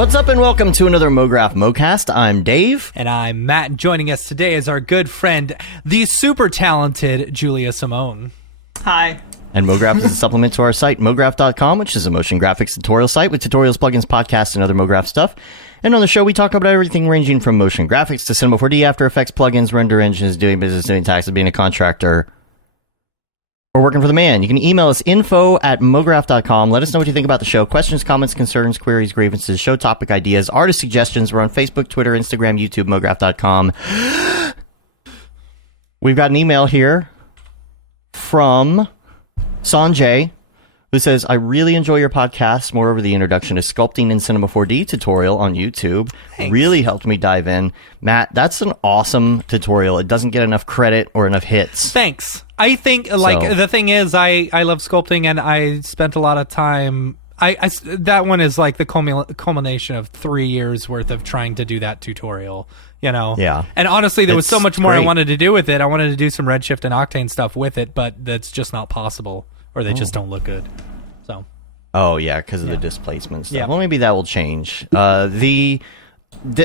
What's up and welcome to another Mograph Mocast. I'm Dave. And I'm Matt. Joining us today is our good friend, the super talented Julia Siemón. Hi. And Mograph is a supplement to our site, mograph.com, which is a motion graphics tutorial site with tutorials, plugins, podcasts, and other Mograph stuff. And on the show, we talk about everything ranging from motion graphics to Cinema 4D, After Effects, plugins, render engines, doing business, doing taxes, being a contractor, or working for the man. You can email us info@mograph.com. Let us know what you think about the show. Questions, comments, concerns, queries, grievances, show topic ideas, artist suggestions. We're on Facebook, Twitter, Instagram, YouTube, mograph.com. We've got an email here from Sanjay, who says, I really enjoy your podcast. Moreover, the introduction to sculpting in Cinema 4D tutorial on YouTube really helped me dive in. Matt, that's an awesome tutorial. It doesn't get enough credit or enough hits. Thanks. I think, the thing is, I love sculpting, and I spent a lot of time... that one is like the culmination of 3 years worth of trying to do that tutorial, you know? Yeah. And honestly, there was so much more great. I wanted to do with it. I wanted to do some Redshift and Octane stuff with it, but that's just not possible, or they just don't look good. So. Oh, yeah, because of the displacement stuff. Yeah. Well, maybe that will change.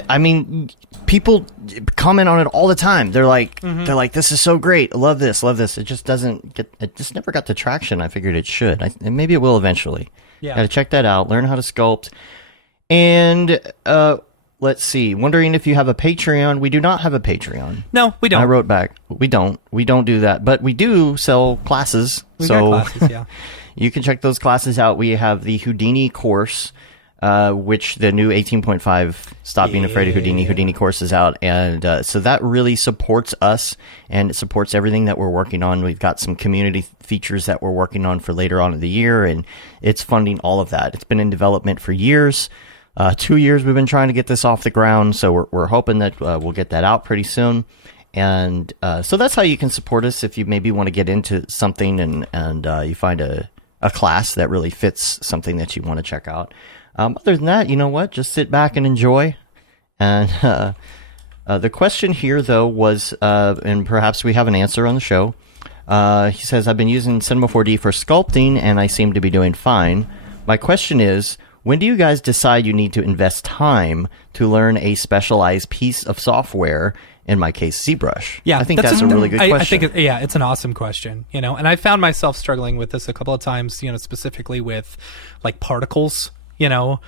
I mean, people comment on it all the time. They're like, this is so great. I love this, love this. It just never got the traction I figured it should. And maybe it will eventually. Yeah. Gotta check that out, learn how to sculpt. And, let's see, wondering if you have a Patreon. We do not have a Patreon. No, we don't. I wrote back. We don't do that. But we do sell classes. We got classes, yeah. You can check those classes out. We have the Houdini course, which the new 18.5 Stop Being Afraid of Houdini course is out. And so that really supports us, and it supports everything that we're working on. We've got some community features that we're working on for later on in the year, and it's funding all of that. It's been in development for years. 2 years we've been trying to get this off the ground, so we're hoping that we'll get that out pretty soon. And so that's how you can support us if you maybe want to get into something and you find a class that really fits something that you want to check out. Other than that, you know what? Just sit back and enjoy. And the question here, though, was, and perhaps we have an answer on the show. He says, I've been using Cinema 4D for sculpting, and I seem to be doing fine. My question is, when do you guys decide you need to invest time to learn a specialized piece of software? In my case, ZBrush. Yeah, I think that's a really good question. I think, it's an awesome question, you know, and I found myself struggling with this a couple of times, you know, specifically with like particles or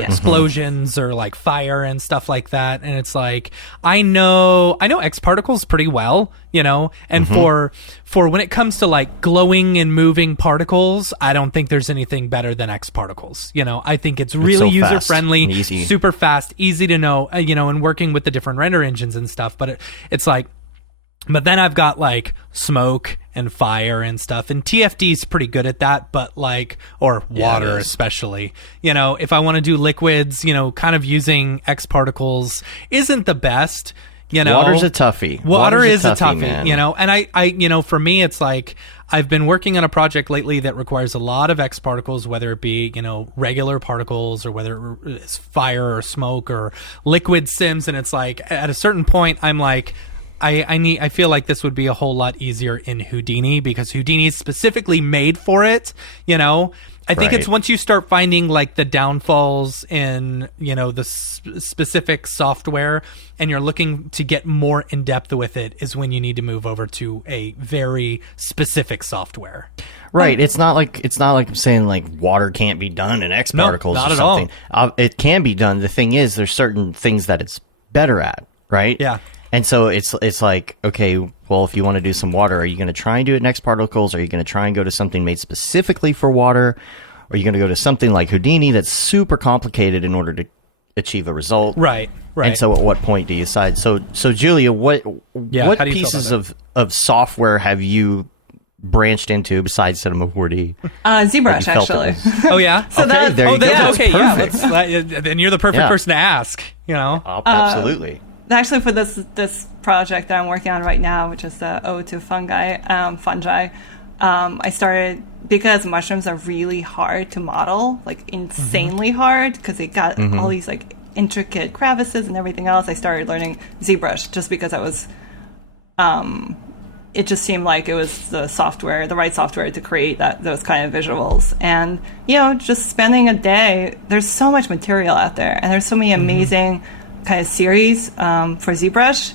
explosions or like fire and stuff like that. And it's like, I know X particles pretty well, you know, and for when it comes to like glowing and moving particles, I don't think there's anything better than X particles. You know, I think it's really user friendly, super fast, easy to know, you know, and working with the different render engines and stuff. But it's like, but then I've got like smoke and fire and stuff, and TFD's pretty good at that, but like, or water especially, you know, if I want to do liquids, you know, kind of using X particles isn't the best, you know. Water's a toughie. Water is a toughie, man. You know, and I, you know, for me, it's like, I've been working on a project lately that requires a lot of X particles, whether it be, you know, regular particles or whether it's fire or smoke or liquid sims. And it's like, at a certain point, I'm like, I feel like this would be a whole lot easier in Houdini because Houdini is specifically made for it, you know. I think it's once you start finding like the downfalls in, you know, the specific software and you're looking to get more in depth with it is when you need to move over to a very specific software. Right. It's not like I'm saying like water can't be done in X particles not or at something. all. It can be done. The thing is, there's certain things that it's better at, right? Yeah. And so it's like, okay, well, if you want to do some water, are you going to try and do it in X particles? Are you going to try and go to something made specifically for water? Or are you going to go to something like Houdini that's super complicated in order to achieve a result? Right. And so at what point do you decide? So Julia, what pieces of software have you branched into besides Cinema 4D? ZBrush, actually. Oh, yeah? So okay, there you go. Yeah, That's perfect. Then you're the perfect person to ask, you know? Absolutely. Actually, for this project that I'm working on right now, which is the Ode to Fungi, I started because mushrooms are really hard to model, like insanely hard, because they got all these like intricate crevices and everything else. I started learning ZBrush just because I was it just seemed like it was the right software to create those kind of visuals. And, just spending a day, there's so much material out there, and there's so many amazing kind of series for ZBrush.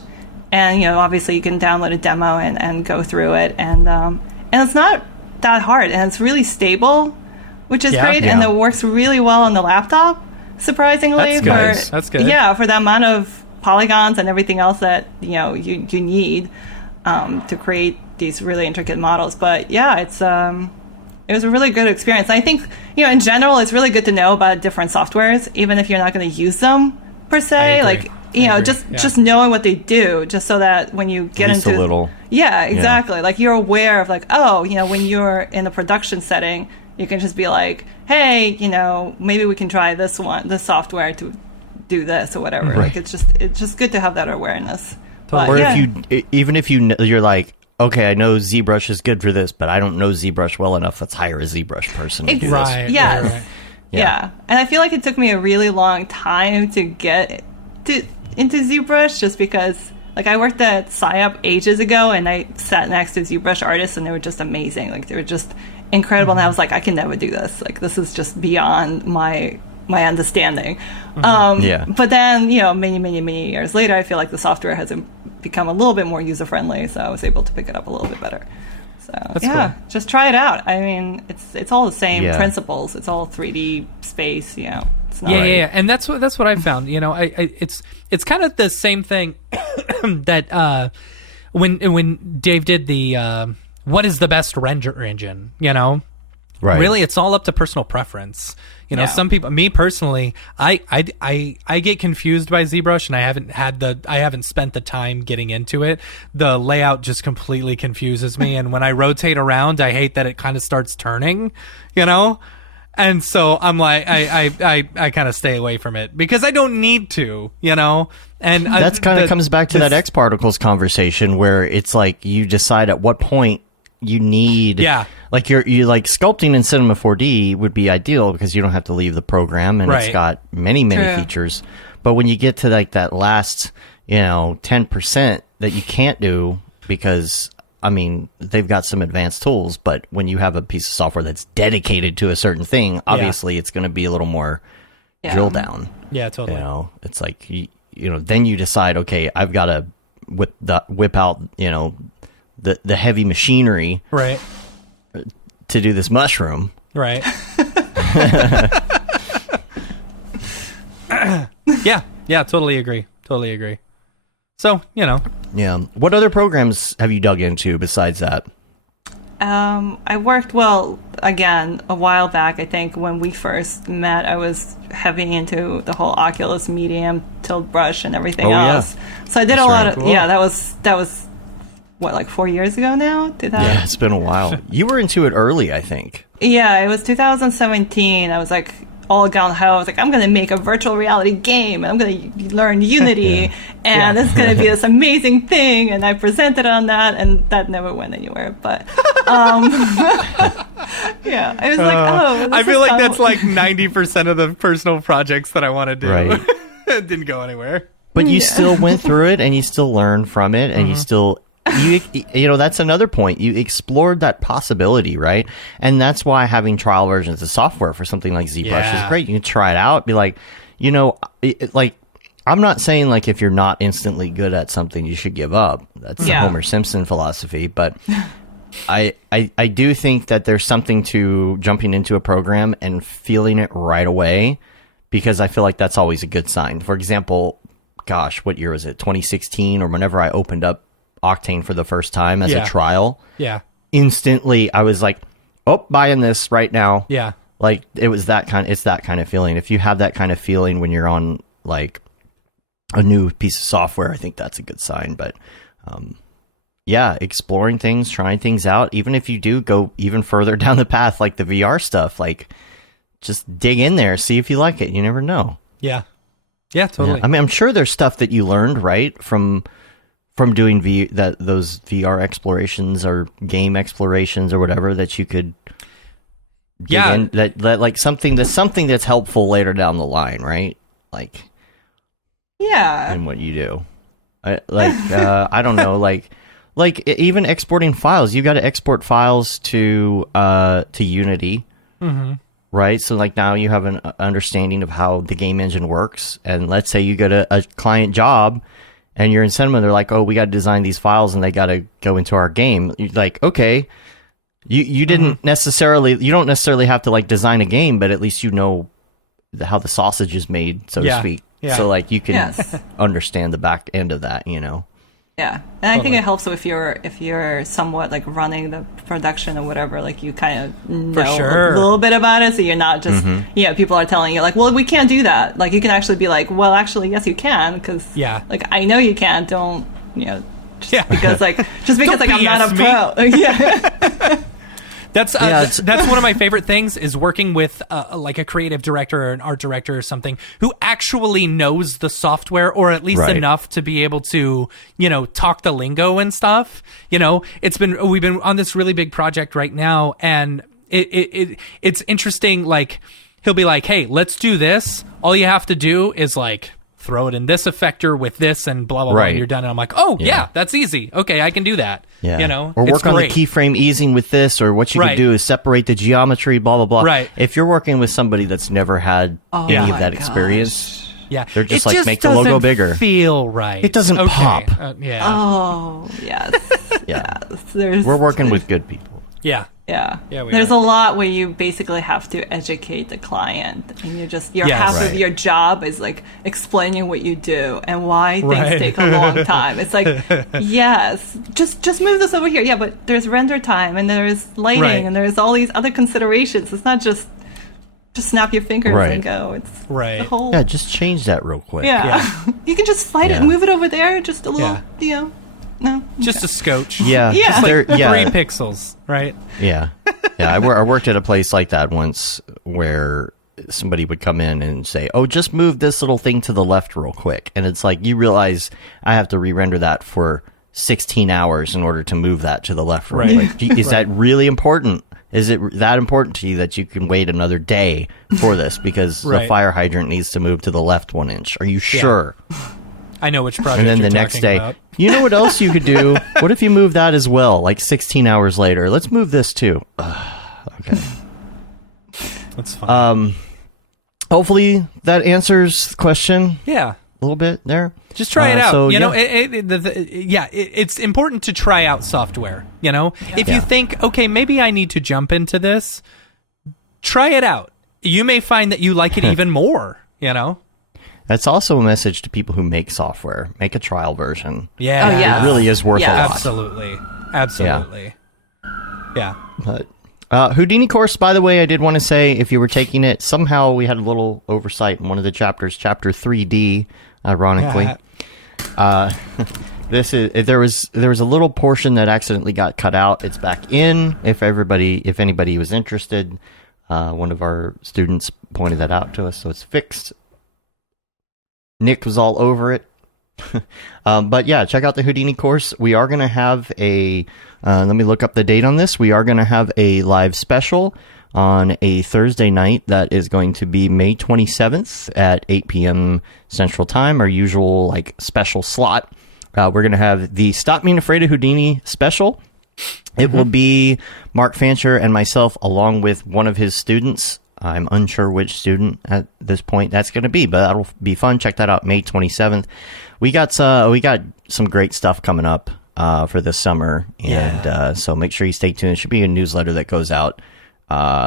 And, obviously you can download a demo and go through it. And it's not that hard, and it's really stable, which is great. Yeah. And it works really well on the laptop, surprisingly. That's good. Yeah, for the amount of polygons and everything else that, you need to create these really intricate models. But yeah, it was a really good experience. I think, in general, it's really good to know about different softwares, even if you're not going to use them per se. Like, just knowing what they do, just so that when you get into a little. Yeah, exactly. Like, you're aware of like, when you're in a production setting, you can just be like, hey, maybe we can try this software to do this or whatever. Right. Like, it's just good to have that awareness. But, or if you're like, okay, I know ZBrush is good for this, but I don't know ZBrush well enough. Let's hire a ZBrush person to do right, this. Yes. Right. Yeah. And I feel like it took me a really long time to get into ZBrush, just because, like, I worked at SciUp ages ago, and I sat next to ZBrush artists, and they were just amazing. Like, they were just incredible. And I was like, I can never do this. Like, this is just beyond my understanding. But then, many, many, many years later, I feel like the software has become a little bit more user-friendly, so I was able to pick it up a little bit better. So, That's cool. Just try it out. I mean, it's all the same principles. It's all 3D space, It's not yeah. And that's what I found. It's kind of the same thing that when Dave did the what is the best render engine, Right. Really, it's all up to personal preference. Some people, me personally, I get confused by ZBrush, and I haven't spent the time getting into it. The layout just completely confuses me, and when I rotate around, I hate that it kind of starts turning, And so I'm like, I kind of stay away from it because I don't need to, And that's kind of comes back to that X particles conversation where it's like you decide at what point you need, like you like sculpting in Cinema 4D would be ideal because you don't have to leave the program, and it's got many features. But when you get to like that last 10% that you can't do because, I mean, they've got some advanced tools, but when you have a piece of software that's dedicated to a certain thing, obviously it's going to be a little more drill down. Yeah, totally. It's like then you decide, okay, I've got to whip out the heavy machinery, right, to do this mushroom, right. Yeah, totally agree. So, yeah. What other programs have you dug into besides that? I worked, again, a while back. I think when we first met, I was heavy into the whole Oculus Medium, tilt brush, and everything else. So I did a lot of, cool. That was what, like 4 years ago now? Yeah, it's been a while. You were into it early, I think. Yeah, it was 2017. I was like all gung ho. I was like, I'm going to make a virtual reality game, and I'm going to learn Unity, and it's going to be this amazing thing. And I presented on that, and that never went anywhere. But I was like, I feel like that's like 90% of the personal projects that I want to do. Right. It didn't go anywhere. But you still went through it, and you still learned from it, and you still. That's another point. You explored that possibility, right? And that's why having trial versions of software for something like ZBrush is great. You can try it out, be like, like, I'm not saying like if you're not instantly good at something, you should give up. That's the Homer Simpson philosophy. But I do think that there's something to jumping into a program and feeling it right away, because I feel like that's always a good sign. For example, gosh, what year was it? 2016, or whenever I opened up Octane for the first time as a trial. Yeah. Instantly I was like, oh, buying this right now. Yeah. Like it's that kind of feeling. If you have that kind of feeling when you're on like a new piece of software, I think that's a good sign. But exploring things, trying things out, even if you do go even further down the path, like the VR stuff, like just dig in there, see if you like it. You never know. Yeah. Yeah, totally. I mean, I'm sure there's stuff that you learned, right, from doing those VR explorations or game explorations or whatever that you could dig in, that like something that's helpful later down the line, right? Like in what you do. I don't know, like even exporting files, you got to export files to Unity, right? So like now you have an understanding of how the game engine works. And let's say you go to a client job and you're in Cinema, they're like, oh, we got to design these files and they got to go into our game. You're like, okay, you don't necessarily have to like design a game, but at least you know how the sausage is made, so to speak. Yeah. So like you can understand the back end of that, you know. Yeah, and I think it helps if you're somewhat like running the production or whatever, like you kind of know a little bit about it, so you're not just people are telling you like, well, we can't do that. Like you can actually be like, well, actually, yes, you can, because like I know you can. Don't because like I'm not a pro. Yeah. That's one of my favorite things is working with like a creative director or an art director or something who actually knows the software, or at least enough to be able to, talk the lingo and stuff. We've been on this really big project right now, and it's interesting. Like he'll be like, "Hey, let's do this. All you have to do is like throw it in this effector with this and blah blah blah, and you're done." And I'm like, "Oh yeah, that's easy. Okay, I can do that." Yeah. Or work on the keyframe easing with this, or what you can do is separate the geometry, blah, blah, blah. Right. If you're working with somebody that's never had any of that experice, they're just like, make the logo bigger. Feel right. It doesn't pop. Oh, yes. Yes. We're working with good people. Yeah. Yeah. There's a lot where you basically have to educate the client, and half of your job is like explaining what you do and why things take a long time. It's like, yes, just move this over here. Yeah, but there's render time and there's lighting and there's all these other considerations. It's not just snap your fingers and go. It's the whole. Yeah, just change that real quick. Yeah. You can just slide it and move it over there, just a little, No, just a scotch. Yeah, just like 3 pixels, right? Yeah. I worked at a place like that once where somebody would come in and say, "Oh, just move this little thing to the left real quick," and it's like you realize I have to re-render that for 16 hours in order to move that to the left. Right? Is that really important? Is it that important to you that you can wait another day for this because the fire hydrant needs to move to the left 1 inch? Are you sure? I know which project. And then you're the next day, about. You know what else you could do? What if you move that as well? Like 16 hours later, let's move this too. Okay, that's fine. Hopefully that answers the question. Yeah, a little bit there. Just try it out. So, it's important to try out software. If you think, okay, maybe I need to jump into this, try it out. You may find that you like it even more. That's also a message to people who make software. Make a trial version. Yeah. Oh, yeah. It really is worth a lot. Absolutely. Yeah. But Houdini course, by the way, I did want to say, if you were taking it, somehow we had a little oversight in one of the chapters, chapter 3D, ironically. There was a little portion that accidentally got cut out. It's back in. If anybody was interested, one of our students pointed that out to us, so it's fixed. Nick was all over it. But yeah, check out the Houdini course. We are going to have let me look up the date on this. We are going to have a live special on a Thursday night that is going to be May 27th at 8 p.m. Central Time, our usual special slot. We're going to have the Stop Being Afraid of Houdini special. It will be Mark Fancher and myself along with one of his students. I'm unsure which student at this point that's going to be, but that'll be fun. Check that out, May 27th. We got some great stuff coming up for this summer, and so make sure you stay tuned. It should be a newsletter that goes out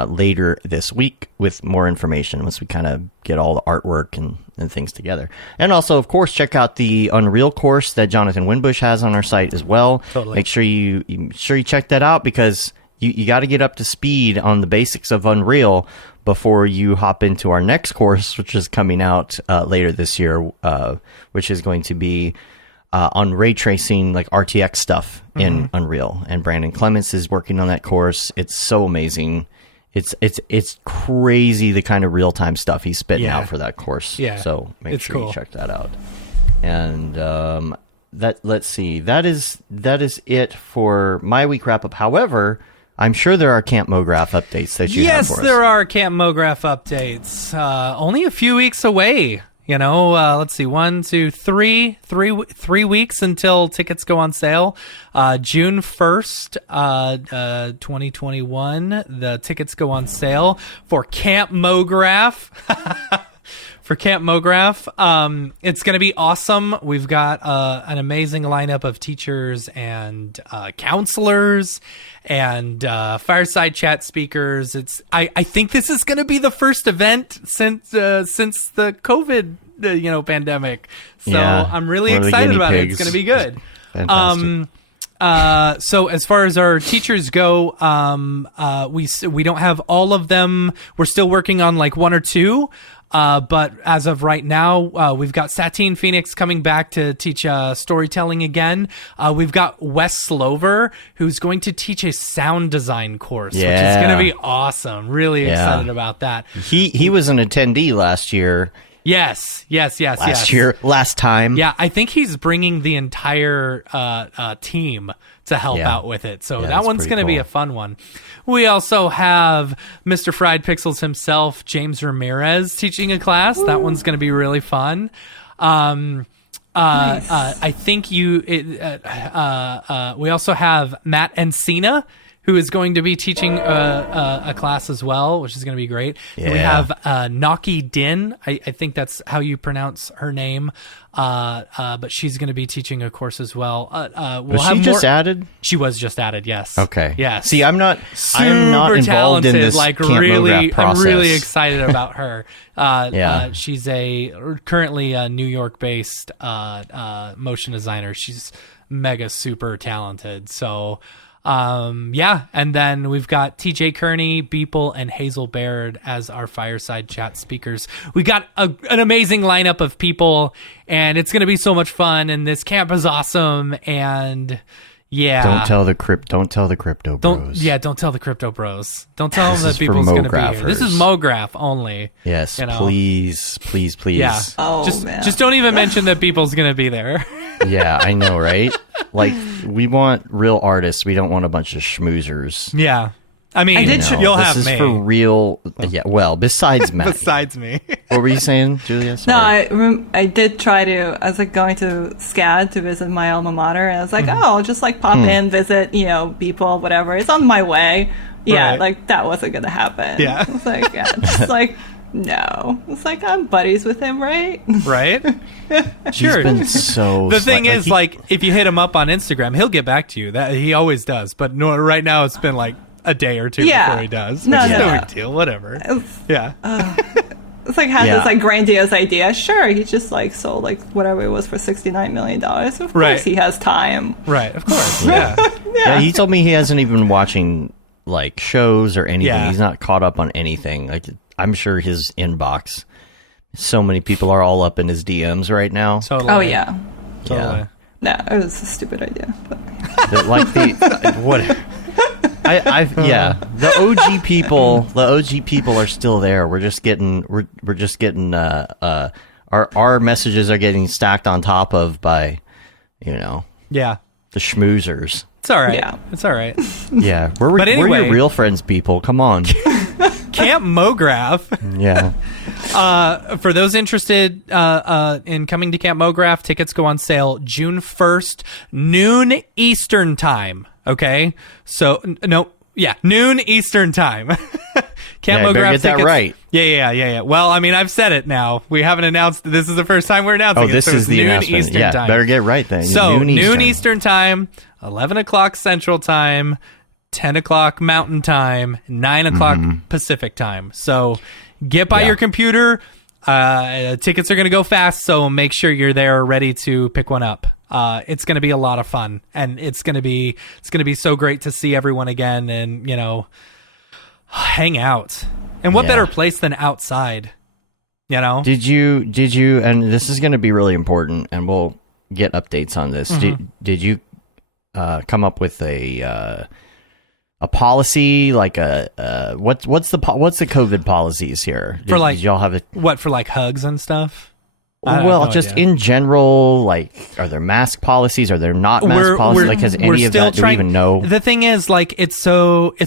later this week with more information once we kind of get all the artwork and things together. And also, of course, check out the Unreal course that Jonathan Winbush has on our site as well. Totally. Make sure you check that out, because you got to get up to speed on the basics of Unreal before you hop into our next course, which is coming out later this year, which is going to be on ray tracing, like RTX stuff in Unreal. And Brandon Clements is working on that course. It's so amazing. It's crazy the kind of real time stuff he's spitting out for that course. Yeah, so make sure you check that out. And let's see, that is it for my week wrap up. However, I'm sure there are Camp Mograph updates that you have for us. Yes, there are Camp Mograph updates. Only a few weeks away. Let's see, 3 weeks until tickets go on sale. June 1st, 2021, the tickets go on sale for Camp Mograph. For Camp Mograph. It's going to be awesome. We've got an amazing lineup of teachers and counselors and fireside chat speakers. I think this is going to be the first event since the COVID pandemic. So yeah, I'm really excited about it. It's going to be good. Fantastic. So as far as our teachers go, we don't have all of them. We're still working on like one or two. But as of right now, we've got Satine Phoenix coming back to teach storytelling again. We've got Wes Slover, who's going to teach a sound design course, which is going to be awesome. Really excited about that. He was an attendee last year. Yes. Last time. Yeah, I think he's bringing the entire team to help out with it. So that one's going to be a fun one. We also have Mr. Fried Pixels himself, James Ramirez, teaching a class. Woo. That one's going to be really fun. Nice. I think we also have Matt Encina, who is going to be teaching a class as well, which is going to be great. Yeah. And we have Naki Din. I think that's how you pronounce her name. But she's going to be teaching a course as well. Was she just added? She was just added, yes. Okay. Yes. See, I'm not involved talented, in this like really, I'm really excited about her. She's currently a New York-based motion designer. She's mega super talented. So and then we've got TJ Kearney, Beeple, and Hazel Baird as our fireside chat speakers. We got an amazing lineup of people, and it's going to be so much fun, and this camp is awesome, and Don't tell the crypto bros. Don't tell the crypto bros. Don't tell them that people's going to be here. This is Mograph only. Yes, please. Yeah. Just don't even mention that people's going to be there. Yeah, I know, right? Like, we want real artists. We don't want a bunch of schmoozers. Yeah. I mean, you'll have me. This is for real. Yeah, well, besides Matt. Besides me. What were you saying, Julia? Sorry. No, I did try to, I was like going to SCAD to visit my alma mater, and I was like, I'll just like pop in, visit, people, whatever. It's on my way. Yeah, like that wasn't going to happen. Yeah. It's like, just like, no. It's like, I'm buddies with him, right? Right? Sure. He's been so... The thing is, if you hit him up on Instagram, he'll get back to you. That he always does. But no, right now it's been like a day or two before he does. No big deal. Whatever. It's like had this like grandiose idea. Sure, he just like sold like whatever it was for $69 million. Of course he has time. Right, of course. Yeah, he told me he hasn't even been watching like shows or anything. Yeah. He's not caught up on anything. Like, I'm sure his inbox, so many people are all up in his DMs right now. Totally. Oh yeah. Totally. No, it was a stupid idea. But. The OG people are still there. We're just getting our messages are getting stacked on top of by, the schmoozers. It's all right. Yeah. It's all right. Yeah. We're your real friends, people. Come on. Camp Mograph. Yeah. For those interested in coming to Camp Mograph, tickets go on sale June 1st, noon Eastern time. Okay? So, noon Eastern time. Camp Mograph better get tickets. That right. Yeah. Well, I mean, I've said it now. We haven't announced. This is the first time we're announcing it. This is the noon announcement. Eastern time. Better get right then. So, noon Eastern time, 11 o'clock Central time, 10 o'clock Mountain time, 9 o'clock Pacific time. So get by your computer. Tickets are going to go fast, so make sure you're there ready to pick one up. It's going to be a lot of fun, and it's going to be so great to see everyone again and, hang out. And what better place than outside, Did you, and this is going to be really important, and we'll get updates on this. Did you come up with a policy, like what's the COVID policies here? Did y'all have it? What, for like hugs and stuff? Well, just in general, like, are there mask policies? Are there not mask policies? Like, has any of that? Do we even know? The thing is, like, it's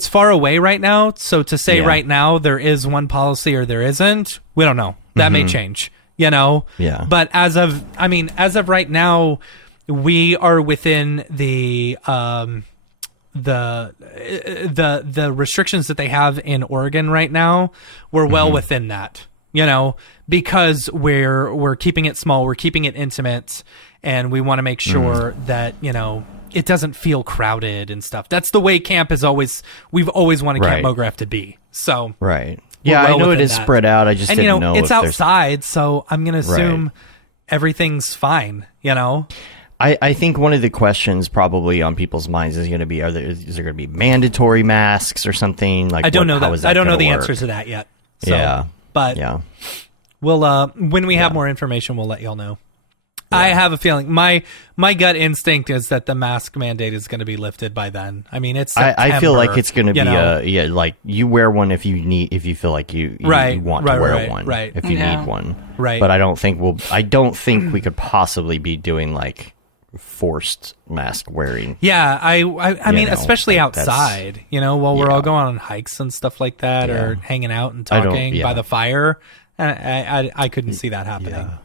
far away right now. So to say right now there is one policy or there isn't, we don't know. That may change. you know? Yeah. But as of right now, we are within the restrictions that they have in Oregon right now. We're well within that, you know, because we're keeping it small, we're keeping it intimate, and we want to make sure that, you know, it doesn't feel crowded and stuff. That's the way we've always wanted Camp Mograph to be. So right. Yeah, I know it is spread out. I just didn't know it's outside, so I'm going to assume everything's fine, you know? I think one of the questions probably on people's minds is going to be, is there going to be mandatory masks or something? Like, I don't know that. I don't know the work? answer to that yet. So, yeah. But we'll when we have more information, we'll let y'all know. Yeah. I have a feeling my gut instinct is that the mask mandate is going to be lifted by then. I mean, it's September, I feel like it's going to be like you wear one if you feel like you want to wear one, if you need one, right? But I don't think we could possibly be doing like forced mask wearing. Yeah, I mean, especially like outside, you know, while we're all going on hikes and stuff like that, or hanging out and talking by the fire. I couldn't see that happening. Yeah.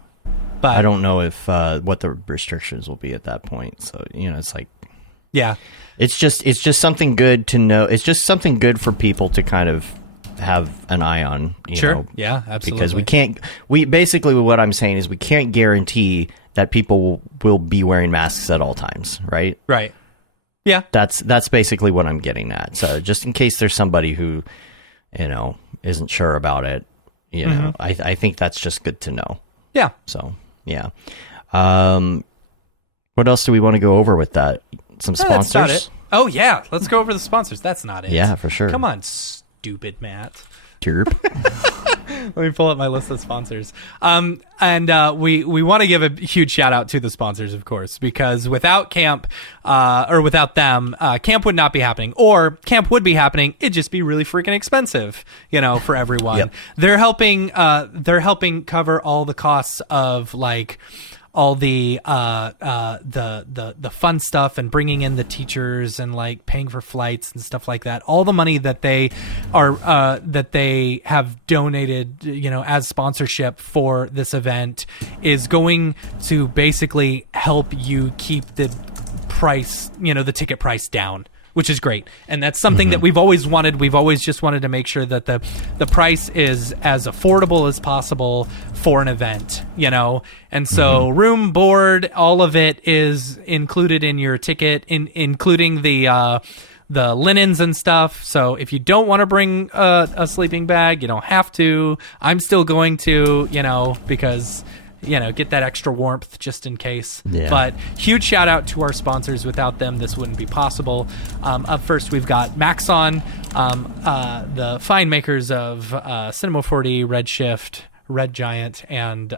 But I don't know if what the restrictions will be at that point. So, you know, it's like, it's just something good to know. It's just something good for people to kind of have an eye on. You know, yeah, absolutely. Because basically what I'm saying is we can't guarantee that people will be wearing masks at all times, right? Right. Yeah. That's basically what I'm getting at. So just in case there's somebody who, you know, isn't sure about it, you know, I think that's just good to know. Yeah. So, yeah. What else do we want to go over with that? Some sponsors? That's not it. Oh, yeah. Let's go over the sponsors. That's not it. Yeah, for sure. Come on, stupid Matt. Derp. Let me pull up my list of sponsors. And we want to give a huge shout out to the sponsors, of course, because without Camp, or without them, Camp would not be happening. Or Camp would be happening, it'd just be really freaking expensive, you know, for everyone. Yep. They're helping cover all the costs of like all the fun stuff and bringing in the teachers and like paying for flights and stuff like that. All the money that they have donated, you know, as sponsorship for this event is going to basically help you keep the price, you know, the ticket price down, which is great. And that's something that we've always wanted. We've always just wanted to make sure that the price is as affordable as possible for an event, you know? And so room, board, all of it is included in your ticket, including the linens and stuff. So if you don't want to bring a sleeping bag, you don't have to. I'm still going to, you know, because, you know, get that extra warmth just in case. Yeah. But huge shout out to our sponsors. Without them, this wouldn't be possible. Up first, we've got Maxon, the fine makers of Cinema 4D, Redshift, Red Giant, and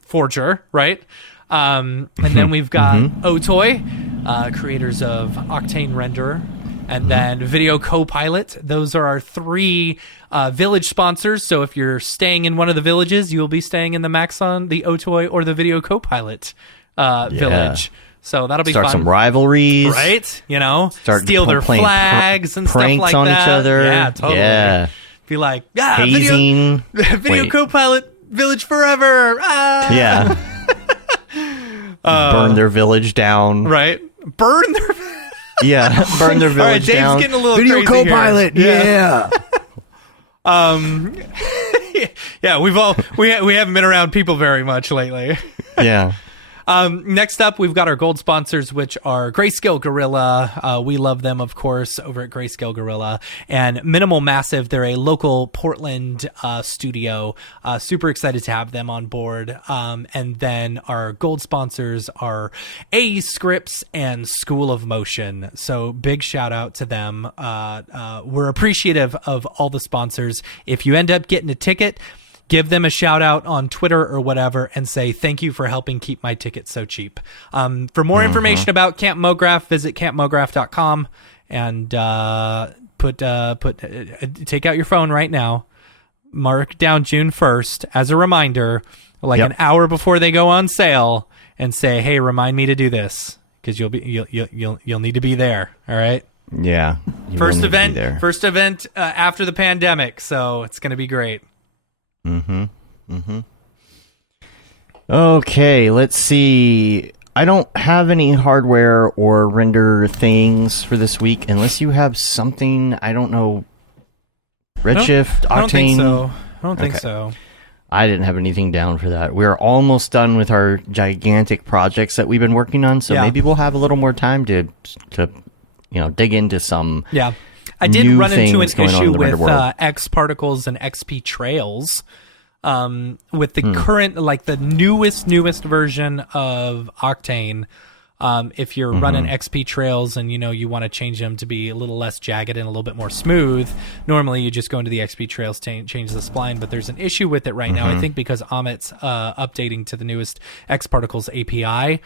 Forger, right? And then we've got Otoy, creators of Octane Renderer, and then Video Copilot. Those are our three village sponsors. So if you're staying in one of the villages, you'll be staying in the Maxon, the Otoy, or the Video Copilot village. So that'll be fun. Start some rivalries. Right? You know, steal their flags and stuff like that. Pranks on each other. Yeah, totally. Yeah. Be like, hazing. Video Copilot village forever. Ah! Yeah. Burn their village down. Right? Burn their burn their village Dave's down. Getting a little Video crazy Copilot, here. Yeah. we haven't been around people very much lately. Yeah. Next up, we've got our gold sponsors, which are Grayscale Gorilla. We love them, of course, over at Grayscale Gorilla. And Minimal Massive, they're a local Portland studio. Super excited to have them on board. And then our gold sponsors are AE Scripts and School of Motion. So big shout out to them. We're appreciative of all the sponsors. If you end up getting a ticket, give them a shout out on Twitter or whatever and say, thank you for helping keep my ticket so cheap. For more information about Camp Mograph, visit campmograph.com and take out your phone right now. Mark down June 1st as a reminder, like an hour before they go on sale, and say, hey, remind me to do this because you'll need to be there. All right. Yeah. First event after the pandemic. So it's going to be great. Okay, let's see. I don't have any hardware or render things for this week, unless you have something. I don't know. Redshift, Octane. I don't think so. I don't think Okay. so. I didn't have anything down for that. We're almost done with our gigantic projects that we've been working on, so Yeah. maybe we'll have a little more time to dig into some. Yeah. I did new run into an things going on in issue the render with world. X particles and XP trails. With Hmm. the current, like the newest version of Octane, if you're Mm-hmm. running XP trails and you want to change them to be a little less jagged and a little bit more smooth, normally you just go into the XP trails, change the spline. But there's an issue with it right now. Mm-hmm. I think because Amit's updating to the newest X particles API.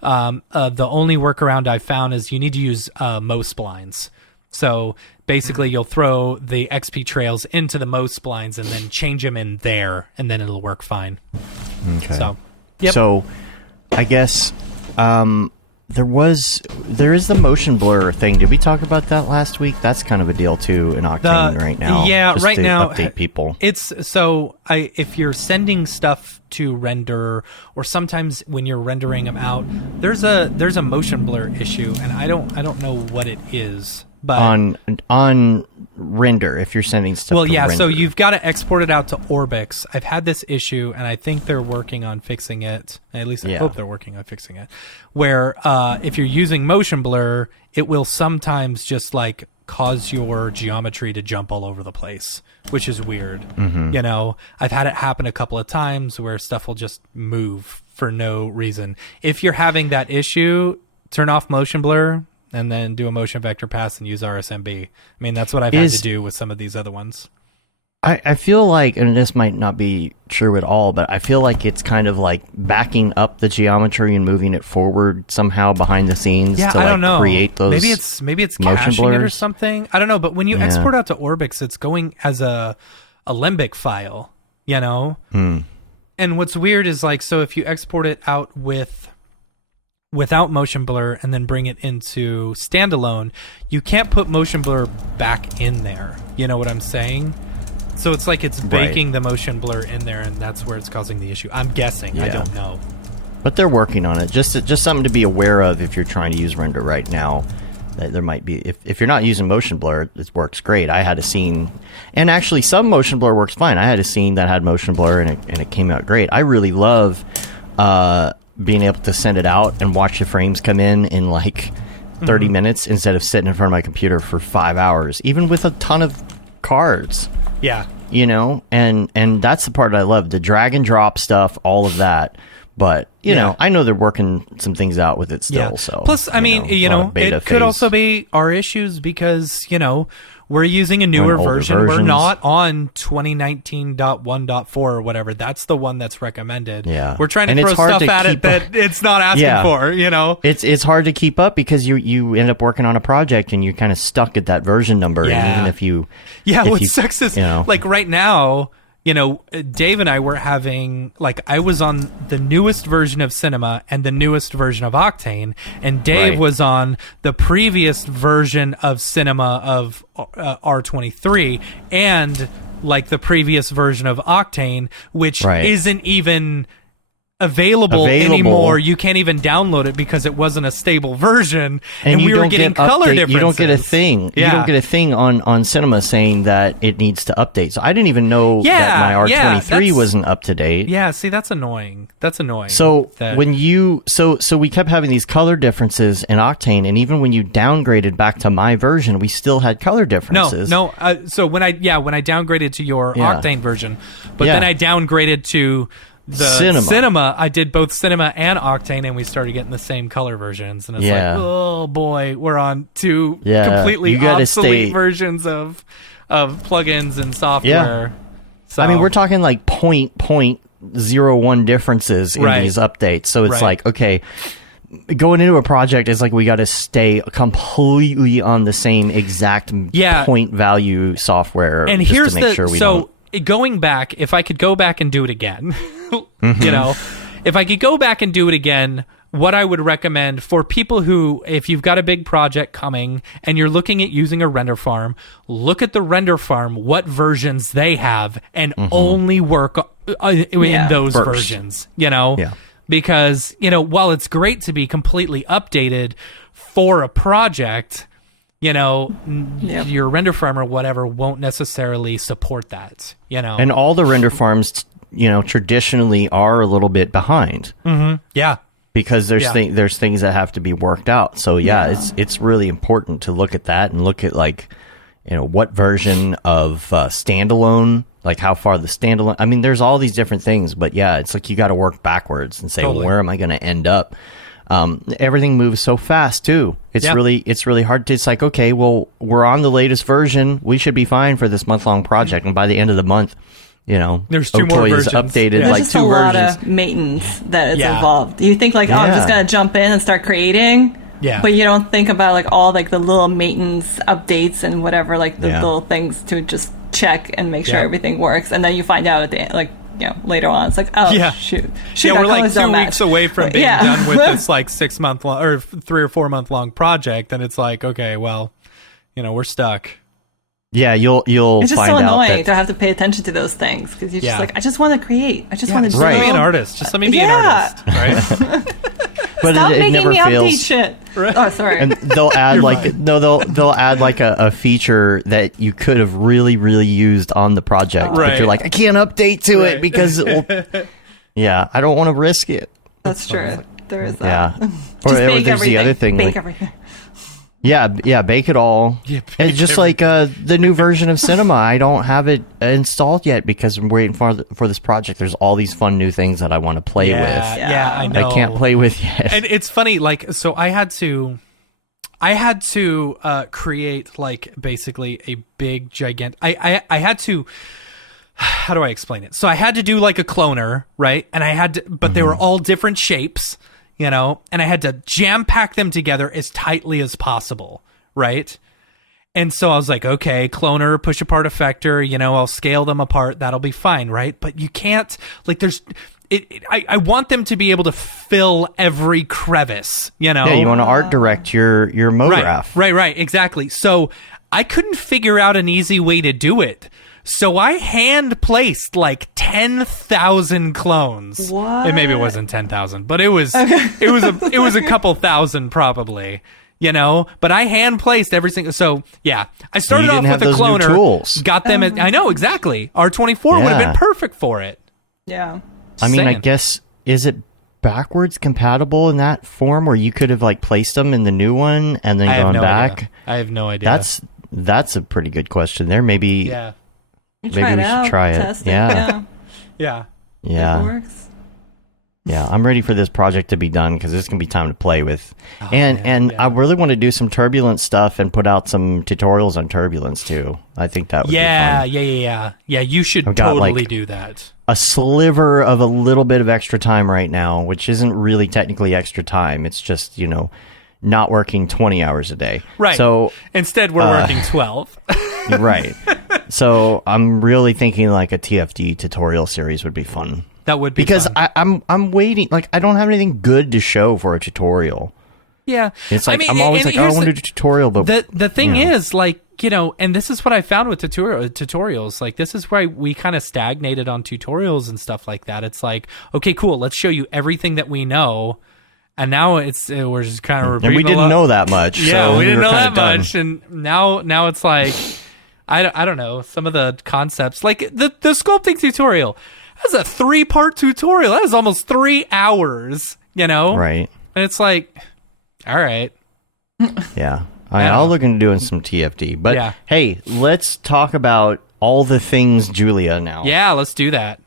The only workaround I've found is you need to use Mo splines. So basically, you'll throw the XP trails into the Mo splines and then change them in there, and then it'll work fine. Okay. So, yep. So, I guess there is the motion blur thing. Did we talk about that last week? That's kind of a deal too in Octane right now. Yeah, just right to now update people. If you're sending stuff to render, or sometimes when you're rendering them out, there's a motion blur issue, and I don't know what it is. But on render, if you're sending stuff well, to yeah, render. so you've got to export it out to Orbix. I've had this issue, and I think they're working on fixing it. At least I hope they're working on fixing it. Where if you're using motion blur, it will sometimes just like cause your geometry to jump all over the place, which is weird. Mm-hmm. I've had it happen a couple of times where stuff will just move for no reason. If you're having that issue, turn off motion blur and then do a motion vector pass and use RSMB. I mean, that's what I've had to do with some of these other ones. I feel like, and this might not be true at all, but I feel like it's kind of like backing up the geometry and moving it forward somehow behind the scenes to I don't know. create those. Maybe it's motion caching it or blurs. something. I don't know. But when you export out to Orbix, it's going as a Lembic file, And what's weird is like, so if you export it out without motion blur and then bring it into standalone, you can't put motion blur back in there. You know what I'm saying? So it's like it's baking the motion blur in there, and that's where it's causing the issue. I'm guessing. I don't know. But they're working on it. Just something to be aware of if you're trying to use render right now. That there might be, if you're not using motion blur, it works great. I had a scene, and actually some motion blur works fine. I had a scene that had motion blur, and it came out great. I really love being able to send it out and watch the frames come in like 30 minutes instead of sitting in front of my computer for 5 hours, even with a ton of cards. Yeah. And that's the part I love, the drag and drop stuff, all of that. But, you know, I know they're working some things out with it still. So plus, I mean, it could also be our issues because, we're using a newer version. We're not on 2019.1.4 or whatever. That's the one that's recommended. Yeah. We're trying to throw stuff at it that it's not asking for, It's hard to keep up because you end up working on a project and you're kind of stuck at that version number. Yeah. And even if you... what sucks is, like right now... Dave and I were having, like, I was on the newest version of Cinema and the newest version of Octane, and Dave was on the previous version of Cinema of R23 and, like, the previous version of Octane, which isn't even available anymore. You can't even download it because it wasn't a stable version, and we were getting color differences. You don't get a thing. You don't get a thing on Cinema saying that it needs to update. So I didn't even know that my R23 wasn't up to date. Yeah, see, that's annoying. So when so we kept having these color differences in Octane, and even when you downgraded back to my version, we still had color differences. No. So when I downgraded to your Octane version, but then I downgraded to the Cinema, I did both Cinema and Octane, and we started getting the same color versions. And it's like, oh boy, we're on two completely obsolete versions of plugins and software. So, I mean, we're talking like 0.01 differences in these updates. So it's like, okay, going into a project is like we got to stay completely on the same exact point value software. And just here's to make sure we don't. Going back, if I could go back and do it again, if I could go back and do it again, what I would recommend for people who, if you've got a big project coming and you're looking at using a render farm, look at the render farm, what versions they have, and only work in those First. versions, you know? Yeah. Because, you know, while it's great to be completely updated for a project, you know, your render farm or whatever won't necessarily support that, you know? And all the render farms, you know, traditionally are a little bit behind. Mm-hmm. Yeah. Because there's things that have to be worked out. So it's really important to look at that and look at, like, you know, what version of standalone, like how far the standalone. I mean, there's all these different things, but yeah, it's like you got to work backwards and say, well, where am I going to end up? Everything moves so fast too. It's really hard to. It's like, okay, well, we're on the latest version. We should be fine for this month-long project, and by the end of the month, you know, there's 2 more versions. Updated There's like just 2 a lot versions. of maintenance that is involved. You think like, oh, I'm just gonna jump in and start creating. Yeah. But you don't think about like all like the little maintenance updates and whatever, like the little things to just check and make sure everything works. And then you find out at the end, like, you know, later on, it's like, oh, shoot. We're like 2 weeks away from being done with this like 6 month long or 3 or 4 month long project. And it's like, okay, well, you know, we're stuck. Yeah, you'll it's just find so out annoying that to have to pay attention to those things because you're just like, I just want to create. I just want to just let me be an artist. Just let me be an artist, right? But Stop it making never me fails. update shit. Right. Oh, sorry. And they'll add they'll add like a feature that you could have really used on the project, but you're like, I can't update to it because I don't want to risk it. That's true. There is that. Yeah. Or there's the other thing. Bake like, everything. Yeah, bake it all. Yeah, it's just like the new version of Cinema. I don't have it installed yet because I'm waiting for this project. There's all these fun new things that I want to play with. Yeah, I know. I can't play with yet. And it's funny, like, so I had to create like basically a big gigantic. I had to. How do I explain it? So I had to do like a cloner, right? And I had to, but they were all different shapes. You know, and I had to jam pack them together as tightly as possible, right? And so I was like, okay, cloner, push apart effector, you know, I'll scale them apart. That'll be fine, right? But you can't, like, I want them to be able to fill every crevice, you know? Yeah, you want to art direct your Mograph. Right, exactly. So I couldn't figure out an easy way to do it. So I hand placed like 10,000 clones. What? And maybe it wasn't 10,000, but it was it was a couple thousand probably, you know. But I hand placed every single. So yeah, I started off with a cloner. Tools. Got them. I know exactly. R24 would have been perfect for it. Yeah. I mean, I guess, is it backwards compatible in that form where you could have like placed them in the new one and then gone back? Idea. I have no idea. That's a pretty good question there. Maybe. Yeah. Maybe we should try it. Test Yeah. If it works. Yeah, I'm ready for this project to be done because there's gonna be time to play with, I really want to do some turbulence stuff and put out some tutorials on turbulence too. I think that would be fun. Yeah. You should totally do that. A sliver of a little bit of extra time right now, which isn't really technically extra time. It's just, you know, not working 20 hours a day. Right. So instead, we're working 12. Right. So I'm really thinking like a TFD tutorial series would be fun. That would be because fun. I'm waiting. Like I don't have anything good to show for a tutorial. Yeah, it's like I'm always like, I want to do a tutorial, but the thing is, like, you know, and this is what I found with tutorials. Like, this is why we kind of stagnated on tutorials and stuff like that. It's like, okay, cool, let's show you everything that we know. And now we're just kind of repeating. And we didn't know that much. Yeah, so we didn't know that done. much. And now it's like, I don't know, some of the concepts. Like the sculpting tutorial. That's a 3-part tutorial. That is almost 3 hours, you know? Right. And it's like, all right. Yeah. I'll look into doing some TFD. But hey, let's talk about all the things Julia now. Yeah, let's do that.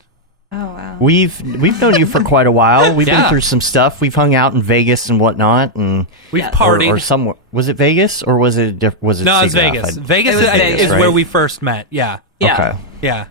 Oh, wow. We've known you for quite a while. We've been through some stuff. We've hung out in Vegas and whatnot, and we've partied. Or somewhere. Was it Vegas or was it? No, it was Vegas. Vegas is right? where we first met. Yeah. Okay. Yeah.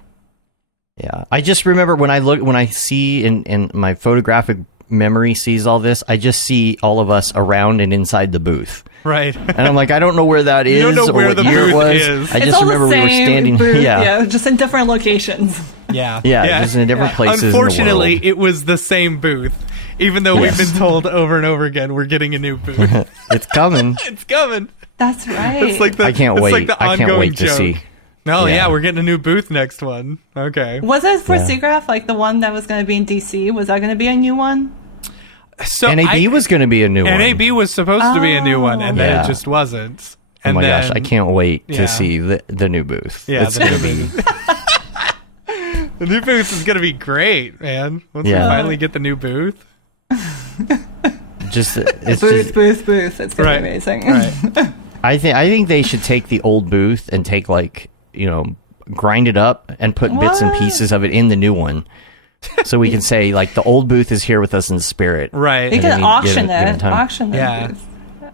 Yeah. I just remember when I see in my photographic memory sees all this, I just see all of us around and inside the booth. Right. And I'm like, I don't know where that is or what year it was. Is. I just remember we were standing booth, just in different locations. Yeah. Just in different places. Unfortunately, in the world. it was the same booth. Even though we've been told over and over again, we're getting a new booth. It's coming. It's coming. That's right. It's like I can't wait. Like the I can't wait to joke. see. Oh Yeah. yeah, we're getting a new booth next one. Okay. Was it for Yeah. SIGGRAPH, like the one that was going to be in DC? Was that going to be a new one? So NAB was going to be a new one. NAB was supposed to be a new one, and then Yeah. it just wasn't. Oh And my then, gosh, I can't wait yeah. to see the new booth. Yeah, It's the going to new be. The new booth is gonna be great, man. Once Yeah. we finally get the new booth. Just it's Booth, just, booth. It's going Right. to be amazing. Right. I think they should take the old booth and take grind it up and put bits and What? pieces of it in the new one, so we can say like the old booth is here with us in spirit. Right. You And then can you auction give it it. time. Auction the Yeah. booth.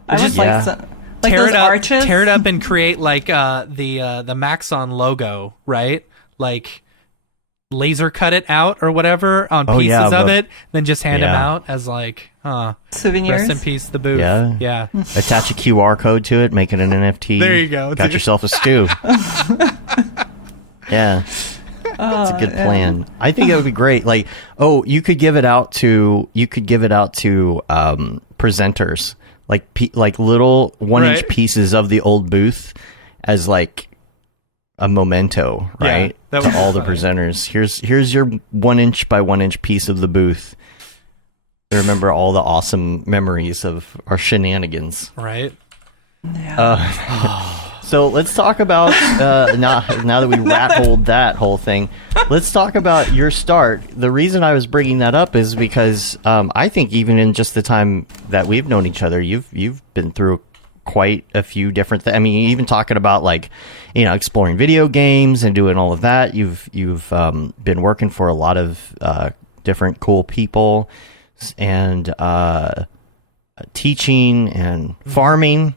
I Just- would Yeah. like some, like tear those it up, arches. tear it up and create like the Maxon logo, right? Like laser cut it out or whatever on Oh, pieces yeah, of but- it, then just hand them Yeah. out as like, souvenirs. rest in peace the booth. Yeah. Yeah. Attach a QR code to it, make it an NFT. There you go. Got yourself a stew. Yeah. That's a good plan. I think it would be great. Like, you could give it out to presenters, like little 1-inch Right. pieces of the old booth as like a memento, Yeah, right? that To would be all the funny. presenters. Here's your 1-inch by 1-inch piece of the booth. To remember all the awesome memories of our shenanigans. Right. Yeah. So let's talk about now that we rat-holed that whole thing. Let's talk about your start. The reason I was bringing that up is because I think even in just the time that we've known each other, you've been through quite a few different things. I mean, even talking about exploring video games and doing all of that. You've been working for a lot of different cool people and teaching and farming.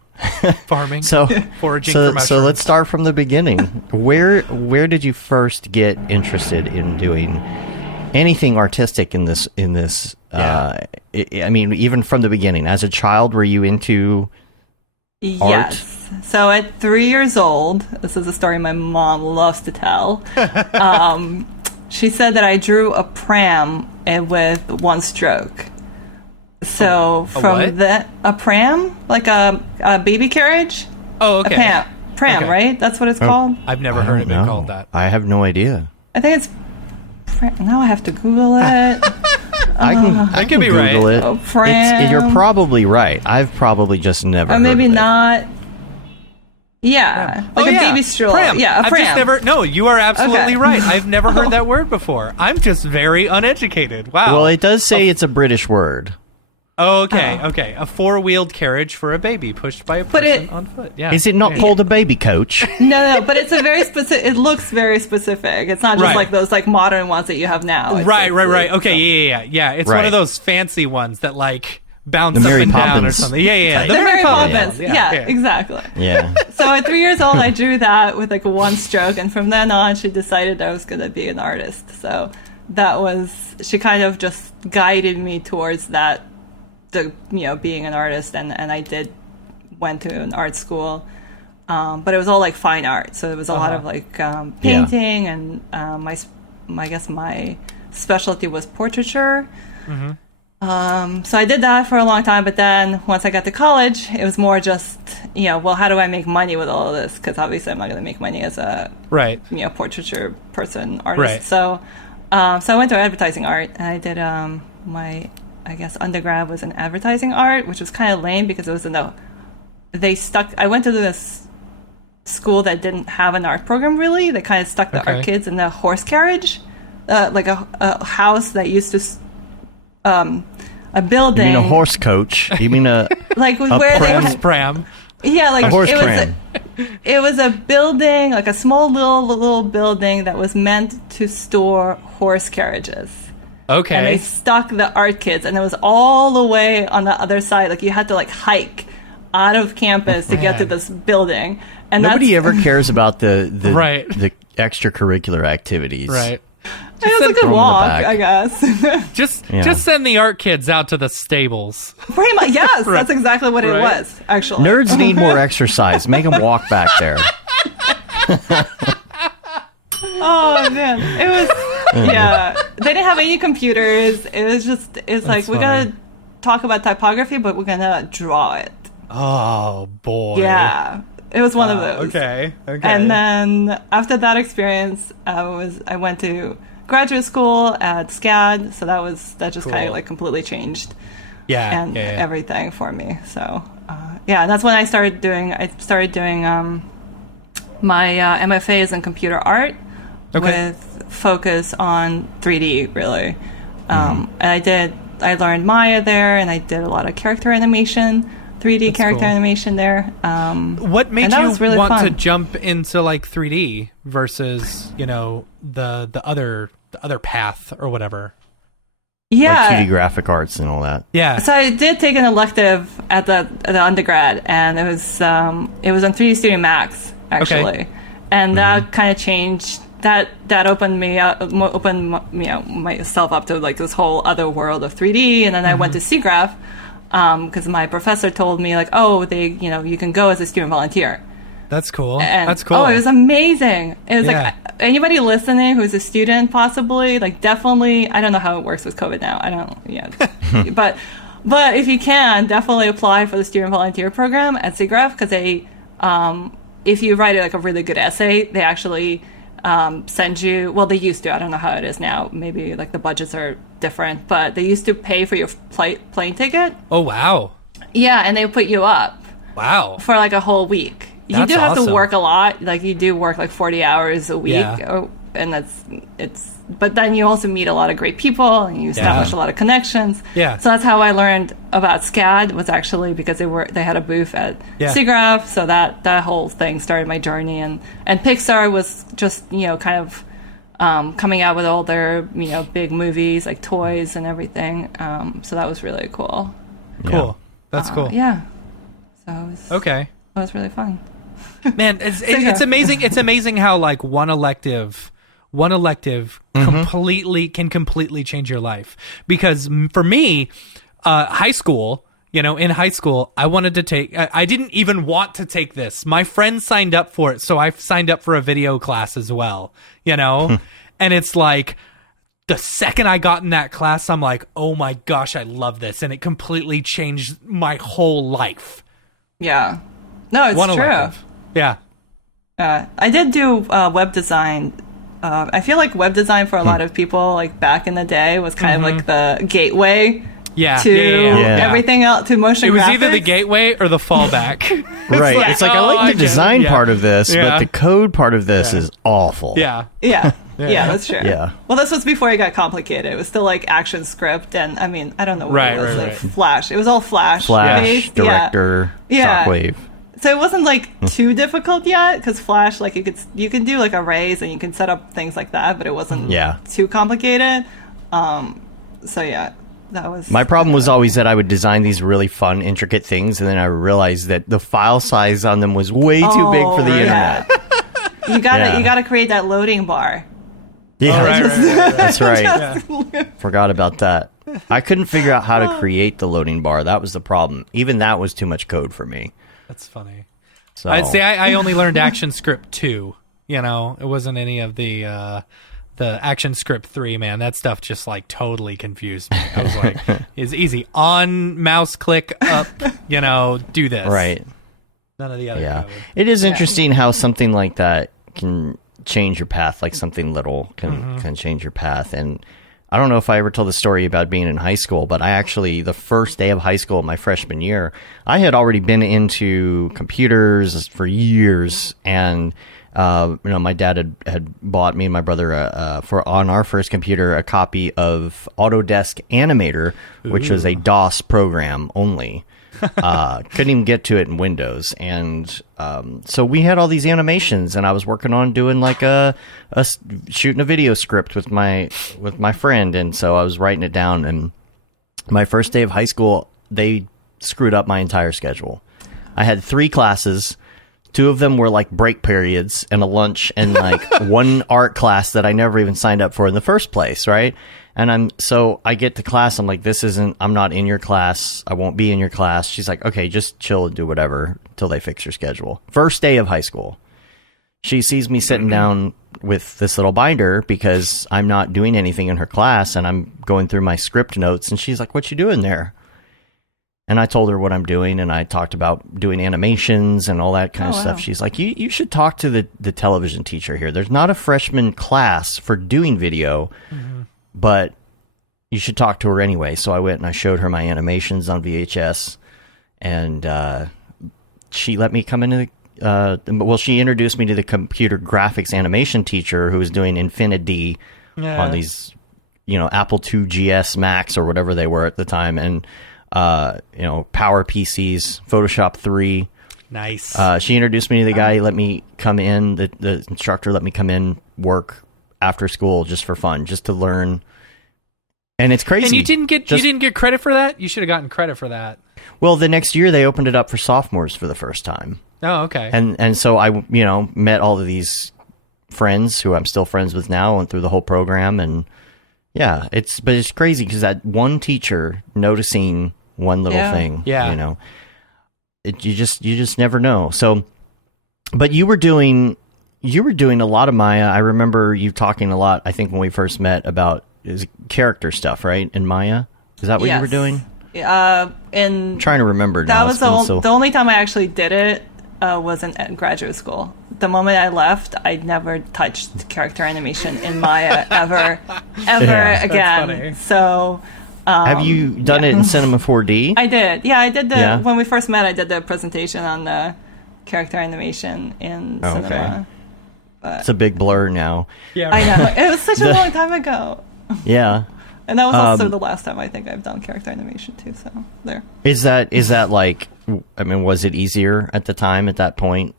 Farming. So Foraging so, for mushrooms. so let's start from the beginning. Where did you first get interested in doing anything artistic in this? Yeah. I mean, even from the beginning, as a child, were you into art? Yes. So at 3 years old, this is a story my mom loves to tell. She said that I drew a pram with one stroke. So what? a pram, like a baby carriage, Oh, okay. a pram, Okay. right? That's what it's called. I've never I heard don't it been know. called that. I have no idea. I think it's. Now I have to Google it. I could can be Google right. it. Oh, pram. You're probably right. I've probably just never. Or heard maybe of it. not. Yeah, like a baby stroller. Pram. Yeah, a I've pram. just never. No, you are absolutely Okay. right. I've never heard that word before. I'm just very uneducated. Wow. Well, it does say it's a British word. Oh, okay, okay. A four-wheeled carriage for a baby pushed by a But person it- on foot. Yeah. Is it not Yeah. called a baby coach? No, but it's a very specific. It looks very specific. It's not just Right. like those like modern ones that you have now. It's Right. like- Okay, yeah. It's one Right. of those fancy ones that like bounce The up Mary and down or Poppins something. Yeah. type. The Mary Poppins. ones. Yeah, exactly. Yeah. So at 3 years old, I drew that with like one stroke, and from then on, she decided I was going to be an artist. So that was she kind of just guided me towards that, being an artist, and I went to an art school, but it was all like fine art. So there was a lot of like painting, and I guess my specialty was portraiture. So I did that for a long time, but then once I got to college, it was more just, well, how do I make money with all of this? Because obviously I'm not going to make money as a, Right. portraiture person, artist. Right. So I went to advertising art, and I did my, I guess, undergrad was in advertising art, which was kind of lame because it was I went to this school that didn't have an art program really. They kind of stuck the art kids in the horse carriage, like a house that used to, a building. You mean a horse coach? You mean a like a where pram? they Pram. yeah, like A horse it was pram. it was a building, like a small little building that was meant to store horse carriages. And they Okay. stuck the art kids, and it was all the way on the other side. Like you had to like hike out of campus to get to Man. this building. And Nobody that's, ever cares about the Right. the extracurricular activities. Right. it was a throw good 'em in the walk, back. I guess. Just Yeah. send the art kids out to the stables. Pretty much, yes, Right. that's exactly what it Right. was. Actually, Nerds need more exercise. Make them walk back there. Oh man, it was yeah. They didn't have any computers. It was just it's like we funny. gotta talk about typography, but we're gonna draw it. Oh boy. Yeah. It was one of those. Okay. And then after that experience, I went to graduate school at SCAD, so that just kind of like completely changed everything for me. So that's when I started doing my MFAs in computer art with focus on 3D really. And I learned Maya there, and I did a lot of character animation, 3D character animation there. What made you really want fun. to jump into like 3D versus, the other path or whatever? Yeah. Like 2D graphic arts and all that. Yeah. So I did take an elective at the undergrad, and it was on 3D Studio Max actually, and that kind of changed. That opened myself up to like this whole other world of 3D, and then I went to SIGGRAPH because my professor told me like, you can go as a student volunteer. That's cool. That's cool. Oh, it was amazing. It was like anybody listening who's a student, possibly, like definitely. I don't know how it works with COVID now. I don't. Yeah, but if you can, definitely apply for the student volunteer program at SIGGRAPH because if you write like a really good essay, they actually send you. Well, they used to. I don't know how it is now. Maybe like the budgets are different, but they used to pay for your plane ticket. Oh wow. Yeah, and they put you up. Wow. For like a whole week. You do have to work a lot. Like you do work like 40 hours a week, and but then you also meet a lot of great people, and you establish a lot of connections. Yeah. So that's how I learned about SCAD, was actually because they had a booth at SIGGRAPH. So that whole thing started my journey, and Pixar was just kind of coming out with all their big movies like Toys and everything. So that was really cool. Cool. That's cool. Yeah. So it was really fun. Man, it's amazing. It's amazing how like one elective completely change your life. Because for me, high school, in high school, I wanted to take. I didn't even want to take this. My friend signed up for it, so I signed up for a video class as well. And it's like the second I got in that class, I'm like, oh my gosh, I love this, and it completely changed my whole life. Yeah. No, it's true. Elective. Yeah. I did do web design. I feel like web design for a lot of people, like back in the day, was kind of like the gateway to everything else, to motion graphics. It was either the gateway or the fallback. Right. It's like, I like the design part of this, but the code part of this is awful. Yeah, that's true. Yeah. Well, this was before it got complicated. It was still like Action Script, and I mean, I don't know what it was. Like Flash. It was all Flash. Flash, Director, Shockwave. So it wasn't like too difficult yet, because Flash, like you can do like arrays and you can set up things like that, but it wasn't too complicated. So yeah, that was my problem. Was always that I would design these really fun, intricate things, and then I realized that the file size on them was way too big for the internet. You gotta create that loading bar. Yeah, that's right. Forgot about that. I couldn't figure out how to create the loading bar. That was the problem. Even that was too much code for me. That's funny. So I'd say I only learned ActionScript 2. It wasn't any of the ActionScript 3. Man, that stuff just like totally confused me. I was like, "It's easy. On mouse click up. Do this." Right. None of the other. Yeah. Code. It is interesting how something like that can change your path. Like something little can change your path. And I don't know if I ever told the story about being in high school, but I actually, the first day of high school, my freshman year, I had already been into computers for years, and my dad had bought me and my brother on our first computer a copy of Autodesk Animator, which was a DOS program only. Couldn't even get to it in Windows, and so we had all these animations, and I was working on doing like shooting a video script with my friend, and so I was writing it down. And my first day of high school, they screwed up my entire schedule. I had 3 classes. 2 of them were like break periods and a lunch, and like one art class that I never even signed up for in the first place, right? And I get to class, I'm like, I'm not in your class. I won't be in your class. She's like, okay, just chill and do whatever till they fix your schedule. First day of high school. She sees me sitting down with this little binder because I'm not doing anything in her class, and I'm going through my script notes, and she's like, what you doing there? And I told her what I'm doing, and I talked about doing animations and all that kind of stuff. Wow. She's like, you should talk to the television teacher here. There's not a freshman class for doing video, but you should talk to her anyway. So I went and I showed her my animations on VHS, and she let me come into she introduced me to the computer graphics animation teacher who was doing Infinity on these, Apple II GS Max or whatever they were at the time, and Power PCs, Photoshop 3. Nice. She introduced me to the guy. He let me come in. The instructor let me come in, work after school just for fun, just to learn. And it's crazy. And you didn't get credit for that? You should have gotten credit for that. Well, the next year they opened it up for sophomores for the first time. Oh, okay. And so I met all of these friends who I'm still friends with now, went through the whole program, and yeah, it's crazy because that one teacher noticing one little thing, you just never know. So, but you were doing a lot of Maya. I remember you talking a lot, I think when we first met, about character stuff, right? In Maya, is that what you were doing? And I'm trying to remember that now. was the only time I actually did it was in graduate school. The moment I left, I never touched character animation in Maya ever again. So have you done it in Cinema 4D? I did. Yeah, I did when we first met, I did the presentation on the character animation in cinema. Okay. But it's a big blur now. Yeah, I know. It was such a long time ago. Yeah. And that was also the last time I think I've done character animation too, so there. Is that like, I mean, was it easier at the time, at that point?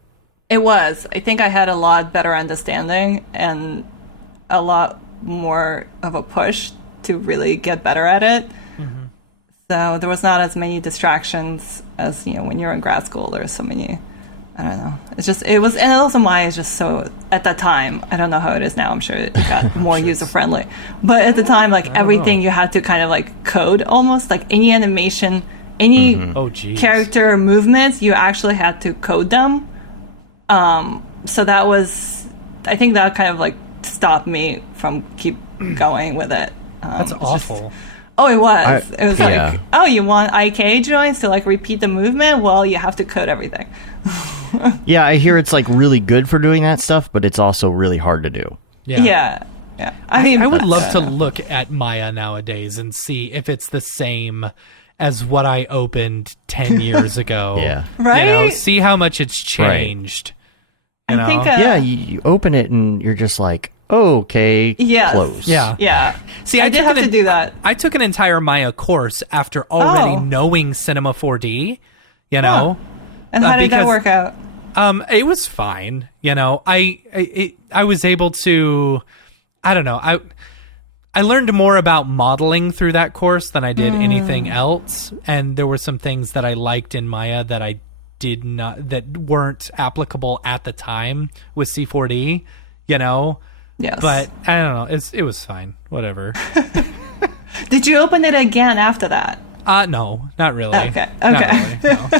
It was. I think I had a lot better understanding and a lot more of a push to really get better at it. Mm-hmm. So there was not as many distractions as, when you're in grad school. There's so many, I don't know. And also Maya is just so, at that time, I don't know how it is now. I'm sure it got more user-friendly. But at the time, everything you had to kind of code almost, any animation, any character movements, you actually had to code them. So that was, I think that kind of stopped me from keep going with it. That's awful. It was. It was you want IK joints to repeat the movement? Well, you have to code everything. Yeah, I hear it's really good for doing that stuff, but it's also really hard to do. Yeah. I mean, I would love to look at Maya nowadays and see if it's the same as what I opened 10 years ago. Yeah. Right? See how much it's changed. I think you open it and you're just like, okay, close. Yeah. See, I did have to do that. I took an entire Maya course after already knowing Cinema 4D, And how did that work out? It was fine. I was able to, I don't know. I learned more about modeling through that course than I did anything else. And there were some things that I liked in Maya that I did not, that weren't applicable at the time with C4D, Yes. But I don't know. It was fine. Whatever. Did you open it again after that? No, not really. Okay. Not really, no.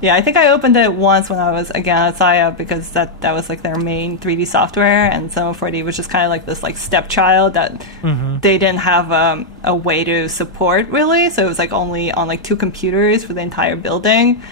Yeah, I think I opened it once when I was again at Saya because that was their main 3D software, and Cinema 4D was just kind of this stepchild that they didn't have a way to support really, so it was only on 2 computers for the entire building.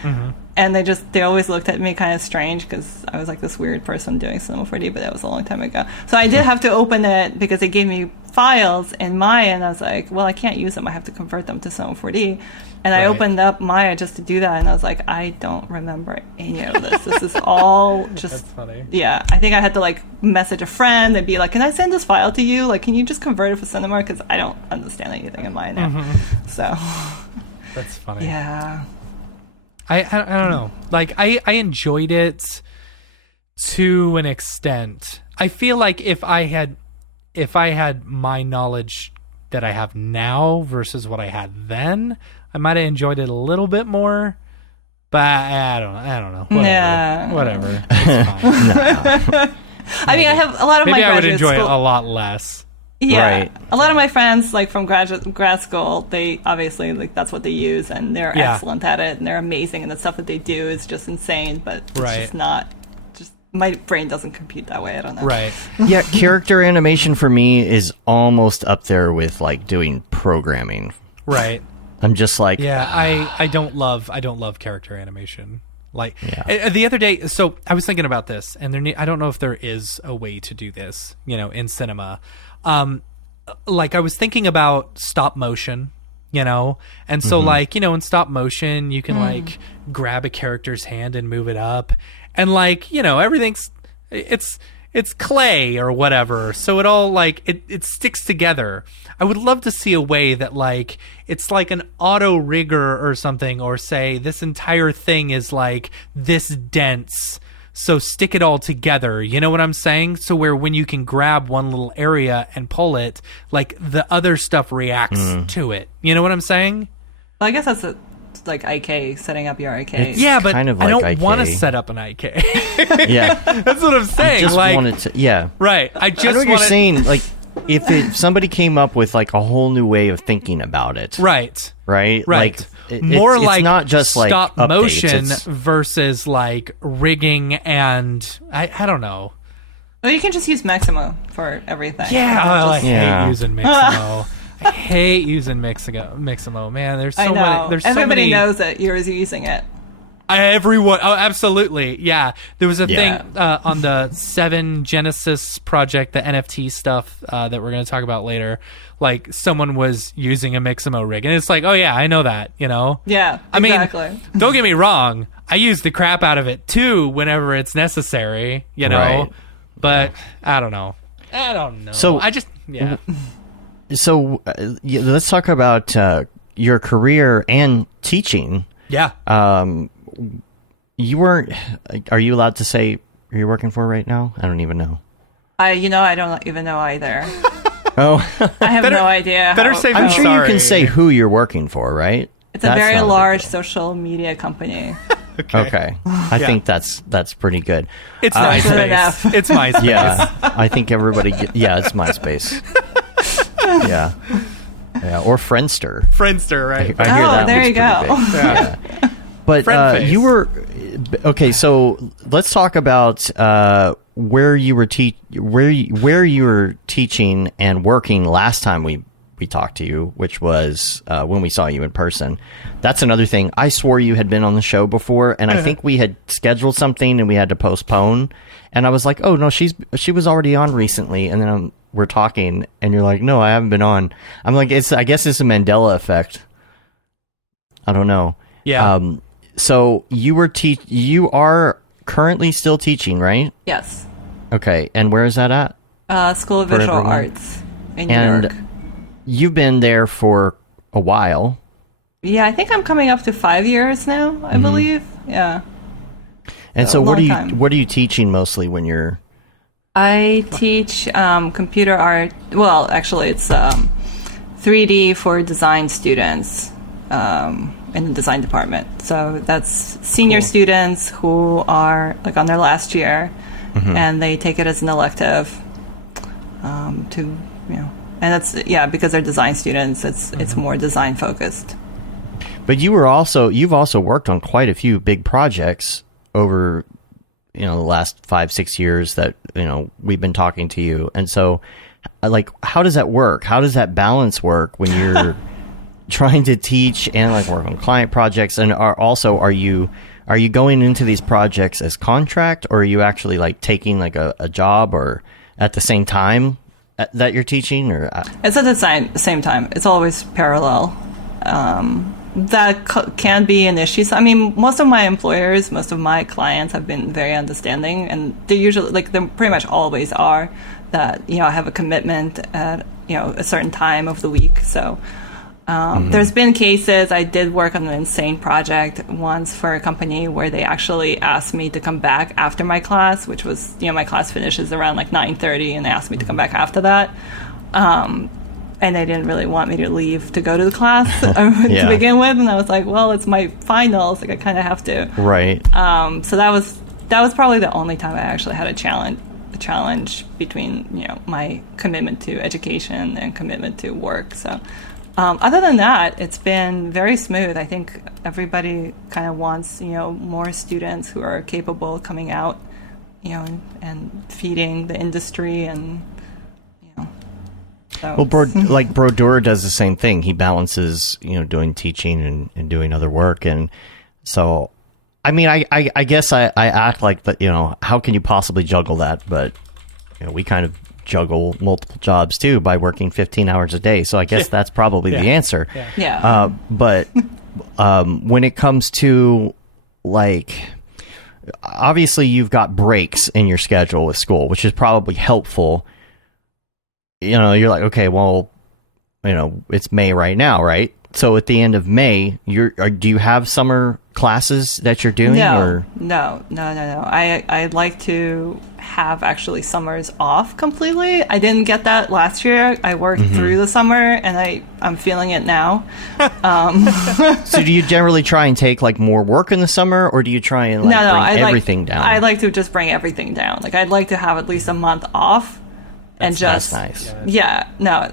And they always looked at me kind of strange because I was this weird person doing Cinema 4D, but that was a long time ago. So I did have to open it because they gave me files in Maya, and I was like, well, I can't use them. I have to convert them to Cinema 4D. And I opened up Maya just to do that, and I was like, I don't remember any of this. This is all just... That's funny. Yeah, I think I had to message a friend and be like, can I send this file to you? Can you just convert it for Cinema? Because I don't understand anything in Maya now. So... That's funny. Yeah. I don't know. I enjoyed it to an extent. I feel like if I had my knowledge that I have now versus what I had then, I might have enjoyed it a little bit more. But I don't know. Whatever. Yeah. Whatever. It's fine. I mean, I have a lot of Maybe my I would graduate enjoy school... it a lot less. Yeah, Right. A lot of my friends, from grad school, they obviously that's what they use, and they're excellent at it, and they're amazing, and the stuff that they do is just insane. But it's just not. Just my brain doesn't compute that way. I don't know. Right. Yeah, character animation for me is almost up there with doing programming. Right. I'm just like, Yeah, I don't love character animation. Like the other day, so I was thinking about this, and I don't know if there is a way to do this, in cinema. Like I was thinking about stop motion, and so like, in stop motion, you can like grab a character's hand and move it up, and like, everything's it's clay or whatever, so it all like it sticks together. I would love to see a way that like it's like an auto rigger or something, or say this entire thing is like this dense, so stick it all together. You know what I'm saying? So where when you can grab one little area and pull it, like the other stuff reacts to it. You know what I'm saying? Well, I guess that's like IK, setting up your IK. Yeah, but kind of I like don't IK. want to set up an IK. Yeah. That's what I'm saying. Just like, wanted to, yeah. right. I I just know what want you're saying. Like, if somebody came up with like a whole new way of thinking about it, Right. right? Right. Like, More it's like not just like stop updates, motion it's- versus like rigging, and I don't know. Well, you can just use Maximo for everything. Yeah, I Yeah. hate using Mixamo. I hate using Mixamo. Man, there's so I know. many. There's so Everybody many. knows that you're using it. Everyone. Oh, absolutely. Yeah. There was a Yeah. thing on the 7 Genesis project, the NFT stuff that we're going to talk about later. Like someone was using a Mixamo rig, and it's like, oh yeah, I know that. Yeah, I mean, exactly. don't get me wrong. I use the crap out of it too whenever it's necessary. Right. But I don't know. So- I just So let's talk about your career and teaching. yeah. You weren't. Are you allowed to say who you're working for right now? I don't even know. I don't even know either. Oh, I have no idea. better how- say I'm sure you sorry. can say who you're working for, right? It's a That's very not big large deal. social media company. Okay, I think that's pretty good. It's Good MySpace. enough. It's MySpace. Yeah, I think everybody. Yeah, it's MySpace. Yeah, or Friendster. Friendster, right? I hear Oh, that there one's you pretty go. big. Yeah. But Friend you face. were okay. So let's talk about where you were where you were teaching and working last time we talked to you, which was when we saw you in person. That's another thing. I swore you had been on the show before, and I think we had scheduled something and we had to postpone. And I was like, "Oh no, she was already on recently." And then we're talking, and you're like, "No, I haven't been on." I'm like, I guess it's a Mandela effect. I don't know. Yeah. So you are currently still teaching, right? Yes. Okay, and where is that at? School of For Visual everyone. Arts in New And York. you've been there for a while. Yeah, I think I'm coming up to 5 years now, Mm-hmm. I believe. Yeah. And A so long time. what are you teaching mostly when you're I teach computer art. Well, actually, it's 3D for design students in the design department. So that's senior Cool. students who are like on their last year, Mm-hmm. and they take it as an elective and that's because they're design students. It's Mm-hmm. more design focused. But you've also worked on quite a few big projects over the last 5-6 years that we've been talking to you. And so like how does that work? How does that balance work when you're trying to teach and like work on client projects? And are you going into these projects as contract, or are you actually like taking like a job or at the same time that you're teaching? Or It's at the same time. It's always parallel. That can be an issue. So, I mean, most of my employers, most of my clients have been very understanding, and they usually, they pretty much always are, that, I have a commitment at, a certain time of the week. So there's been cases. I did work on an insane project once for a company where they actually asked me to come back after my class, which was, my class finishes around like 9:30, and they asked me to come back after that. And they didn't really want me to leave to go to the class Yeah. to begin with. And I was like, well, it's my finals. Like, I kind of have to. right. So that was probably the only time I actually had a challenge between, my commitment to education and commitment to work. So other than that, it's been very smooth. I think everybody kind of wants, more students who are capable of coming out, and feeding the industry and, So, Well, Brodeur does the same thing. He balances, doing teaching and doing other work. And so, I mean, I guess I act like that, how can you possibly juggle that? But, we kind of juggle multiple jobs too by working 15 hours a day. So I guess that's probably the answer. Yeah. But when it comes to obviously you've got breaks in your schedule with school, which is probably helpful. You're like, okay, well, it's May right now, right? So at the end of May, do you have summer classes that you're doing? No. I'd like to have actually summers off completely. I didn't get that last year. I worked through the summer, and I'm feeling it now. So do you generally try and take more work in the summer, or do you try and bring everything down? I like to just bring everything down. I'd like to have at least a month off. That's nice. Yeah, no,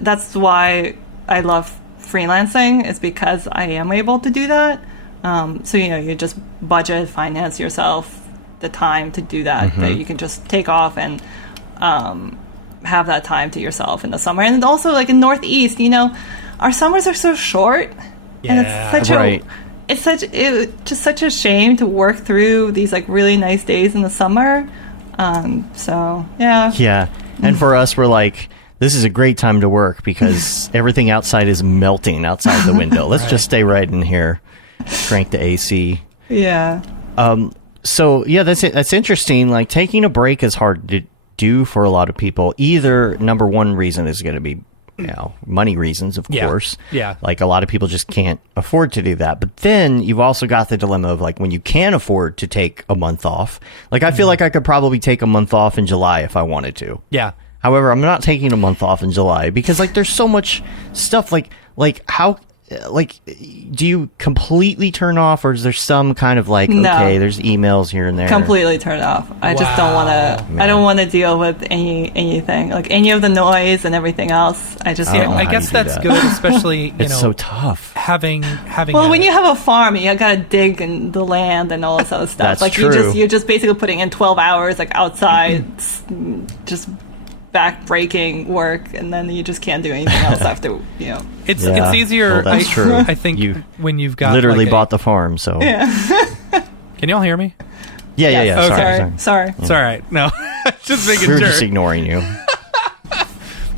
that's why I love freelancing, is because I am able to do that. So, you just budget, finance yourself the time to do that, that you can just take off and have that time to yourself in the summer. And also, in Northeast, our summers are so short. Yeah. And it's just such a shame to work through these really nice days in the summer. So, yeah. Yeah. And for us, we're this is a great time to work because everything outside is melting outside the window. Let's just stay right in here, crank the AC. Yeah. So, yeah, that's interesting. Taking a break is hard to do for a lot of people. Either, number one reason is going to be, money reasons, of course. Yeah. A lot of people just can't afford to do that. But then you've also got the dilemma of when you can afford to take a month off. I feel like I could probably take a month off in July if I wanted to. Yeah. However, I'm not taking a month off in July because there's so much stuff. How do you completely turn off, or is there some kind of No. okay, there's emails here and there? Completely turn it off. I just don't want to. I don't want to deal with anything, any of the noise and everything else. I just don't. I guess that's good, especially it's so tough having. Well, when you have a farm, you gotta dig in the land and all this other stuff. That's true. You're just basically putting in 12 hours outside, just back-breaking work, and then you just can't do anything else after. It's easier. Well, that's true. I think when you've got literally bought the farm, so yeah. Can y'all hear me? Yeah. Oh, sorry. It's all right. No, just making We're sure. just ignoring you.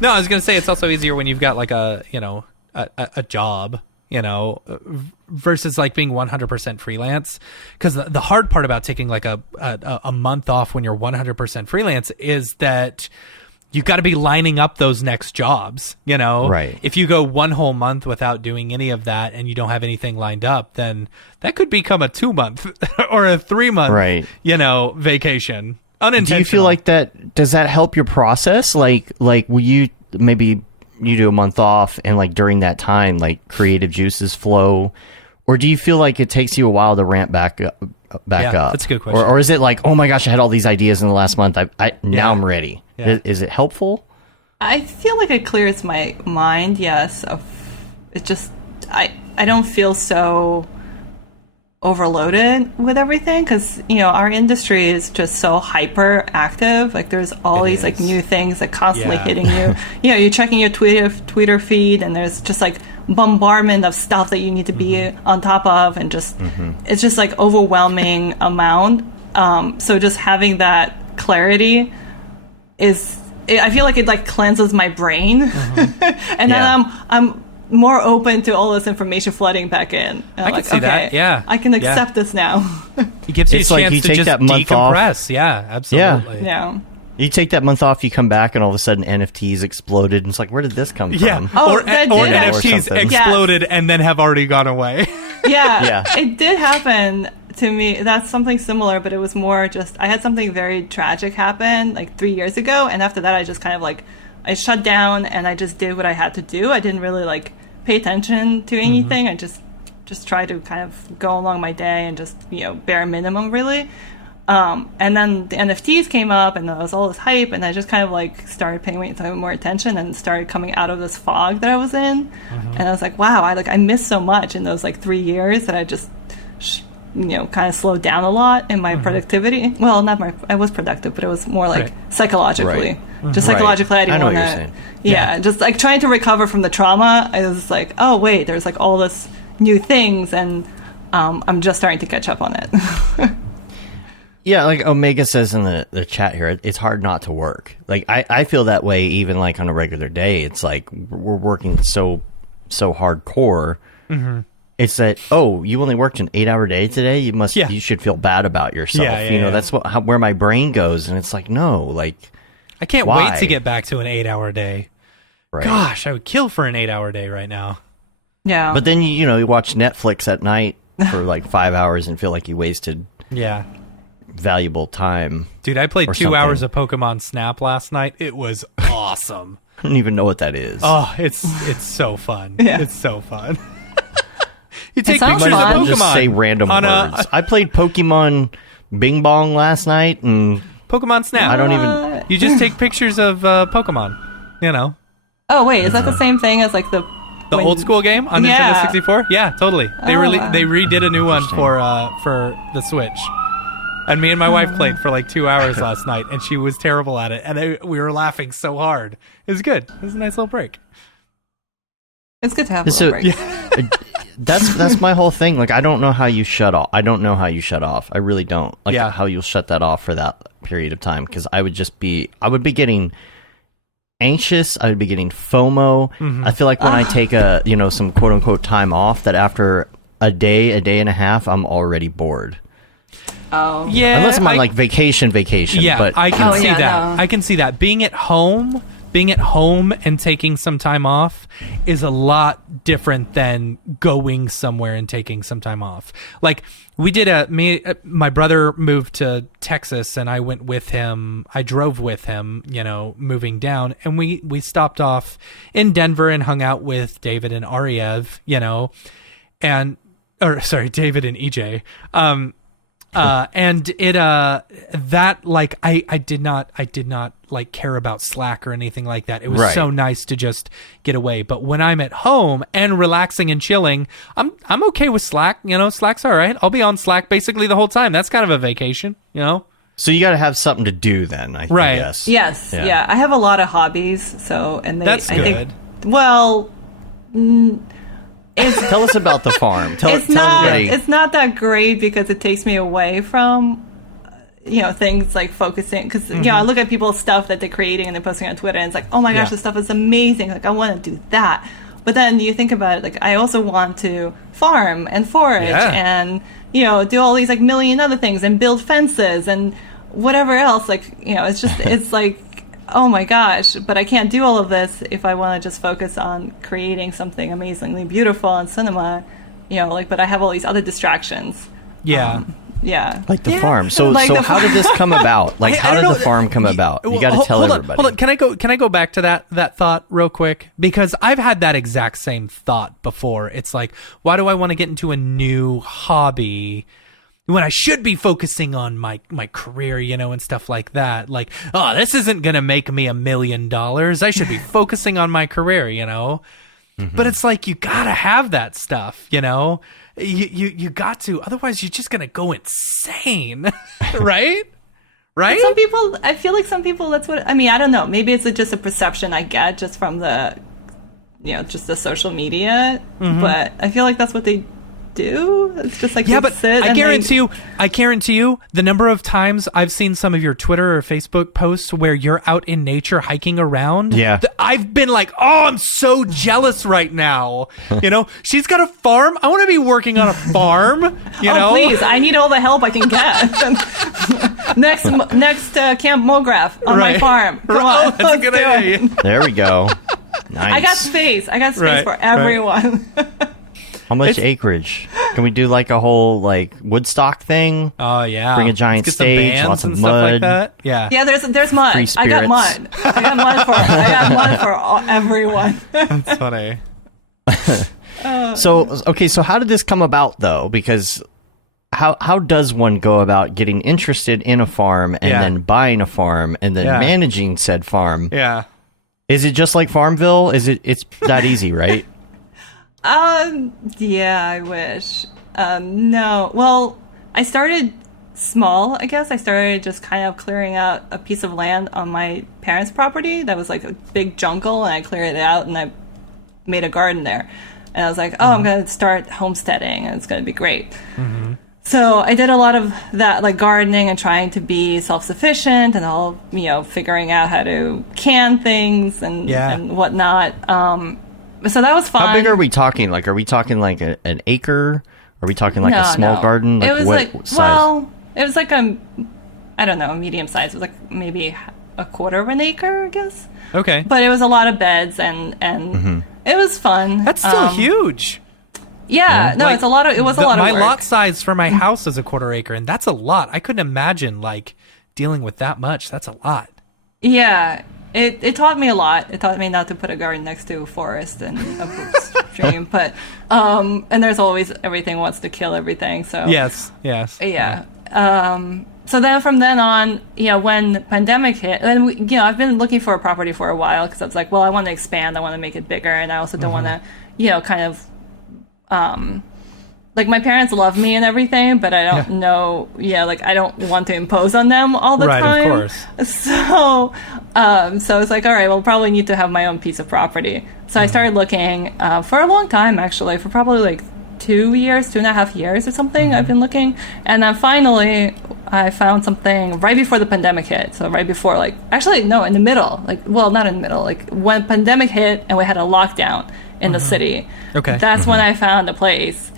No, I was gonna say it's also easier when you've got a job, versus being 100% freelance. Because the hard part about taking a month off when you're 100% freelance is that you got to be lining up those next jobs, Right. If you go one whole month without doing any of that and you don't have anything lined up, then that could become a 2-month or a 3-month, right. Vacation. Unintentional. Do you feel like that? Does that help your process? Will you maybe you do a month off and during that time, creative juices flow, or do you feel like it takes you a while to ramp back up? That's a good question. Or is it oh my gosh, I had all these ideas in the last month. Now I'm ready. Yeah. Is it helpful? I feel like it clears my mind. Yes, it just I don't feel so overloaded with everything because our industry is just so hyper active. There's all these new things that constantly hitting you. You're checking your Twitter feed, and there's just bombardment of stuff that you need to be on top of, and just it's just overwhelming amount. So just having that clarity I feel like it cleanses my brain, and then I'm more open to all this information flooding back in. And I can see that. Yeah, I can accept this now. It gives you a chance you to take just that month decompress. off. Yeah, absolutely. Yeah. You take that month off, you come back, and all of a sudden NFTs exploded, and it's where did this come from? Oh, or that or did NFTs something. exploded and then have already gone away. Yeah, it did happen to me. That's something similar, but it was more just I had something very tragic happen 3 years ago, and after that I just kind of I shut down and I just did what I had to do. I didn't really pay attention to anything. I just tried to kind of go along my day and just bare minimum really. And then the NFTs came up, and there was all this hype, and I just kind of started paying more attention and started coming out of this fog that I was in. And I was wow, I missed so much in those 3 years that I just kind of slowed down a lot in my productivity. Well, I was productive, but it was more psychologically. Right. Just psychologically, I didn't I know want what you're to. saying. Yeah, just like trying to recover from the trauma. I was like, oh wait, there's like all this new things, and I'm just starting to catch up on it. Yeah, like Omega says in the chat here, it's hard not to work. Like I feel that way even like on a regular day. It's like we're working so hardcore. Mm-hmm. It's that, oh, you only worked an 8-hour day today? You should feel bad about yourself. That's where my brain goes, and it's like, no, like I can't why? wait to get back to an 8-hour day. Right. Gosh, I would kill for an 8-hour day right now. Yeah. But then you watch Netflix at night for like 5 hours and feel like you wasted valuable time. Dude, I played 2 something. hours of Pokemon Snap last night. It was awesome. I don't even know what that is. Oh, it's so fun. Yeah. It's so fun. You take sounds pictures of fun. Pokemon. Just say random words. I played Pokemon Bing Bong last night, and Pokemon Snap. I don't even. You just take pictures of Pokemon. Oh wait, is that the same thing as like the old school game on Nintendo 64? Yeah, totally. They wow. they redid a new one for the Switch. And me and my wife played for like 2 hours last night, and she was terrible at it, and we were laughing so hard. It was good. It was a nice little break. It's good to have a little break. That's my whole thing. Like, I don't know how you shut off. I don't know how you shut off. I really don't. Like, how you'll shut that off for that period of time. Because I would be getting anxious. I would be getting FOMO. Mm-hmm. I feel like when I take some quote unquote time off, that after a day and a half, I'm already bored. Oh. Yeah. Unless I'm on like vacation. Yeah, but I can see that. No. I can see that. Being at home and taking some time off is a lot different than going somewhere and taking some time off. Like we did my brother moved to Texas, and I went with him. I drove with him, moving down, and we stopped off in Denver and hung out with David and Ariev, David and EJ. And it that like I did not like care about Slack or anything like that. It was so nice to just get away. But when I'm at home and relaxing and chilling, I'm okay with Slack. Slack's all right. I'll be on Slack basically the whole time. That's kind of a vacation, So you got to have something to do then, I guess. Yes. Yeah. I have a lot of hobbies, so that's good. I think, well, tell us about the farm. Tell everybody. It's not that great because it takes me away from, things like focusing. Because, I look at people's stuff that they're creating and they're posting on Twitter, and it's like, oh my gosh, this stuff is amazing. Like, I want to do that. But then you think about it, like, I also want to farm and forage and, do all these, like, million other things and build fences and whatever else. Like, it's just, it's like, oh my gosh, but I can't do all of this if I want to just focus on creating something amazingly beautiful in cinema, but I have all these other distractions. Yeah. Like the farm. So how did this come about? Like, how did the farm come about? You got to tell everybody. Hold on. Can I go back to that thought real quick? Because I've had that exact same thought before. It's like, why do I want to get into a new hobby when I should be focusing on my career, and stuff like that? Like, oh, this isn't going to make me $1 million. I should be focusing on my career, Mm-hmm. But it's like, you got to have that stuff, You got to. Otherwise, you're just going to go insane, right? Right? Some people, I feel like some people, that's what, I don't know. Maybe it's just a perception I get just from the, just the social media. Mm-hmm. But I feel like that's what they do. It's just like, but I guarantee you the number of times I've seen some of your Twitter or Facebook posts where you're out in nature hiking around. Yeah. I've been like, oh, I'm so jealous right now. She's got a farm. I want to be working on a farm. Please, I need all the help I can get. next Camp Mograph on my farm. Come on, that's a good idea. There we go. Nice. I got space for everyone. How much acreage? Can we do like a whole like Woodstock thing? Oh yeah. Bring a giant stage, lots of mud. Like that. Yeah. Yeah, there's mud. I got mud. I got mud for everyone. That's funny. So how did this come about though? Because how does one go about getting interested in a farm and then buying a farm and then managing said farm? Yeah. Is it just like Farmville? It's that easy, right? Yeah, I wish. No. Well, I started small, I guess. I started just kind of clearing out a piece of land on my parents' property that was like a big jungle, and I cleared it out and I made a garden there. And I was like, I'm going to start homesteading and it's going to be great. Mm-hmm. So I did a lot of that, like gardening and trying to be self-sufficient and all, figuring out how to can things and whatnot. So that was fun. How big are we talking? Like, are we talking like an acre? Are we talking like a small garden? Like, it was what size? Well, it was like a medium size. It was like maybe a quarter of an acre, I guess. Okay. But it was a lot of beds and it was fun. That's still huge. Yeah, no, like, it was a lot of work. My lot size for my house is a quarter acre, and that's a lot. I couldn't imagine like dealing with that much. That's a lot. Yeah, it taught me a lot. It taught me not to put a garden next to a forest and a brook stream. But and there's always everything wants to kill everything. So yes. Yeah. So then from then on, when the pandemic hit, and I've been looking for a property for a while because I was like, well, I want to expand, I want to make it bigger, and I also don't want to, kind of. Like my parents love me and everything, but I don't know. Yeah, like I don't want to impose on them all the time. Right, of course. So, so it's like, all right, well, probably need to have my own piece of property. So I started looking for a long time, actually, for probably like 2.5 years or something. I've been looking, and then finally I found something right before the pandemic hit. So right before, in the middle. Not in the middle. Like when pandemic hit and we had a lockdown in the city. Okay. That's when I found a place.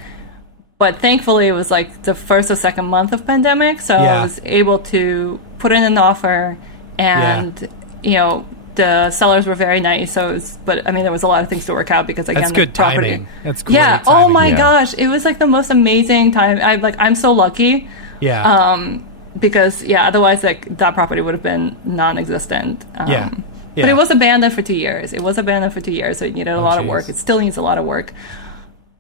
But thankfully, it was like the first or second month of pandemic, so I was able to put in an offer, and the sellers were very nice. So, there was a lot of things to work out because again, that's good the property. Timing. That's great. Yeah. Timing. Oh my gosh, it was like the most amazing time. I'm so lucky. Yeah. Because otherwise, like that property would have been non-existent. But it was abandoned for 2 years. So it needed a lot of work. It still needs a lot of work.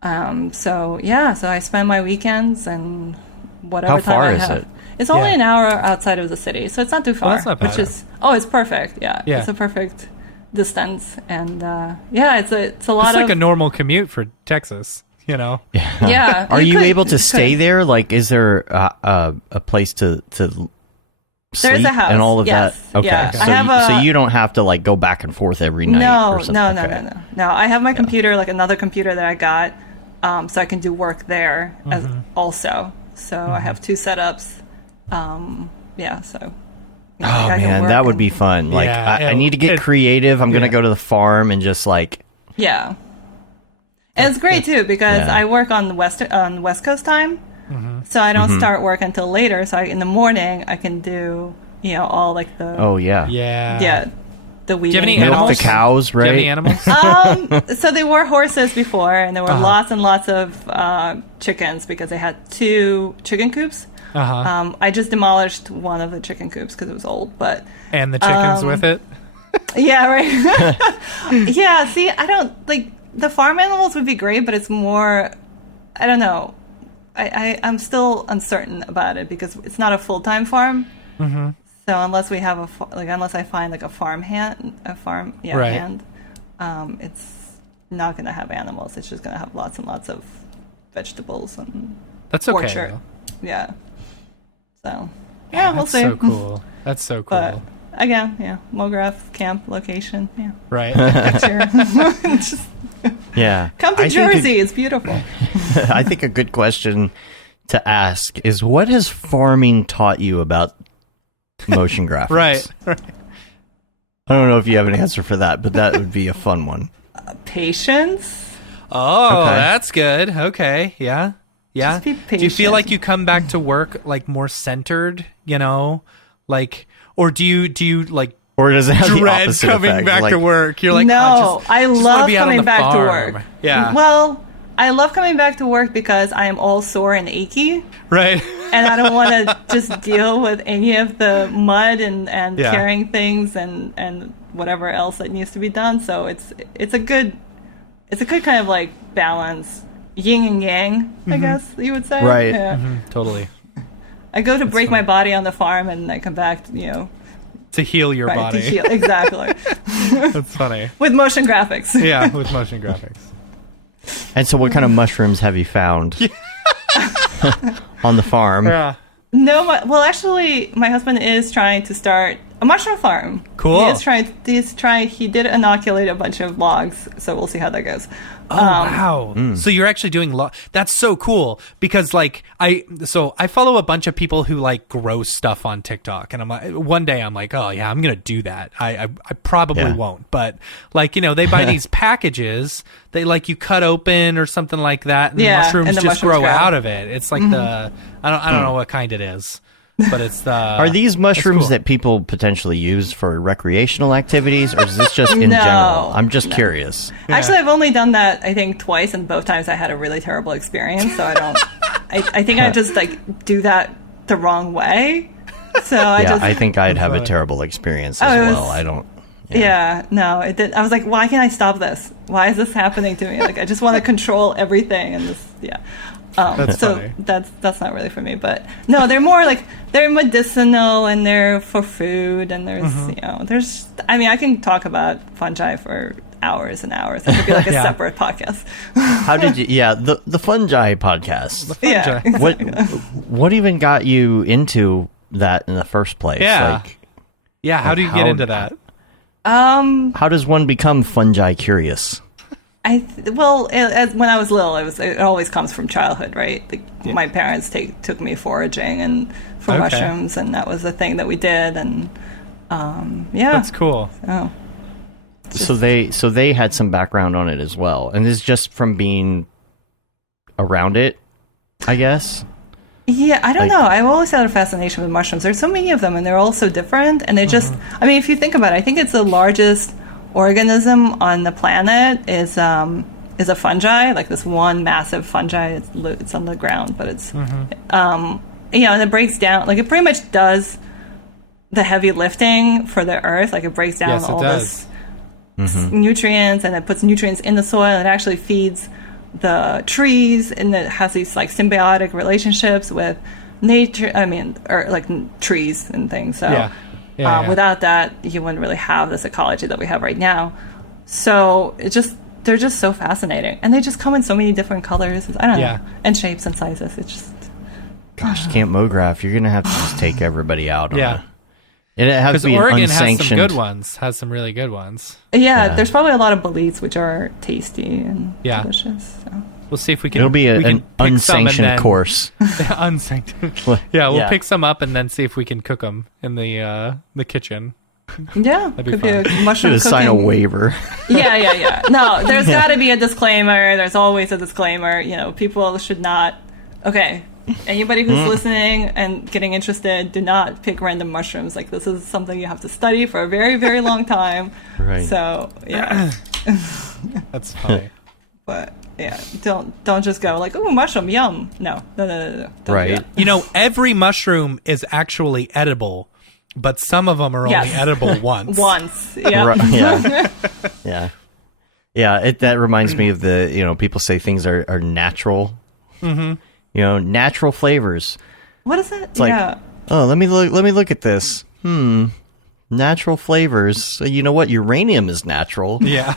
So I spend my weekends and whatever How far time I is have. it? It's only an hour outside of the city, so it's not too far. That's not bad. It's perfect. Yeah. It's a perfect distance, and it's a lot It's of like a normal commute for Texas. Yeah. Are you able to stay there? Like, is there a place to sleep There's a house and all of yes. that? Okay. Yeah. So, you don't have to like go back and forth every night. No, or something. no. I have my computer, like another computer that I got, so I can do work there as also. So I have 2 setups. So. Oh man, that would be fun. Like, I need to get creative. I'm gonna go to the farm and just like. Yeah. And it's great too because I work on West Coast time, so I don't start work until later. So in the morning I can do all like the the weeding. Do you have any Milk animals? the cows, right? Do you have any animals? So they were horses before, and there were lots and lots of chickens because they had 2 chicken coops. I just demolished one of the chicken coops because it was old, but and the chickens with it. Yeah, right. Yeah. See, I don't like. The farm animals would be great, but it's more, I don't know. I'm still uncertain about it because it's not a full-time farm. Mm-hmm. So unless we have unless I find like a farm hand, hand, it's not going to have animals. It's just going to have lots and lots of vegetables and that's okay. orchard. Yeah. So we'll see. So cool. That's so cool. But, again, Mograph camp location. Yeah. Right. Just, yeah. come to Jersey. It's beautiful. I think a good question to ask is, what has farming taught you about motion graphics? Right. I don't know if you have an answer for that, but that would be a fun one. Patience. Oh, Okay. that's good. Okay. Yeah. Yeah. Just be Do you feel patient. like you come back to work like more centered, like, or do you like Or does it have the dread opposite coming effect? back Like, to work? You're like, No, I just wanna love be out on coming the back to farm. work. Yeah. Well, I love coming back to work because I am all sore and achy, Right. and I don't want to just deal with any of the mud and Yeah. carrying things and whatever else that needs to be done. So it's a good kind of like balance, yin and yang, I guess you would say. Right. Yeah. Totally. I go to break funny. my body on the farm, and I come back, To heal your right, to body. heal. Exactly. That's funny. With motion graphics. Yeah, with motion graphics. And so what kind of mushrooms have you found on the farm? Yeah. No, well, actually, my husband is trying to start a mushroom farm. Cool. He did inoculate a bunch of logs, so we'll see how that goes. Oh, wow. So you're actually doing that's so cool, because like I follow a bunch of people who like grow stuff on TikTok, and I'm like, one day I'm like, oh yeah, I'm going to do that. I probably won't, but like, they buy these packages, they like you cut open or something like that, and the mushrooms and the just mushrooms grow grow out of it. It's like I don't know what kind it is. But it's the Are these mushrooms cool. that people potentially use for recreational activities, or is this just in general? I'm just curious. Actually, I've only done that, I think, twice, and both times I had a really terrible experience. So I don't. I think I just like do that the wrong way. So I think I'd have a terrible experience as well. I don't. Yeah, no, it did. I was like, why can't I stop this? Why is this happening to me? Like, I just want to control everything, and this, That's so funny. that's not really for me, but no, they're more like they're medicinal and they're for food, and there's I can talk about fungi for hours and hours. It could be like a separate podcast. How did you? Yeah, the fungi podcast. Yeah. What even got you into that in the first place? Yeah. How do you get into that? How does one become fungi curious? When I was little, it always comes from childhood, right? Like, my parents took me foraging and for mushrooms, and that was the thing that we did, and that's cool. So they had some background on it as well, and this is just from being around it, I guess. Yeah, I don't know. I've always had a fascination with mushrooms. There's so many of them, and they're all so different. And they just, if you think about it, I think it's the largest organism on the planet is a fungi, like this one massive fungi. It's on the ground, but it's, and it breaks down, like it pretty much does the heavy lifting for the earth. Like it breaks down this nutrients, and it puts nutrients in the soil, and it actually feeds the trees, and it has these like symbiotic relationships with nature. Or like trees and things. So without that, you wouldn't really have this ecology that we have right now. So they're just so fascinating, and they just come in so many different colors. I don't know, and shapes and sizes. It's just Camp Mograph. You're gonna have to just take everybody out. It has to be Oregon unsanctioned. has some good ones. Has some really good ones. Yeah, there's probably a lot of boletes which are tasty and delicious. So. We'll see if we can. It'll be an unsanctioned course. Unsanctioned. We'll pick some up and then see if we can cook them in the kitchen. Yeah, that'd be fun. A mushroom Should sign a waiver. Yeah. No, there's got to be a disclaimer. There's always a disclaimer. People should not. Okay. Anybody who's listening and getting interested, do not pick random mushrooms. Like, this is something you have to study for a very, very long time. Right. So, yeah. That's funny. But, yeah, don't just go like, "Ooh, mushroom, yum." No. Don't right. do that. Every mushroom is actually edible, but some of them are only edible once. Yeah. Yeah. That reminds me of the, people say things are natural. Mm-hmm. Natural flavors. What is it? It's like, oh, let me look at this. Natural flavors. So you know what? Uranium is natural. Yeah.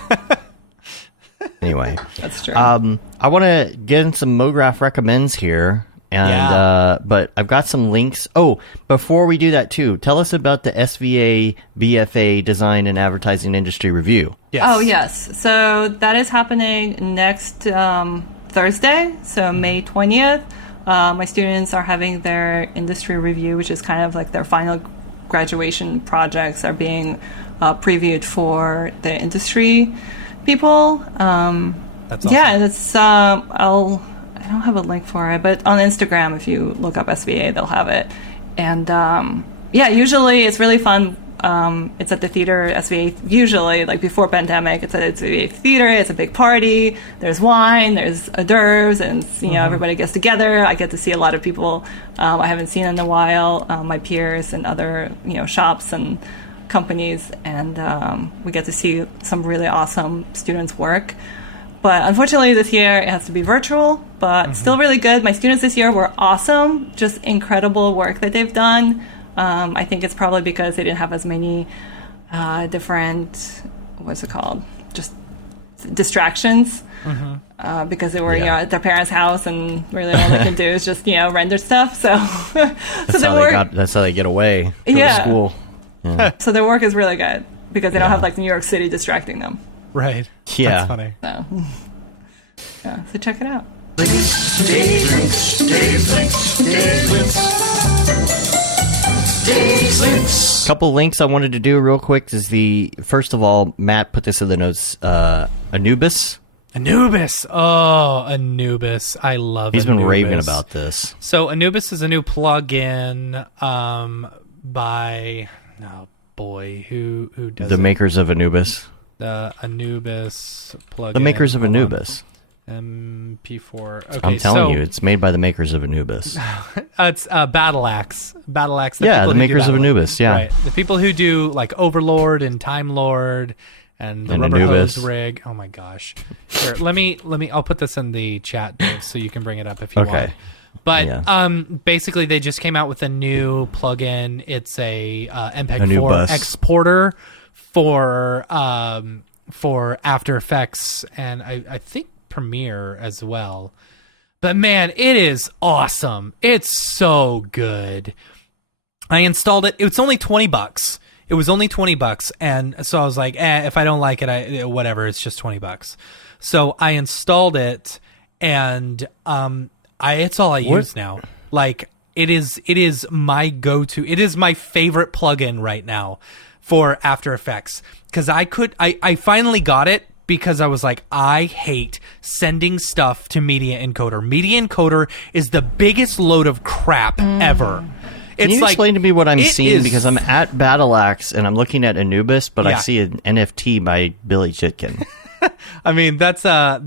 Anyway, that's true. I want to get in some Mograph recommends here, and but I've got some links. Oh, before we do that too, tell us about the SVA BFA Design and Advertising Industry Review. Yes. Oh, yes. So that is happening next Thursday, so May 20th. My students are having their industry review, which is kind of like their final graduation projects are being previewed for the industry people. That's awesome. Yeah, it's I don't have a link for it, but on Instagram, if you look up SVA, they'll have it. And usually it's really fun. It's at the theater, SVA, usually, like before pandemic, it's at SVA theater, it's a big party, there's wine, there's hors d'oeuvres, and, everybody gets together. I get to see a lot of people I haven't seen in a while, my peers and other, shops and companies, and we get to see some really awesome students' work. But unfortunately, this year it has to be virtual, but still really good. My students this year were awesome, just incredible work that they've done. I think it's probably because they didn't have as many different, just distractions. Because they were, at their parents' house, and really all they can do is just, render stuff. So, that's how they get away. Go to school. Yeah. So their work is really good because they don't have like New York City distracting them. Right. Yeah. That's funny. So check it out. Couple links I wanted to do real quick is first of all, Matt put this in the notes. Anubis. Oh, Anubis. I love He's Anubis. been raving about this. So Anubis is a new plugin by who does the makers of Anubis. The Anubis plugin. The makers of Anubis. MP4. Okay, I'm telling you, it's made by the makers of Anubis. It's Battle Axe. Battle Axe. The makers of Anubis. Yeah, right. The people who do like Overlord and Time Lord and the Rubber Anubis. Hose rig. Oh my gosh. Here, let me. I'll put this in the chat, Dave, so you can bring it up if you want. But basically, they just came out with a new plugin. It's a MPEG-4 exporter for After Effects, and I think Premiere as well. But man, it is awesome. It's so good. I installed it. It's only $20. It was only $20, and so I was like, if I don't like it, whatever. It's just $20. So I installed it, and it's all I use now. Like it is my go-to. It is my favorite plugin right now for After Effects because I finally got it because I was like, I hate sending stuff to Media Encoder. Media Encoder is the biggest load of crap ever. Can you explain to me what I'm seeing? Because I'm at Battle Axe and I'm looking at Anubis, but I see an NFT by Billy Chitkin. I mean, that's the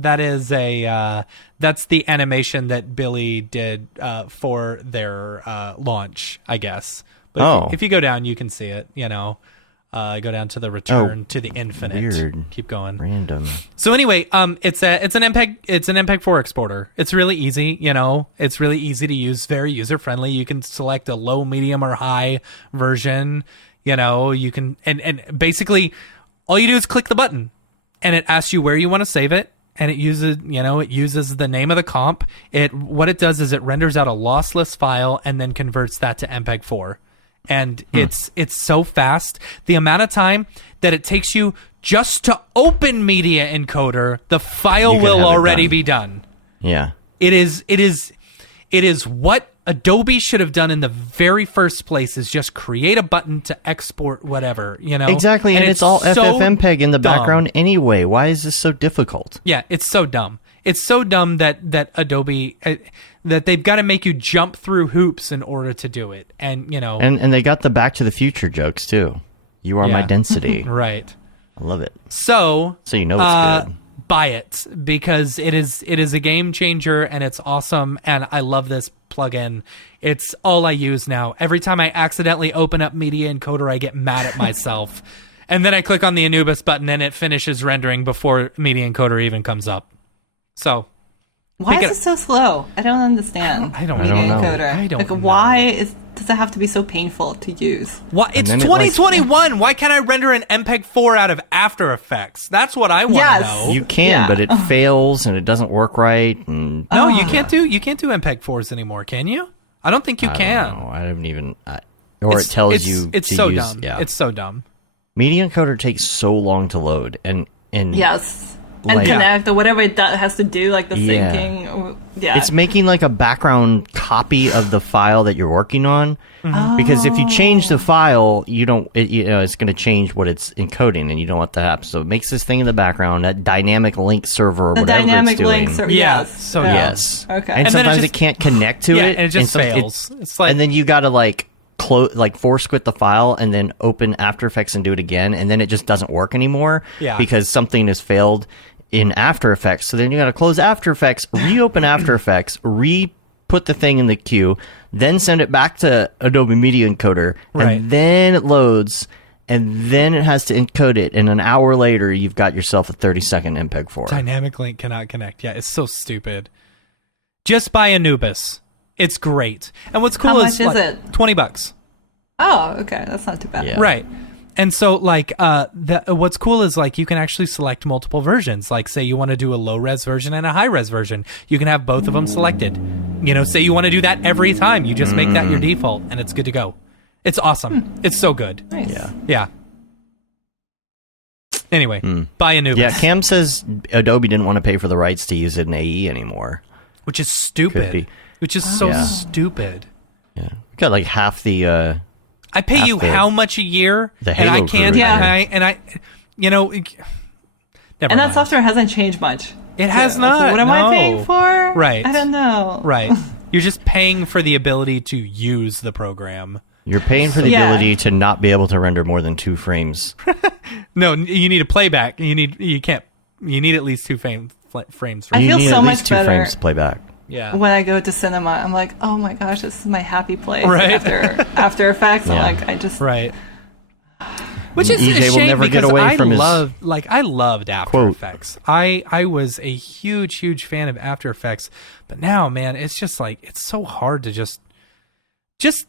animation that Billy did for their launch, I guess. But if you go down, you can see it. Go down to the return to the infinite. Weird. Keep going. Random. So anyway, it's an MPEG-4 exporter. It's really easy. It's really easy to use. Very user friendly. You can select a low, medium, or high version. You can and basically all you do is click the button, and it asks you where you want to save it. And it uses the name of the comp. What it does is it renders out a lossless file and then converts that to MPEG-4. And it's so fast. The amount of time that it takes you just to open Media Encoder, the file will already be done. Yeah. It is what Adobe should have done in the very first place, is just create a button to export whatever, Exactly, and it's all FFmpeg in the background anyway. Why is this so difficult? Yeah, it's so dumb. It's so dumb that Adobe that they've got to make you jump through hoops in order to do it, and and they got the Back to the Future jokes too. You are my density, right? I love it. So it's good. Buy it because it is a game changer and it's awesome, and I love this plugin. It's all I use now. Every time I accidentally open up Media Encoder, I get mad at myself, and then I click on the Anubis button and it finishes rendering before Media Encoder even comes up. So, why is it so slow? I don't understand. I don't know. I don't know. Why does it have to be so painful to use? What? It's 2021. Why can't I render an MPEG-4 out of After Effects? That's what I want to know. You can, but it fails and it doesn't work right. And no, you can't do MPEG-4s anymore, can you? I don't think you can. No, I haven't even. Or it tells you. It's so dumb. Yeah. It's so dumb. Media Encoder takes so long to load, and yes. And connect or whatever it has to do, like the syncing. Yeah. It's making like a background copy of the file that you're working on. Mm-hmm. Because if you change the file, it's going to change what it's encoding, and you don't want that to happen. So it makes this thing in the background, that dynamic link server or whatever it's doing. Yes. Yes. Okay. And sometimes it can't connect to it. And it just fails. It's like, and then you got to force quit the file and then open After Effects and do it again, and then it just doesn't work anymore because something has failed in After Effects. So then you got to close After Effects, reopen After Effects, put the thing in the queue, then send it back to Adobe Media Encoder, and then it loads, and then it has to encode it, and an hour later you've got yourself a 30-second MPEG-4. Dynamic link cannot connect. Yeah, it's so stupid. Just buy Anubis. It's great. And what's cool is it? $20. Oh, okay. That's not too bad. Yeah. Right. And so like what's cool is like you can actually select multiple versions. Like say you want to do a low res version and a high res version. You can have both of them selected. You know, say you want to do that every time. You just make that your default and it's good to go. It's awesome. It's so good. Nice. Yeah. Yeah. Anyway, buy Anubis. Yeah, Cam says Adobe didn't want to pay for the rights to use it in AE anymore. Which is Could stupid. be. Which is so Yeah. stupid. Yeah. We got like half the I pay half you the- how much a year, the and I Halo can't. crew, And I, you know, never And mind. that software hasn't changed much. It has too. not. What am no. I paying for? Right. I don't know. Right. You're just paying for the ability to use the program. You're paying for the Yeah. ability to not be able to render more than 2 frames. No, you need a playback. You need at least 2 frames. For I You feel need so at much least 2 better. frames to play back. yeah. When I go to cinema, I'm like, oh my gosh, this is my happy place. Right. After Effects, Yeah. I'm like, I just Right. Which is EJ a will shame never get because away I from his loved After quote. Effects. I was a huge fan of After Effects, but now, man, it's just like it's so hard to just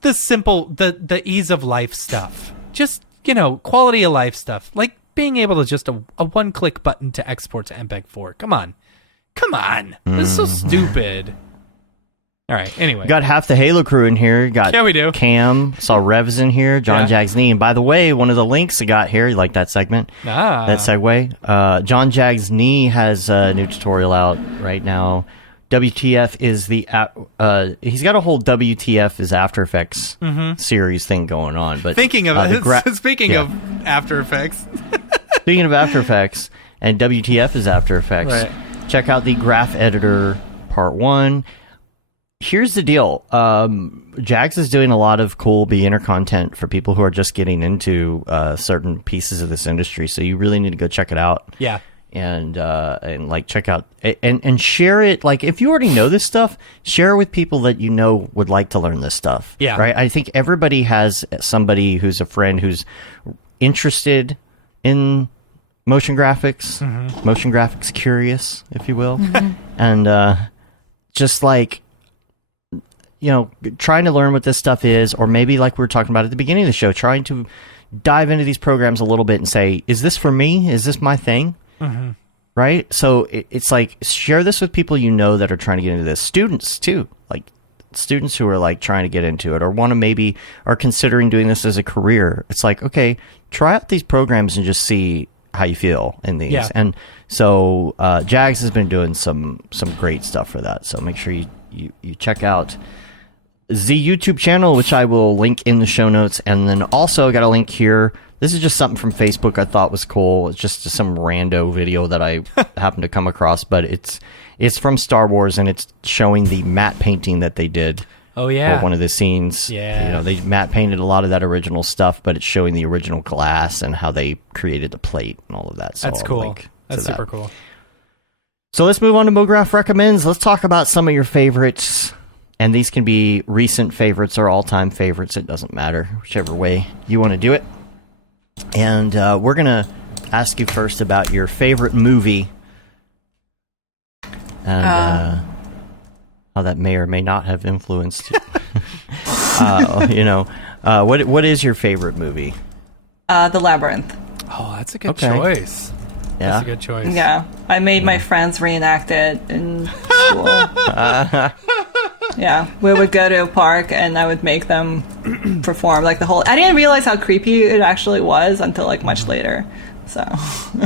the simple the ease of life stuff. Just, you know, quality of life stuff. Like being able to just a one-click button to export to MPEG-4. Come on. This is so stupid. All right, anyway. We got half the Halo crew in here. Got Yeah, we do. Cam, saw Revs in here, John Yeah. Jags Knee. And by the way, one of the links I got here, you like that segment? That segue. John Jags Knee has a new tutorial out right now. WTF is he's got a whole WTF is After Effects series thing going on. But Thinking of speaking yeah. of After Effects. Speaking of After Effects, and WTF is After Effects, Right. check out the Graph Editor Part 1. Here's the deal. Jags is doing a lot of cool beginner content for people who are just getting into certain pieces of this industry. So you really need to go check it out. Yeah. And like check out and share it. Like if you already know this stuff, share it with people that you know would like to learn this stuff. Yeah. Right. I think everybody has somebody who's a friend who's interested in motion graphics, motion graphics curious, if you will, and just like, you know, trying to learn what this stuff is, or maybe like we were talking about at the beginning of the show, trying to dive into these programs a little bit and say, is this for me? Is this my thing? Right? So it's like, share this with people you know that are trying to get into this. Students, too. Like, students who are, like, trying to get into it or want to maybe are considering doing this as a career. It's like, okay, try out these programs and just see how you feel in these. Yeah. And so Jags has been doing some great stuff for that. So make sure you check out the YouTube channel, which I will link in the show notes. And then also got a link here. This is just something from Facebook I thought was cool. It's just some rando video that I happened to come across, but it's from Star Wars, and it's showing the matte painting that they did Oh yeah. for one of the scenes. Yeah. You know, they matte painted a lot of that original stuff, but it's showing the original glass and how they created the plate and all of that. So That's I'll cool. link to That's that. super cool. So let's move on to Mograph Recommends. Let's talk about some of your favorites. And these can be recent favorites or all-time favorites. It doesn't matter, whichever way you want to do it. And we're going to ask you first about your favorite movie. And how that may or may not have influenced you. You know, what is your favorite movie? The Labyrinth. Oh, that's a good Okay. choice. Yeah. That's a good choice. Yeah, I made my friends reenact it in school. Yeah, we would go to a park and I would make them perform like the whole. I didn't realize how creepy it actually was until like much later. So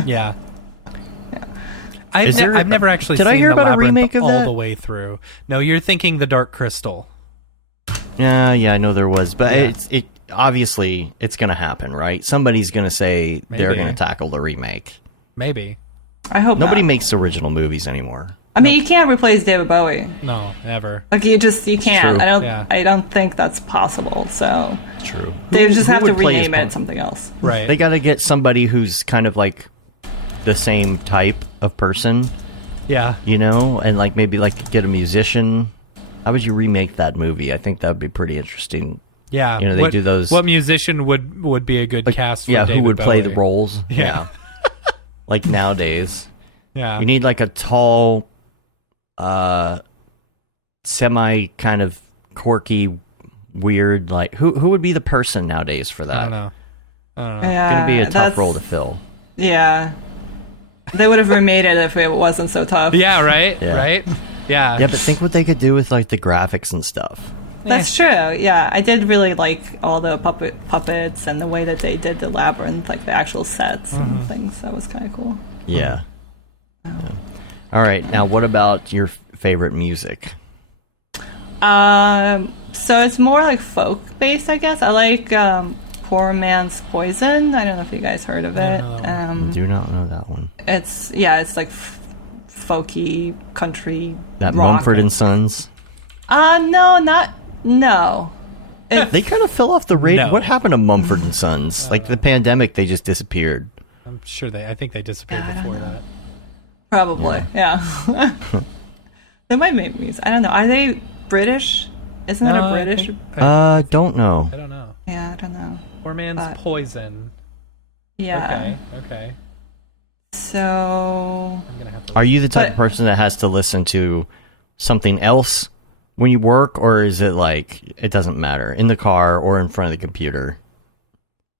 Yeah. Yeah. I've never actually Did seen I hear the about a Labyrinth remake of all that? the way through. No, you're thinking The Dark Crystal. Yeah, I know there was, but Yeah. it obviously it's going to happen, right? Somebody's going to say they're Maybe. going to tackle the remake. Maybe. I hope Nobody not. makes original movies anymore. I mean, you can't replace David Bowie. No, ever. Like you can't. True. Yeah. I don't think that's possible. So True. they just have to would play his rename it part? something else. Right. They got to get somebody who's kind of like the same type of person, yeah. you know, and like maybe like get a musician. How would you remake that movie? I think that would be pretty interesting. Yeah. You know, they do those- What musician would be a good cast for Yeah, David who would play the Bowie? roles? Yeah. Like nowadays. Yeah. You need like a tall, semi kind of quirky, weird. Like who would be the person nowadays for that? I don't know. I don't know. Yeah, Gonna be a tough that's- role to fill. Yeah. They would have remade it if it wasn't so tough. Yeah, right? Yeah. Right? Yeah. Yeah, but think what they could do with like the graphics and stuff. That's true. Yeah, I did really like all the puppets and the way that they did the labyrinth, like the actual sets and things. That was kind of cool. Yeah. Yeah. All right. Now, what about your favorite music? So it's more like folk based, I guess. I like Poor Man's Poison. I don't know if you guys heard of it. I do not know that one. It's like folky country. That rock. Mumford and Sons. No. They kind of fell off the radar. No. What happened to Mumford and Sons? Like the pandemic, they just disappeared. I'm sure I think they disappeared before that. Probably, yeah. They might make music. I don't know. Are they British? Isn't that a British? Don't know. I don't know. Yeah, I don't know. Poor Man's Poison. Yeah. Okay. So. I'm gonna have to. Are you the type of person that has to listen to something else when you work, or is it like it doesn't matter in the car or in front of the computer?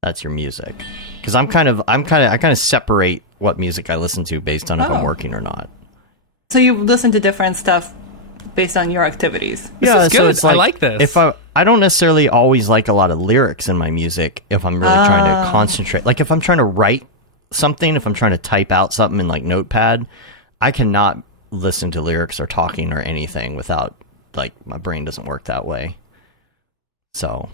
That's your music. Because I kind of separate what music I listen to based on if I'm working or not. So you listen to different stuff based on your activities. This is good. So it's I like this. If I don't necessarily always like a lot of lyrics in my music if I'm really trying to concentrate. Like if I'm trying to write something, if I'm trying to type out something in like Notepad, I cannot listen to lyrics or talking or anything without, like, my brain doesn't work that way. So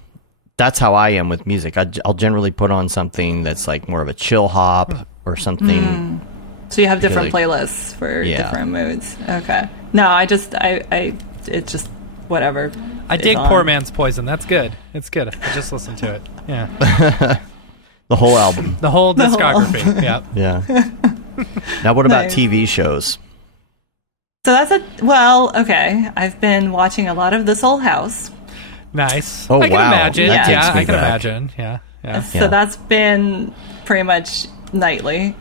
that's how I am with music. I'll generally put on something that's like more of a chill hop or something. So you have different Really? playlists for different moods. Okay. No, it's just whatever. I is dig on. Poor Man's Poison. That's good. It's good. I just listened to it. Yeah. The whole album. The whole discography. Yeah. Yeah. Now, what about Nice. TV shows? So okay. I've been watching a lot of This Old House. Nice. Oh, I can wow. imagine. That takes Yeah, me I can back. imagine. Yeah. Yeah. So that's been pretty much nightly.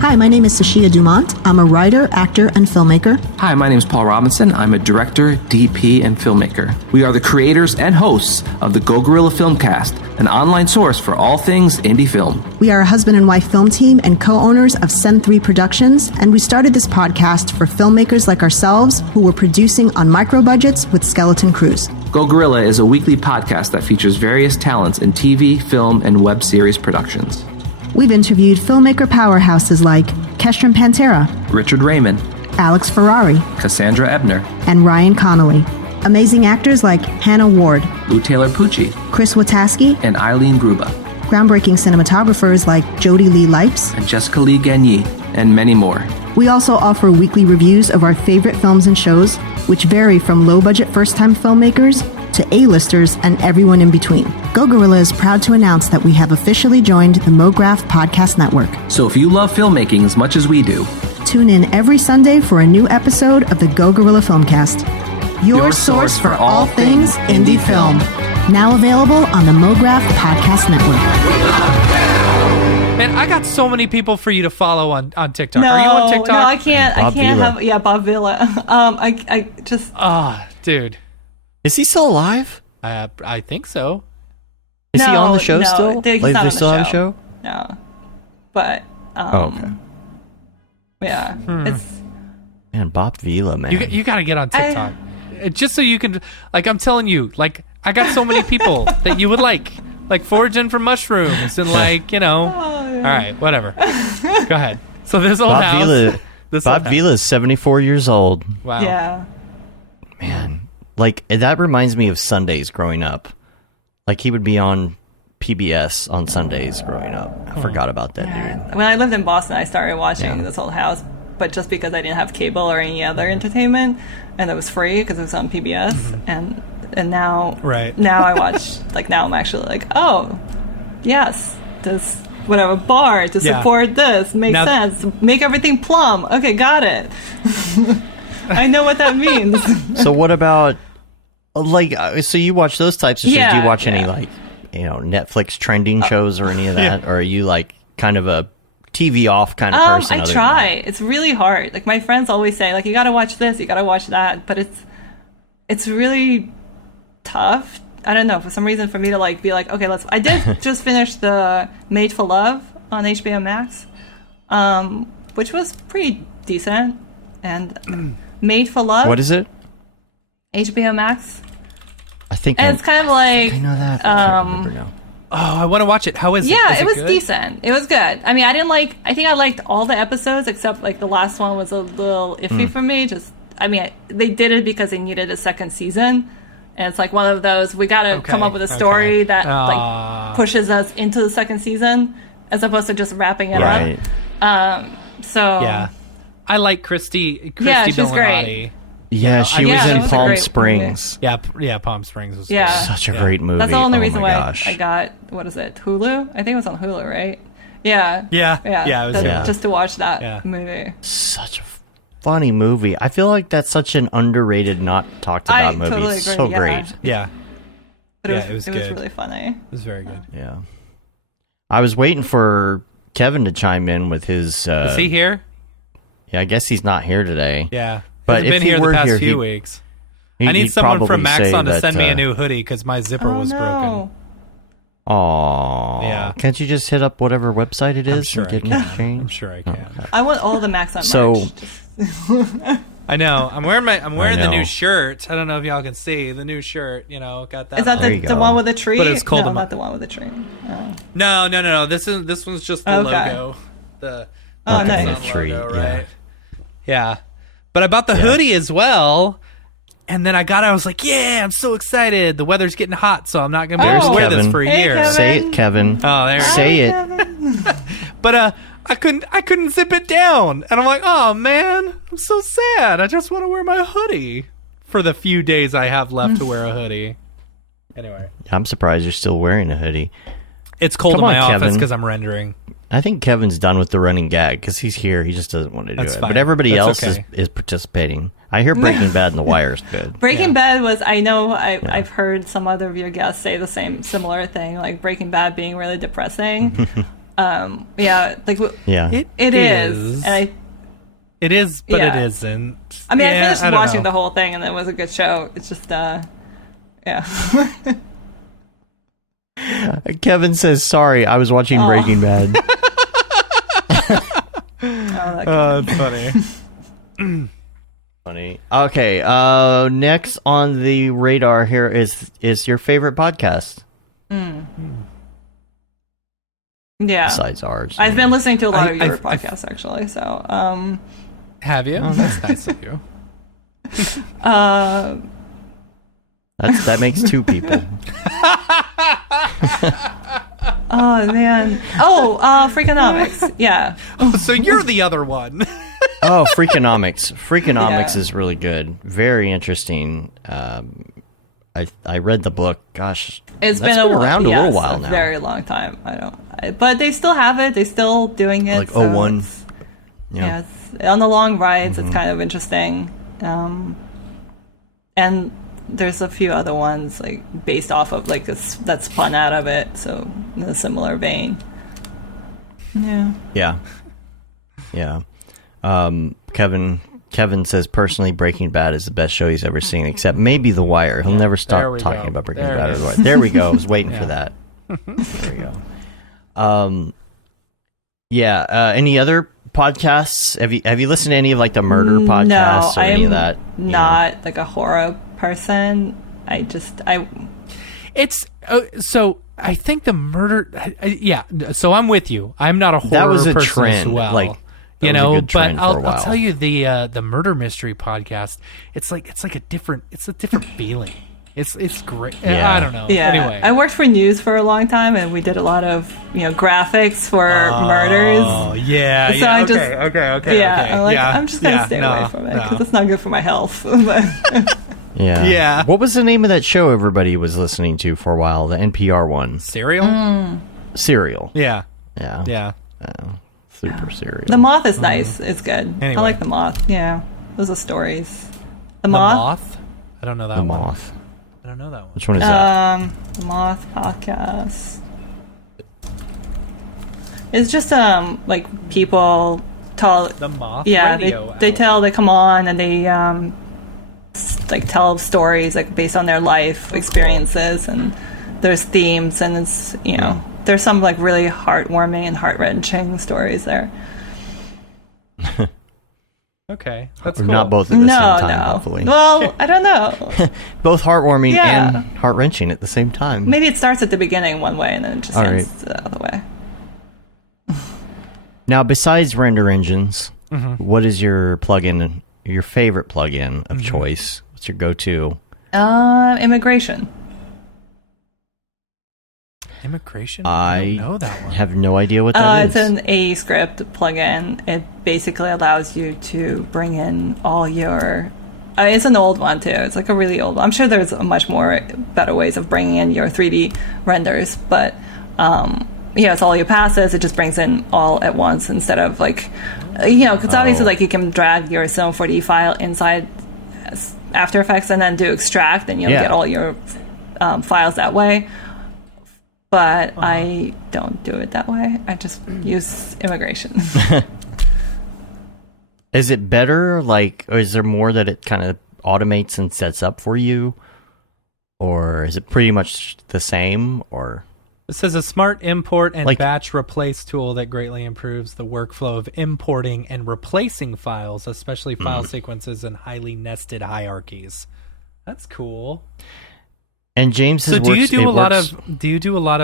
Hi, my name is Sashia Dumont. I'm a writer, actor, and filmmaker. Hi, my name is Paul Robinson. I'm a director, DP, and filmmaker. We are the creators and hosts of the Go Gorilla Filmcast, an online source for all things indie film. We are a husband and wife film team and co-owners of Send3 Productions, and we started this podcast for filmmakers like ourselves who were producing on micro budgets with skeleton crews. Go Gorilla is a weekly podcast that features various talents in TV, film, and web series productions. We've interviewed filmmaker powerhouses like Kestrin Pantera, Richard Raymond, Alex Ferrari, Cassandra Ebner, and Ryan Connolly. Amazing actors like Hannah Ward, Lou Taylor Pucci, Chris Wataski, and Eileen Gruba, groundbreaking cinematographers like Jody Lee Lipes. and Jessica Lee Gagné, and many more. We also offer weekly reviews of our favorite films and shows, which vary from low-budget first-time filmmakers to A-listers and everyone in between. Go Gorilla is proud to announce that we have officially joined the Mograph Podcast Network. So if you love filmmaking as much as we do, Tune in every Sunday for a new episode of the Go Gorilla Filmcast, your source for all things indie film. Now available on the Mograph Podcast Network. Man, I got so many people for you to follow on TikTok. No, Are you on TikTok? no, I can't. Bob I can't Vila. have. Yeah, Bob Villa. I just. Dude. Is he still alive? I think so. Is he on the show no, still? He's Like, not they on still the have a show? No, but Okay. yeah, it's. Man, Bob Vila, man. You got to get on TikTok. Just so you can, like, I'm telling you, like, I got so many people that you would like foraging for mushrooms and, like, you know. All right, whatever. Go ahead. So this old Bob house. Vila. This Bob old house. Vila is 74 years old. Wow. Yeah. Man, like, that reminds me of Sundays growing up. Like, he would be on PBS on Sundays growing up. I forgot about that dude. When I lived in Boston, I started watching Yeah. This Old House, but just because I didn't have cable or any other entertainment, and it was free because it was on PBS, and now Right. now I watch now I'm actually like, oh yes, this whatever bar to Yeah. support this makes Now- sense. Make everything plum. Okay, got it. I know what that means. So what about, like, so you watch those types of shows? Do Yeah, you watch any, yeah. like, you know, Netflix trending shows or any of that? Or are you, like, kind of a TV off kind of person? I other than try. that? It's really hard. Like my friends always say, like, you got to watch this, you got to watch that, but it's really tough I don't know, for some reason for me to like be like, okay, I did just finish the Made for Love on HBO Max, which was pretty decent. And Made for Love. What is it? HBO Max. I think. And it's kind of like. I know that. I can't remember now. Oh, I want to watch it. How is it? Yeah, Is it was good? decent. It was good. I mean, I think I liked all the episodes except like the last one was a little iffy for me. They did it because they needed a second season. And it's like one of those, we got to come up with a story that like pushes us into the second season as opposed to just wrapping it up. Yeah. I like Christy Yeah, she's Bellinati. great. Yeah, she was in was a Palm great Springs. Yeah, Palm Springs was Yeah. good. Such a great movie. That's the only oh reason my why gosh. I got, what is it, Hulu? I think it was on Hulu, right? Yeah. Yeah, it was just to watch that movie. Such a funny movie. I feel like that's such an underrated, not talked about movie. Totally It's agree, so yeah. great. Yeah. But it was it was good. really funny. It was very good. Yeah. I was waiting for Kevin to chime in with his. Is he here? Yeah, I guess he's not here today. Yeah. But Hasn't if been he here were the past here, few he'd- weeks. I need he'd someone probably from say Maxon to that, send me a new hoodie because my zipper was broken. Aw. Yeah. Can't you just hit up whatever website it is sure and I get can. it changed? I'm sure I can. I want all the Max on So- merch. I know. I'm wearing the new know. shirt. I don't know if y'all can see the new shirt. You know, got that. Is that on. There you the go. one with the tree? But it's called no, a- not the one with the tree. Oh. No. This one's just the Okay. logo. The Oh, Maxon nice. Tree, logo, yeah. right? Yeah. But I bought the hoodie as well. And then I was like, yeah, I'm so excited. The weather's getting hot, so I'm not going to be able to There's wear this Kevin. for a Hey, year. Kevin. Say it, Kevin. Oh, there. Say it. But I couldn't zip it down. And I'm like, oh man, I'm so sad. I just want to wear my hoodie for the few days I have left to wear a hoodie. Anyway, I'm surprised you're still wearing a hoodie. it's cold Come in my on, office Kevin. because I'm rendering. I think Kevin's done with the running gag because he's here. He just doesn't want to do That's it. fine. But everybody That's else okay. is participating. I hear Breaking Bad and The Wire is good. Breaking Bad was, I know I've heard some other of your guests say the similar thing, like Breaking Bad being really depressing. Yeah, like Yeah. it is. And It is, but Yeah. it isn't. I mean, Yeah, I finished don't watching know. the whole thing and it was a good show. It's just, yeah. Kevin says, sorry, I was watching Breaking Bad. That's funny. Funny. Okay, next on the radar here is your favorite podcast Yeah. besides ours. I've been listening to a lot of your I've- podcasts, actually. So, Have you? Oh, that's nice of you. That makes two people. oh, man. Oh, Freakonomics. Yeah. So you're the other one. Oh, Freakonomics. Freakonomics Yeah. is really good. Very interesting. I read the book. Gosh, It's that's been around a yes, little while a now. very long time. But they still have it. They're still doing it. Like so 01. it's- Yeah. Yeah, it's, on the long rides, it's kind of interesting. And there's a few other ones like based off of like that spun out of it, so in a similar vein. Yeah. Yeah. Kevin says personally Breaking Bad is the best show he's ever seen, except maybe The Wire. He'll never There stop we talking go. about Breaking There Bad it or The is. Wire. There we go. I was waiting for that. There we go. Yeah. Any other podcasts? Have you listened to any of like the murder podcasts or any of that? Not like a horror person. It's so I think the murder. Yeah, so I'm with you. I'm not a horror That was a person trend, as well. like, that you was a know, good trend but for a I'll while. tell you the murder mystery podcast. It's like a different feeling. It's great. Yeah. I don't know. Yeah. Anyway, I worked for news for a long time, and we did a lot of graphics for murders. Oh yeah. So yeah. I Okay. just- Okay. Yeah, Okay. I'm like, yeah. I'm just gonna yeah, stay no, away from it no. because it's not good for my health. But Yeah. Yeah. What was the name of that show everybody was listening to for a while? The NPR one. Cereal. Serial. Yeah. Yeah. Yeah. Super serial. the Moth is nice. It's good. Anyway. I like the Moth. Yeah, those are stories. The The Moth. moth. I don't know that The one. Moth. I don't know that one. Which one is that? The Moth podcast. It's just like people tell. The moth. Yeah, radio they hour. tell they come on and they like tell stories like based on their life experiences, and there's themes, and it's there's some like really heartwarming and heart-wrenching stories there. Okay, that's Or cool. not both at the same time, hopefully. Well, I don't know. Both heartwarming Yeah. and heart-wrenching at the same time. Maybe it starts at the beginning one way and then it just All ends the other way. Now, besides render engines, Mm-hmm. what is your plugin, your favorite plugin of choice? What's your go-to? Immigration. Immigration? I don't know that one. have no idea what that is. It's an A script plugin. It basically allows you to bring in all your. It's an old one too. It's like a really old one. I'm sure there's much more better ways of bringing in your 3D renders, but it's all your passes. It just brings in all at once instead of like, because obviously like you can drag your Siemón 4D file inside After Effects and then do extract, and you'll get all your files that way. But I don't do it that way. I just use immigration. Is it better, or is there more that it kind of automates and sets up for you? Or is it pretty much the same? Or It says a smart import and Like- batch replace tool that greatly improves the workflow of importing and replacing files, especially file sequences and highly nested hierarchies. That's cool. And James's So do you works- do it a lot works-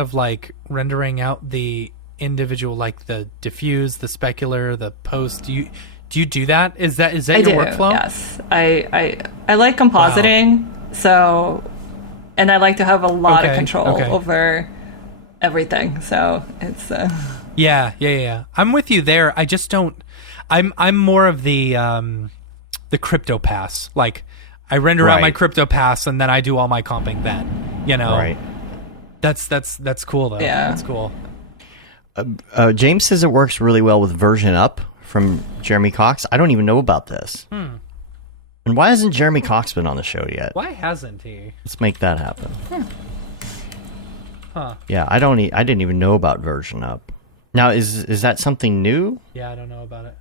of like rendering out the individual, like the diffuse, the specular, the post? Do you do that? Is that I your do, workflow? yes. I like compositing, and I like to have a lot of control over everything. So it's Yeah. I'm with you there. I just don't. I'm more of the crypto pass. Like I render out my Right. crypto pass and then I do all my comping then. Right. That's cool though. Yeah. That's cool. James says it works really well with version up from Jeremy Cox. I don't even know about this. And why hasn't Jeremy Cox been on the show yet? Why hasn't he? Let's make that happen. Huh. Yeah, I didn't even know about version up. Now, is that something new? Yeah, I don't know about it.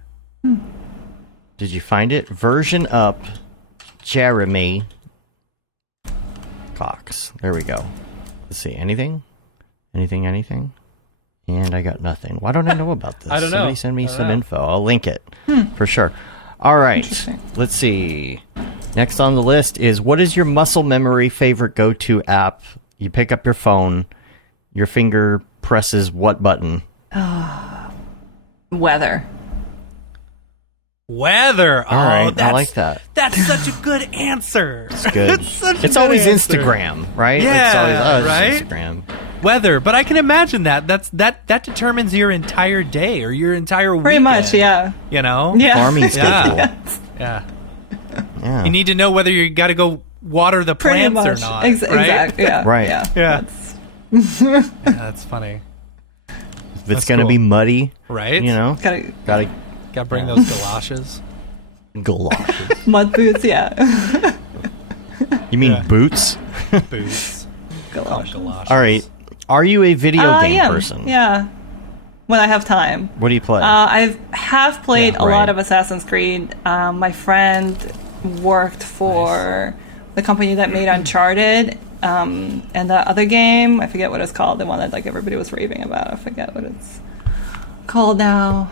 Did you find it? Version up, Jeremy Cox. There we go. Let's see. Anything? Anything? And I got nothing. Why don't I know about this? I don't know. Somebody send me I don't some know. info. I'll link it for sure. All right. Interesting. Let's see. Next on the list is, what is your muscle memory favorite go-to app? You pick up your phone, your finger presses what button? weather. Weather. All right, that's, I like that. That's such a good answer. It's good. It's such a It's good always answer. Instagram, right? Yeah, it's always, it's right? Instagram. Weather, but I can imagine that. That determines your entire day or your entire week. Pretty much, yeah. You know? Yeah. Farming schedule. Yeah. Yeah. You need to know whether you got to go water the Pretty plants much. or not. right? Exactly. Yeah. Right. Yeah. Yeah. That's Yeah, that's funny. If it's That's going to cool. be muddy, Right? you know, gotta gotta Got to bring those galoshes. galoshes. mud boots. Yeah. You mean Yeah. boots? Boots. Galoshes. Galoshes. All right. Are you a video I game am. person? Yeah. When I have time. What do you play? I have played Yeah, a lot right. of Assassin's Creed. My friend worked for the company that made Uncharted, and the other game, I forget what it's called, the one that like everybody was raving about. I forget what it's called now.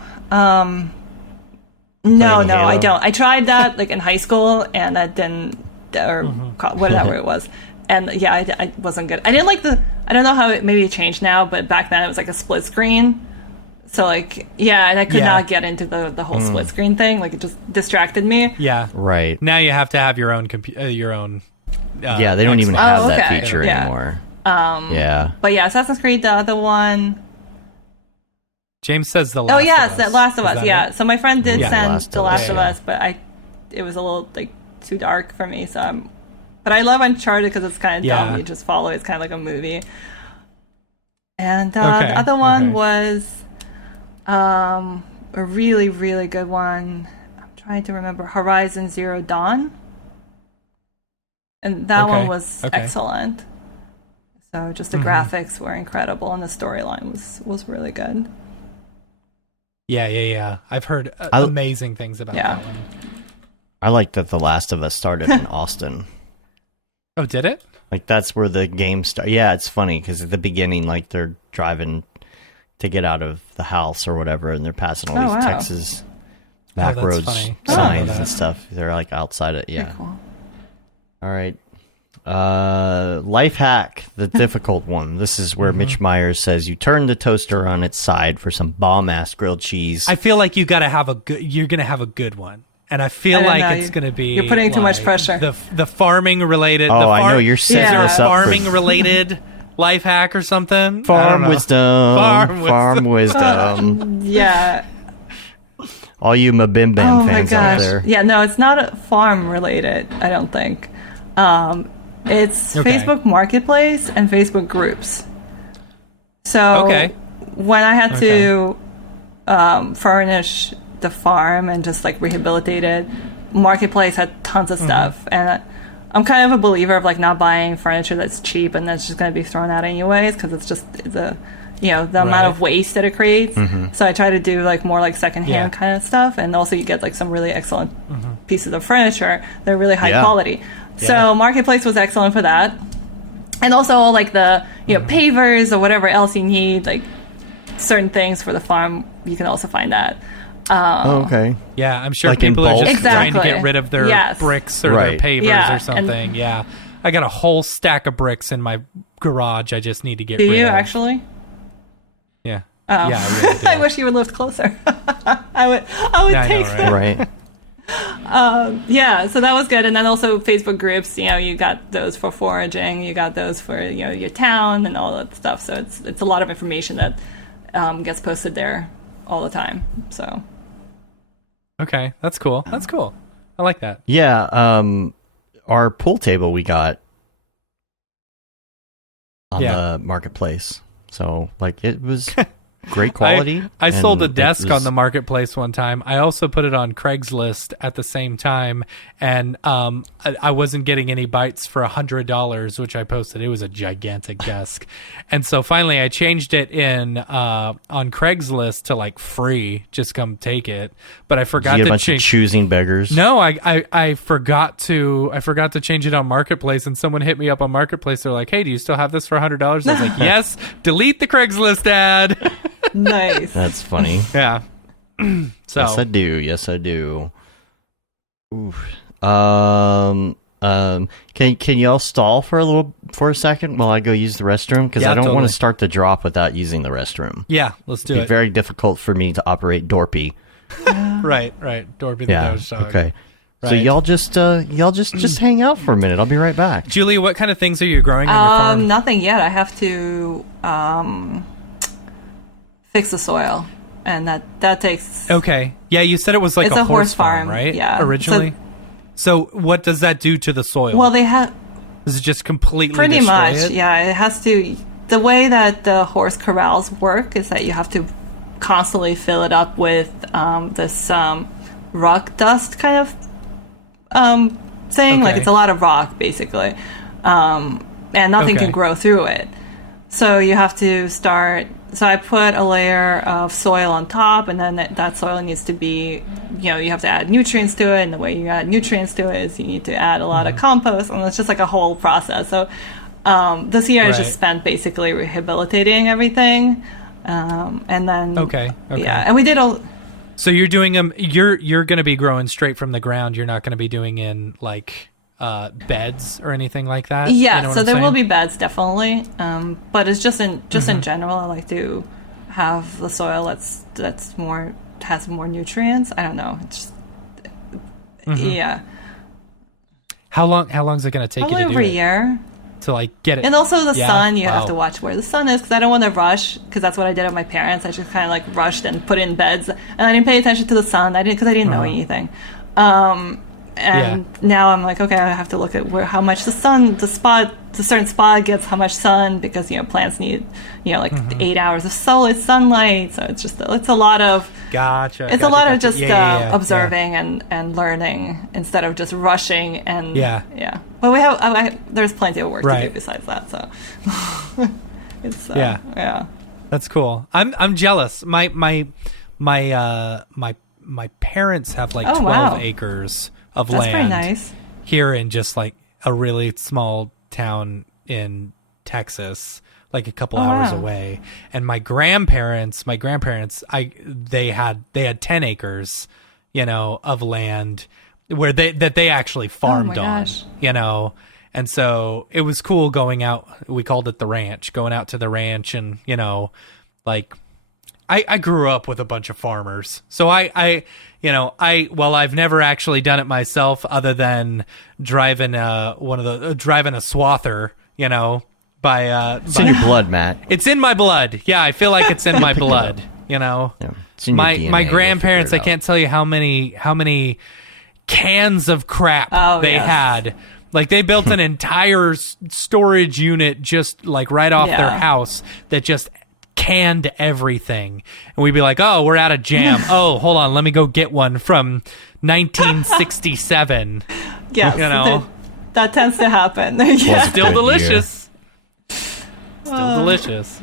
No, Playing I Halo? don't. I tried that like in high school, and that didn't, or whatever it was. And yeah, I wasn't good. I didn't like I don't know how maybe it changed now, but back then it was like a split screen. So like, yeah, and I could Yeah. not get into the whole split screen thing. Like it just distracted me. Yeah. right. Now you have to have your own your own. Yeah, they don't even Xbox. have Oh, that okay. feature Yeah. anymore. Yeah. But yeah, Assassin's Creed, the other one. James says the Last Oh yes, of that Us. Last of Is Us. that Yeah. it? So my friend did Yeah. send Last The of Last Us, of yeah. Us, but it was a little like too dark for me. So but I love Uncharted because it's kind of Yeah. dumb. You just follow. It's kind of like a movie. And Okay, the other one okay. was a really, really good one. I'm trying to remember. Horizon Zero Dawn. And that Okay, one was okay. excellent. So just the graphics were incredible and the storyline was really good. Yeah. I've heard I- amazing things about Yeah. that one. I like that The Last of Us started in Austin. Oh, did it? Like, that's where the game started. Yeah, it's funny, because at the beginning, like, they're driving to get out of the house or whatever, and they're passing all these Texas back that's roads funny. signs and stuff. They're, like, outside it. Yeah. Very cool. All right. Life hack, the difficult one. This is where Mitch Myers says you turn the toaster on its side for some bomb-ass grilled cheese. I feel like you're gonna have a good one, and I feel like it's gonna be. You're putting too much pressure. The farming related. Oh, I know you're setting us up. Farming related life hack or something. Farm wisdom. Farm wisdom. Yeah. All you Mabim Bam fans out there. Yeah, no, it's not farm related, I don't think. It's Facebook Marketplace and Facebook groups. So when I had to furnish the farm and just like rehabilitate it, Marketplace had tons of stuff. And I'm kind of a believer of like not buying furniture that's cheap and that's just going to be thrown out anyways, because it's just the amount of waste that it creates. So I try to do like more like secondhand kind of stuff, and also you get like some really excellent pieces of furniture. They're really high quality. So Marketplace was excellent for that. And also all like the pavers or whatever else you need, like certain things for the farm, you can also find that. Okay. Yeah, I'm sure Like in people are just bulk? trying to get rid of their bricks or their pavers or something. I got a whole stack of bricks in my garage. I just need to get rid of. Do you actually? Yeah. Oh. Yeah, I really do. I wish you would live closer. I would take that. Right. Yeah, so that was good. And then also Facebook groups, you got those for foraging, you got those for your town and all that stuff. So it's a lot of information that gets posted there all the time. So okay, that's cool. That's cool. I like that. Yeah, our pool table we got on the marketplace. So like it was great quality. I sold a desk on the marketplace one time. I also put it on Craigslist at the same time, and I wasn't getting any bites for $100, which I posted. It was a gigantic desk, and so finally I changed it in on Craigslist to like free, just come take it. But I forgot to change. Choosing beggars. No, I forgot to change it on Marketplace, and someone hit me up on Marketplace. They're like, "Hey, do you still have this for $100?" I was like, "Yes." Delete the Craigslist ad. Nice. That's funny. Yeah. So yes, I do. Oof. Can y'all stall for a second while I go use the restroom? Because I don't want to start the drop without using the restroom. Yeah, let's do It'd it. be very difficult for me to operate Dorpy. Right. Dorpy the Doge Dog. Okay. Right. So y'all just hang out for a minute. I'll be right back. Julia, what kind of things are you growing on your farm? Nothing yet. I have to fix the soil, and that takes. Okay. Yeah, you said it was like it's a horse farm, farm, right? Yeah. Originally. So what does that do to the soil? Well, they have Does it just completely pretty destroy much. it? Yeah, it has to. The way that the horse corrals work is that you have to constantly fill it up with this rock dust kind of thing. Like it's a lot of rock basically, and nothing can grow through it. So you have to start. So I put a layer of soil on top, and then that soil needs to be, you have to add nutrients to it. And the way you add nutrients to it is you need to add a lot of compost, and it's just like a whole process. So this year I just spent basically rehabilitating everything, and then yeah, and we did all. So you're doing them. You're going to be growing straight from the ground. You're not going to be doing in like beds or anything like that. Yeah, you know so there will saying? be beds definitely, but it's just in general. I like to have the soil that's more has more nutrients. I don't know. It's just yeah. How long is it going to take Probably you to do over a it? year. To like get it, And also the sun, you Wow. have to watch where the sun is, because I don't want to rush, because that's what I did with my parents. I just kind of like rushed and put in beds, and I didn't pay attention to the sun. Because I didn't know anything. And now I'm like, okay, I have to look at how much the certain spot gets how much sun, because plants need 8 hours of solid sunlight. So it's a lot of It's a lot of just observing and learning instead of just rushing and yeah. But we have there's plenty of work to do besides that. So it's yeah. That's cool. I'm jealous. My parents have like 12 acres of That's land. pretty nice. Here in just like a really small town in Texas, like a couple hours away. And my grandparents, they had 10 acres, of land where they actually farmed on, gosh. And so it was cool going out. We called it the ranch, going out to the ranch and, like I grew up with a bunch of farmers. So I've never actually done it myself other than driving a swather, It's in your blood, Matt. It's in my blood. Yeah, I feel like it's in my blood. Yeah, it's in your DNA. My We'll grandparents, figure I it can't tell you how many cans of crap they yes. had. Like they built an entire storage unit just like right off their house that just canned everything. And we'd be like, "Oh, we're out of jam. Oh, hold on, let me go get one from 1967." Yes, that tends to happen. Still Good delicious. Still delicious.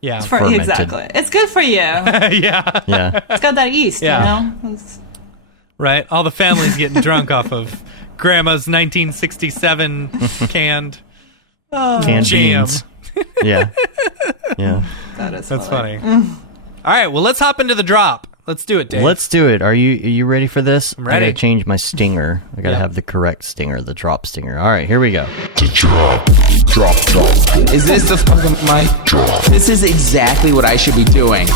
Yeah. Fermented. Exactly. It's good for you. Yeah. Yeah. It's got that yeast, It's- Right? All the family's getting drunk off of Grandma's 1967 canned Canned jam. beans. Yeah. Yeah. That's funny. All right, well, let's hop into the drop. Let's do it, Dave. Let's do it. Are you ready for this? I'm ready. I gotta change my stinger. I gotta have the correct stinger, the drop stinger. All right, here we go. The drop. Is this the fucking mic? Drop. This is exactly what I should be doing.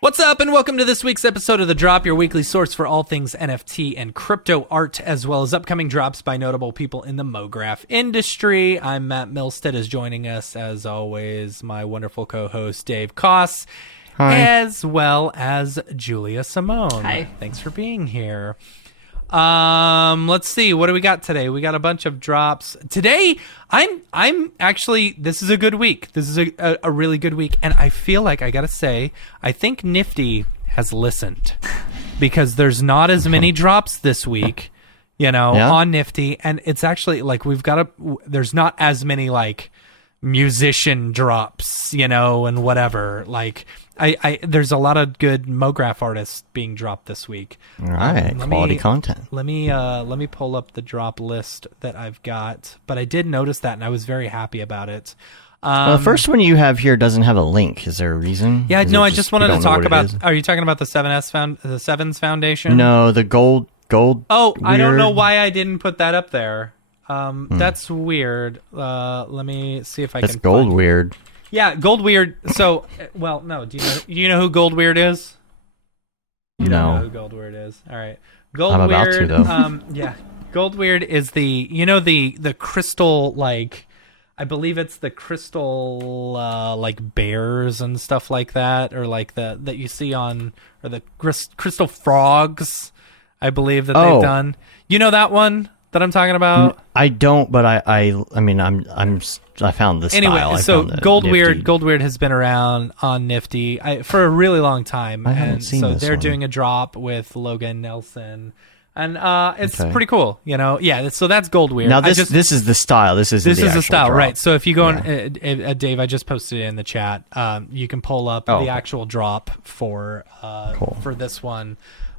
What's up, and welcome to this week's episode of The Drop, your weekly source for all things NFT and crypto art, as well as upcoming drops by notable people in the Mograph industry. I'm Matt Milstead, is joining us, as always, my wonderful co-host, Dave Koss, Hi. as well as Julia Siemón. Hi. Thanks for being here. Let's see, what do we got today? We got a bunch of drops today. I'm actually, this is a good week. This is a really good week, and I feel like I gotta say, I think Nifty has listened because there's not as many drops this week, on Nifty, and it's actually like there's not as many like musician drops, and whatever. Like there's a lot of good Mograph artists being dropped this week. All right, quality content. Let me pull up the drop list that I've got. But I did notice that, and I was very happy about it. The first one you have here doesn't have a link. Is there a reason? Yeah, Is no, it I just wanted you to don't know talk what it about. is? Are you talking about the the Sevens Foundation? No, the gold. Oh, I don't know weird- why I didn't put that up there. That's weird. Let me see if I That's can. gold find- weird. Yeah, Gold Weird. So, well, no. Do you know who Gold Weird is? You don't know No. who Gold Weird is. All right, Gold I'm about Weird. to, though. Yeah, Gold Weird is the crystal, like, I believe it's the crystal like bears and stuff like that, or like that you see on, or the crystal frogs. I believe that they've done. You know that one that I'm talking about? I don't, but I mean, I found the style. Anyway, I so found the Gold Nifty. Weird has been around on Nifty for a really long time, I haven't and seen so this they're one. doing a drop with Logan Nelson, and it's Okay. pretty cool. Yeah. So that's Gold Weird. Now this is the style. This is the style, drop. right? So if you go on, Dave, I just posted it in the chat. You can pull up the okay. actual drop for Cool. for this one.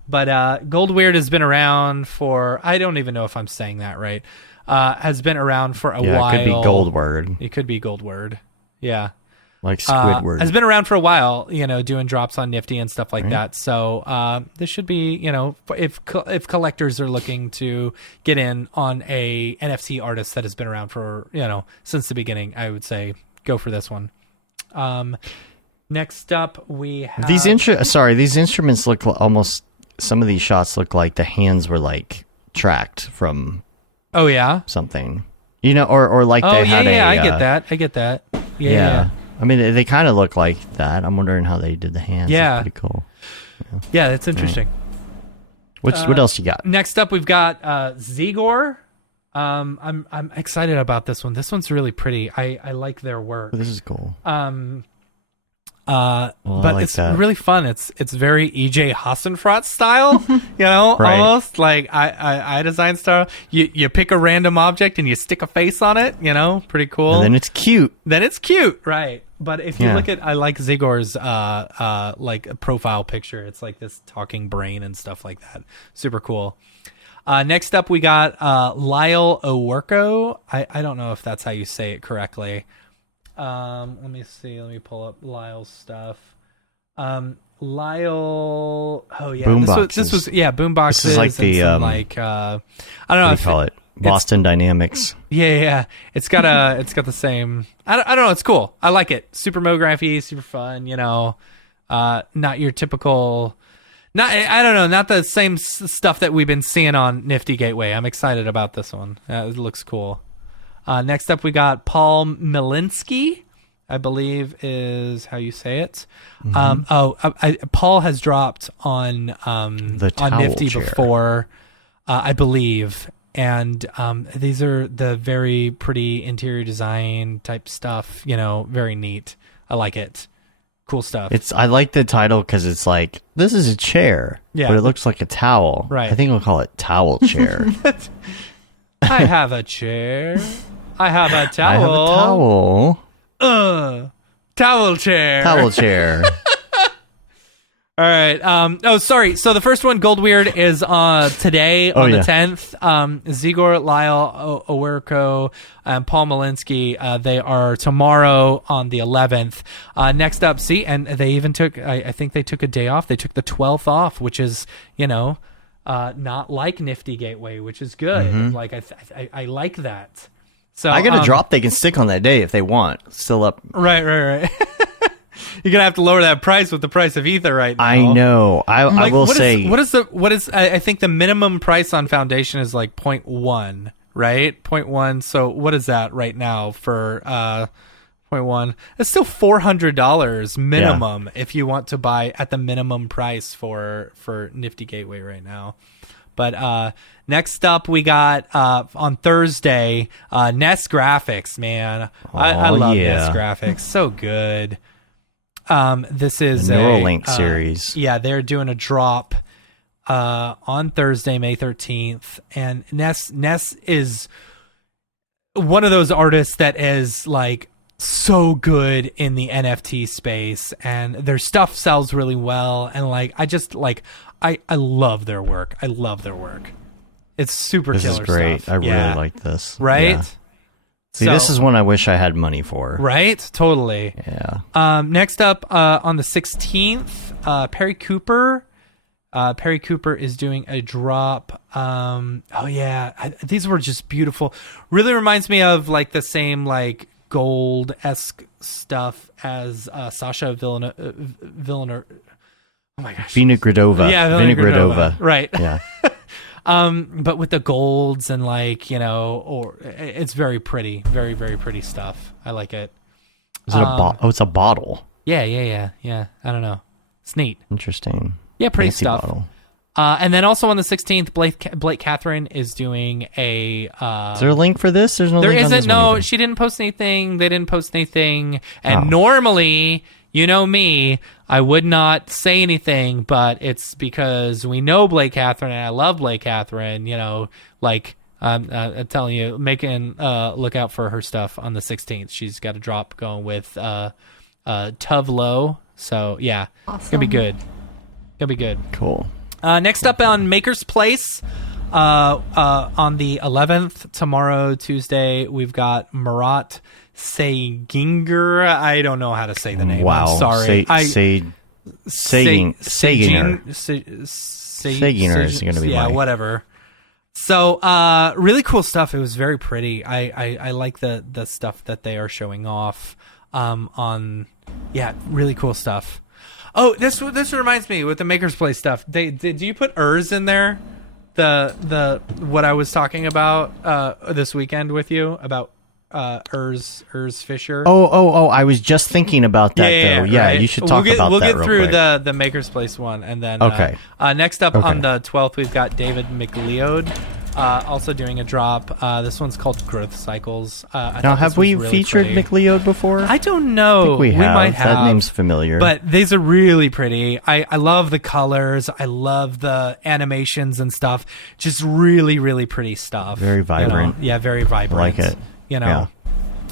But Gold Weird has been around for, I don't even know if I'm saying that right. Has been around for a while. It could be gold word, It could be Gold Word. Yeah. like Squidward. Has been around for a while, doing drops on Nifty and stuff like that. So this should be, if collectors are looking to get in on a NFT artist that has been around for, since the beginning, I would say go for this one. Next up, we have... These instruments look almost... Some of these shots look like the hands were like tracked from Oh, yeah? something. Or like Oh, they had yeah, a... I get that. Yeah. I mean, they kind of look like that. I'm wondering how they did the hands. Yeah. It's pretty cool. Yeah, that's interesting. What else you got? Next up, we've got Zegor. I'm excited about this one. This one's really pretty. I like their work. This is cool. But like it's that. really fun. It's very EJ Hassenfratz style, Right. almost like I design style. You pick a random object and you stick a face on it, pretty cool. And then it's cute. Right? But if you look at, I like Zigor's like profile picture. It's like this talking brain and stuff like that. Super cool. Next up, we got Lyle Owerko. I don't know if that's how you say it correctly. Let me see. Let me pull up Lyle's stuff. Lyle. Oh yeah, this was boomboxes. This is like the I don't know. What do you call it? Boston Dynamics. Yeah. It's got the same. I don't know. It's cool. I like it. Super Mography, super fun. Not your typical. I don't know. Not the same stuff that we've been seeing on Nifty Gateway. I'm excited about this one. It looks cool. Next up, we got Paul Milinski, I believe is how you say it. Paul has dropped on on Nifty chair before, I believe. And these are the very pretty interior design type stuff. Very neat. I like it. Cool stuff. I like the title because it's like, this is a chair, but it looks like a towel. Right. I think we'll call it towel chair. I have a chair. I have a towel. I have a towel. Towel chair. Towel chair. All right. Sorry. So the first one, Gold Weird, is today on the 10th. Zigor, Lyle Owerko, and Paul Milinski, they are tomorrow on the 11th. Next up, and they even took, I think they took a day off. They took the 12th off, which is, not like Nifty Gateway, which is good. Mm-hmm. Like, I like that. So I got a drop they can stick on that day if they want. Still up. Right. You're gonna have to lower that price with the price of Ether right now. I know. I will say. What is? I think the minimum price on Foundation is like 0.1, right? 0.1. So what is that right now for 0.1? It's still $400 minimum if you want to buy at the minimum price for Nifty Gateway right now. But next up, we got on Thursday, Nest Graphics, man. I love Nest Graphics. So good. This is the Neuralink series. Yeah, they're doing a drop on Thursday, May 13th. And Ness is one of those artists that is like so good in the NFT space, and their stuff sells really well. And like, I love their work. I love their work. It's super killer stuff. This is great. I really like this. Right? Yeah. See, this is one I wish I had money for. Right? Totally. Yeah. Next up, on the 16th, Perry Cooper. Perry Cooper is doing a drop. These were just beautiful. Really reminds me of like the same like gold-esque stuff as Sasha Villanova. Oh my gosh. Vinogradova. Yeah, Vinogradova. Right. Yeah. But with the golds and like, or it's very pretty, very, very pretty stuff. I like it. Is it it's a bottle. Yeah. I don't know. It's neat. Interesting. Yeah, pretty Fancy stuff. Bottle. And then also on the 16th, Blake Catherine is doing a. Is there a link for this? There's no. There link on isn't. this No, one she didn't post anything. They didn't post anything. And normally, you know me, I would not say anything, but it's because we know Blake Catherine, and I love Blake Catherine. I'm telling you, look out for her stuff on the 16th. She's got a drop going with Tuv Low. So yeah, awesome. It's gonna be good. Gonna be good. Cool. Next up on Maker's Place, on the 11th, tomorrow, Tuesday, we've got Murat Saginger. I don't know how to say the name. Wow. I'm sorry. Saginger. Saginger is going to be yeah, whatever. So, really cool stuff. It was very pretty. I like the stuff that they are showing off. Really cool stuff. Oh, this reminds me with the Maker's Place stuff. Did you put Urs in there? The what I was talking about this weekend with you about Urs Fisher. Oh! I was just thinking about that though. Yeah, right? You should talk about that. We'll get real through quick. the Maker's Place one, and then okay. Next up on the 12th, we've got David McLeod. Also doing a drop. This one's called Growth Cycles. Now, have we really featured pretty. McLeod before? I don't know. I think we might have. That name's familiar. But these are really pretty. I love the colors. I love the animations and stuff. Just really, really pretty stuff. Very vibrant. Yeah, very vibrant. I like it. Yeah.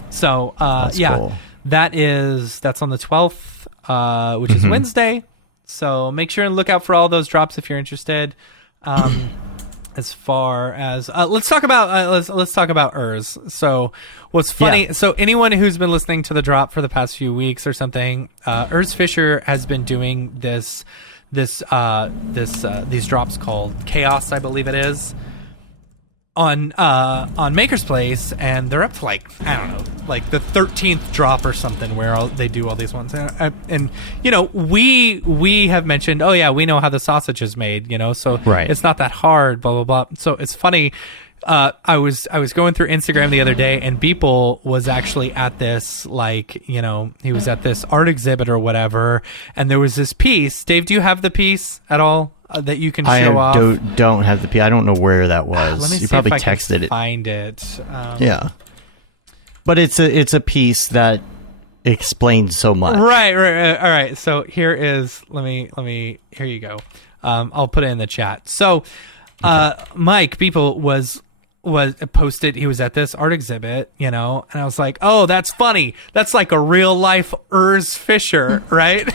So, cool. That's on the 12th, which is Wednesday. So make sure and look out for all those drops if you're interested. as far as let's talk about Urs. So what's funny? So anyone who's been listening to the drop for the past few weeks or something, Urs Fisher has been doing these drops called Chaos, I believe it is, on Maker's Place, and they're up to like, I don't know, like the 13th drop or something where they do all these ones. And you know, we have mentioned, oh yeah, we know how the sausage is made, you know, so it's not that hard, blah blah blah. So it's funny. I was going through Instagram the other day, and Beeple was actually at this, like, you know, he was at this art exhibit or whatever, and there was this piece. Dave, do you have the piece at all that you can show off? I don't have the piece. I don't know where that was. Let me you see probably if I texted can it. Find it. Yeah, but it's a piece that explains so much. Right. All right. So here is. Let me. Here you go. I'll put it in the chat. So, Mike Beeple was posted, he was at this art exhibit, you know, and I was like, oh, that's funny, that's like a real life Urs Fisher, right?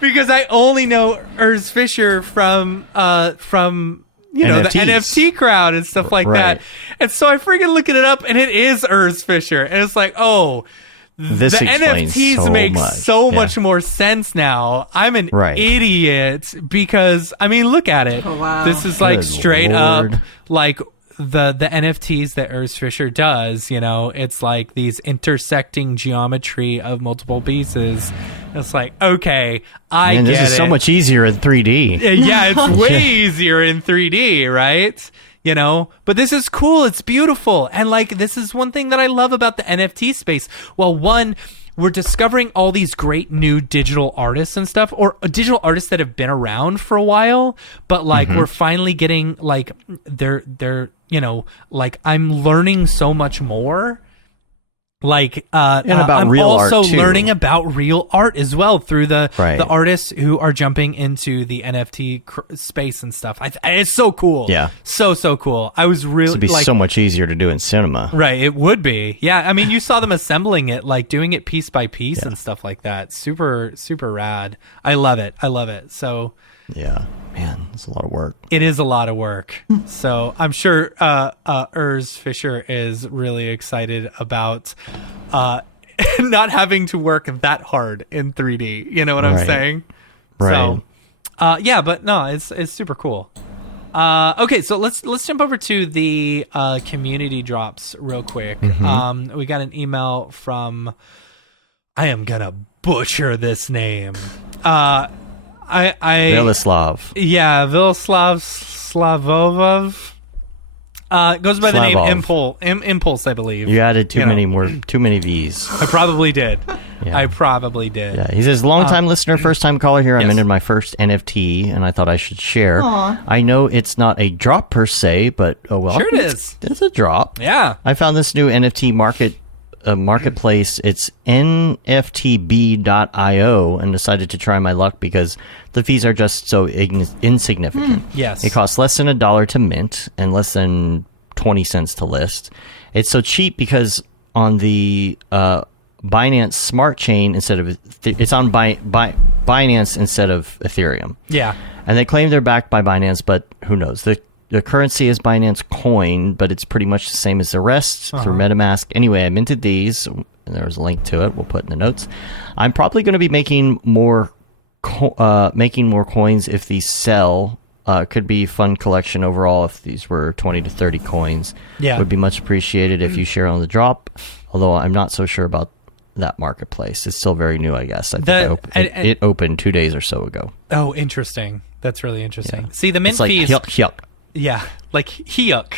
Because I only know Urs Fisher from you know, NFTs. the NFT crowd and stuff like that, and so I freaking looking it up, and it is Urs Fisher, and it's like, oh, This the explains NFTs so make much. so much more sense now. I'm an idiot because, I mean, look at it. Oh, wow. This is like Good straight Lord. up like the NFTs that Urs Fisher does, you know, it's like these intersecting geometry of multiple pieces. It's like, okay, I get it. This is so much easier in 3D. Yeah, it's way easier in 3D, right? You know, but this is cool. It's beautiful. And like, this is one thing that I love about the NFT space. Well, one, we're discovering all these great new digital artists and stuff, or digital artists that have been around for a while, but like we're finally getting like they're, you know, like I'm learning so much more. Like and about I'm real also art, too. learning about real art as well through the Right. artists who are jumping into the NFT space and stuff. It's so cool. Yeah. so cool. I was really This would be like, so much easier to do in cinema. right. It would be. Yeah. I mean, you saw them assembling it, like doing it piece by piece and stuff like that. Super rad. I love it. So Yeah, man, it's a lot of work. it is a lot of work. So I'm sure Urs Fisher is really excited about not having to work that hard in 3D. You know what I'm Right. saying? Right. So, yeah, but no, it's super cool. Okay, so let's jump over to the community drops real quick. We got an email from, I am gonna butcher this name. Velislav. Yeah, Vilaslav Slavovov. Goes by the name Slavov. Impulse, I believe. You added too You know. many V's. I probably did. Yeah. I probably did. Yeah, he says, long-time listener, first-time caller here. I minted my first NFT, and I thought I should share. Aw. I know it's not a drop per se, but oh well. Sure it is. It's a drop. Yeah. I found this new NFT marketplace. It's nftb.io, and decided to try my luck because the fees are just so insignificant. Yes. It costs less than $1 to mint and less than 20 cents to list. It's so cheap because on the Binance Smart Chain instead of it's on Binance instead of Ethereum. Yeah. And they claim they're backed by Binance, but who knows? The currency is Binance Coin, but it's pretty much the same as the rest through MetaMask. Anyway, I minted these, and there's a link to it. We'll put in the notes. I'm probably going to be making more coins if these sell. Could be fun collection overall if these were 20 to 30 coins. Yeah. Would be much appreciated if you share on the drop, although I'm not so sure about that marketplace. It's still very new, I guess. I think it opened 2 days or so ago. Oh, interesting. That's really interesting. Yeah. See, the mint It's like fees. hyuk. Yeah, like hiyuk,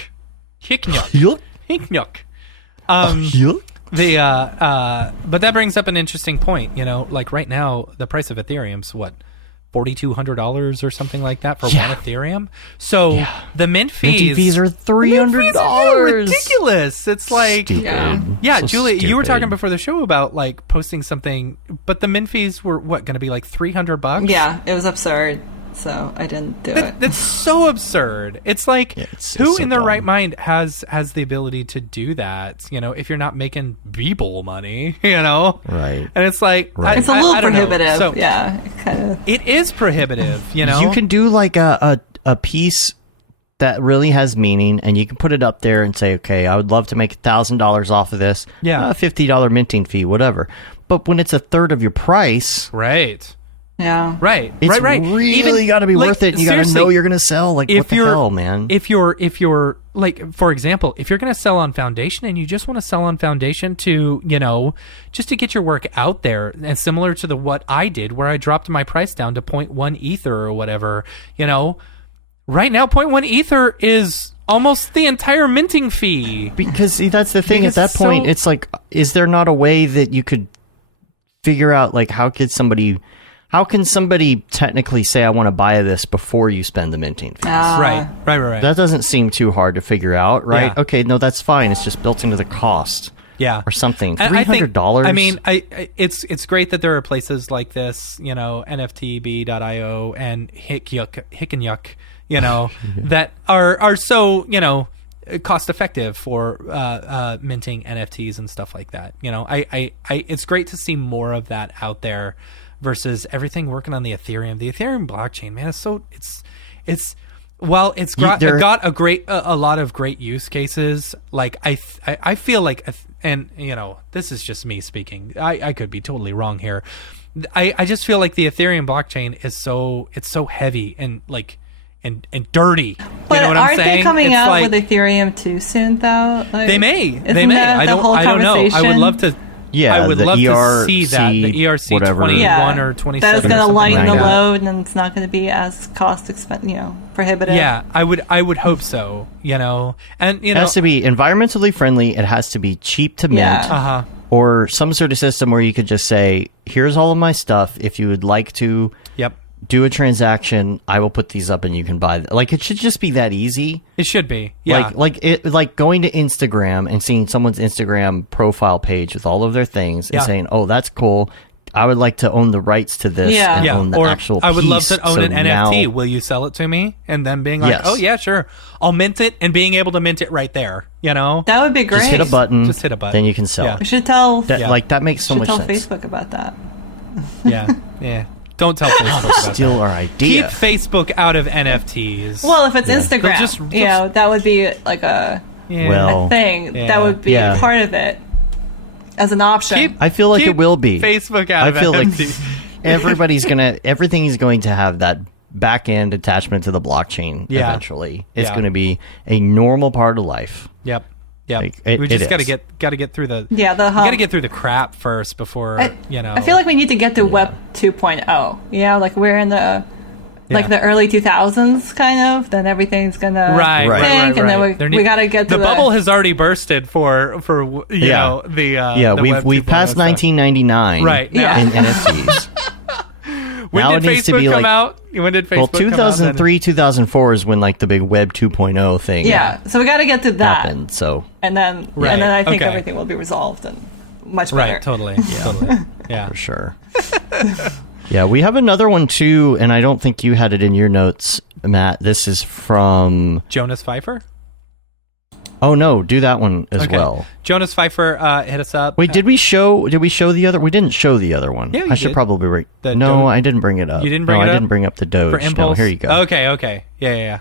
hiknyuk, Hyuk? hiknyuk. Hyuk? But that brings up an interesting point. You know, like right now, the price of Ethereum's what, $4,200 or something like that for one Ethereum. So the mint fees, Minty fees are $300. Ridiculous. It's like, Stupid. yeah, So Julie, you were stupid. talking before the show about like posting something, but the mint fees were what, going to be like $300? Yeah, it was absurd. So I didn't do it. That's so absurd. It's like, it's who so in their dumb. right mind has the ability to do that? You know, if you're not making Beeple money, you know, Right. And it's like, Right. It's a little I don't know. prohibitive. So Yeah, kind of. it is prohibitive. You know, You can do like a piece that really has meaning, and you can put it up there and say, okay, I would love to make $1,000 off of this. Yeah. $50 minting fee, whatever. But when it's a third of your price, Right. Yeah. Right. it's right. really got to be worth it. You got to know you're going to sell. Like, what the hell, man? If you're like, for example, if you're going to sell on Foundation and you just want to sell on Foundation to, just to get your work out there, and similar to what I did, where I dropped my price down to 0.1 Ether or whatever, right now 0.1 Ether is almost the entire minting fee. Because see, that's the thing. Because At that point, it's like, is there not a way that you could figure out, like, how can somebody technically say, I want to buy this before you spend the minting fees? Right. That doesn't seem too hard to figure out, right? Yeah. Okay, no, that's fine. It's just built into the cost. Yeah. Or something. And I think- $300? I mean, it's great that there are places like this, NFTB.io and Hick and Yuck, that are so, cost effective for minting NFTs and stuff like that. It's great to see more of that out there versus everything working on the Ethereum. The Ethereum blockchain, man, it's got a lot of great use cases. Like I feel like, and this is just me speaking. I could be totally wrong here. I just feel like the Ethereum blockchain is so heavy and like and dirty. But you know what aren't I'm saying? they coming It's out like, with Ethereum too soon, though? Like, they may. That I the whole don't know. I would conversation? love to. Yeah, I would the love to ERC, see that the ERC whatever. 21 or 27. That is going to or lighten something the like that. load, and it's not going to be as prohibitive. Yeah, I would hope so. And It has to be environmentally friendly. It has to be cheap to mint. Yeah. Or some sort of system where you could just say, here's all of my stuff. If you would like to Yep. do a transaction, I will put these up and you can buy them. Like, it should just be that easy. It should be. Yeah. Like going to Instagram and seeing someone's Instagram profile page with all of their things and saying, oh, that's cool. I would like to own the rights to this and own the or actual I would love piece. to own So an now- NFT. Will you sell it to me? And then being like, Yes. oh yeah, sure. I'll mint it, and being able to mint it right there. That would be great. Just hit a button. Just hit a button. Then you can sell Yeah. We it. should tell. That makes so should much tell sense. Facebook about that. Yeah. Don't tell Facebook about that. Steal our idea. Keep Facebook out of NFTs. Well, if it's Instagram, Just- that would be like a Well, thing. Yeah. That would be Yeah. part of it as an option. I feel like Keep it will be. Facebook out of I feel like NFTs. everything is going to have that back end attachment to the blockchain eventually. It's Yeah. going to be a normal part of life. Yep. Like, We just it got to is. get through the Yeah, the you hump. got to get through the crap first before I feel like we need to get to Web 2.0. Yeah, like we're in the the early 2000s kind of. Then everything's gonna right, think, and then There we got to get to the bubble has already bursted for Yeah. the we've Web 2.0 passed stuff. 1999 Right. Yeah. in NFTs. When Now did it needs to Facebook be come like- out? When did Facebook Well, come out? 2003, 2004 is when like the big Web 2.0 thing Yeah, so we got to get to that, happened. So and then Right. and then I think Okay. everything will be resolved and much better. Right, totally. Yeah. for sure. Yeah, we have another one too, and I don't think you had it in your notes, Matt. This is from. Jonas Pfeiffer? Oh no, do that one as well. Jonas Pfeiffer hit us up. Wait, did we show the other? We didn't show the other one. Yeah, you I should did. probably The no, Doge? I didn't bring it up. You didn't bring it I up? didn't bring up the Doge. for Impulse? No, here you go. Okay. Yeah.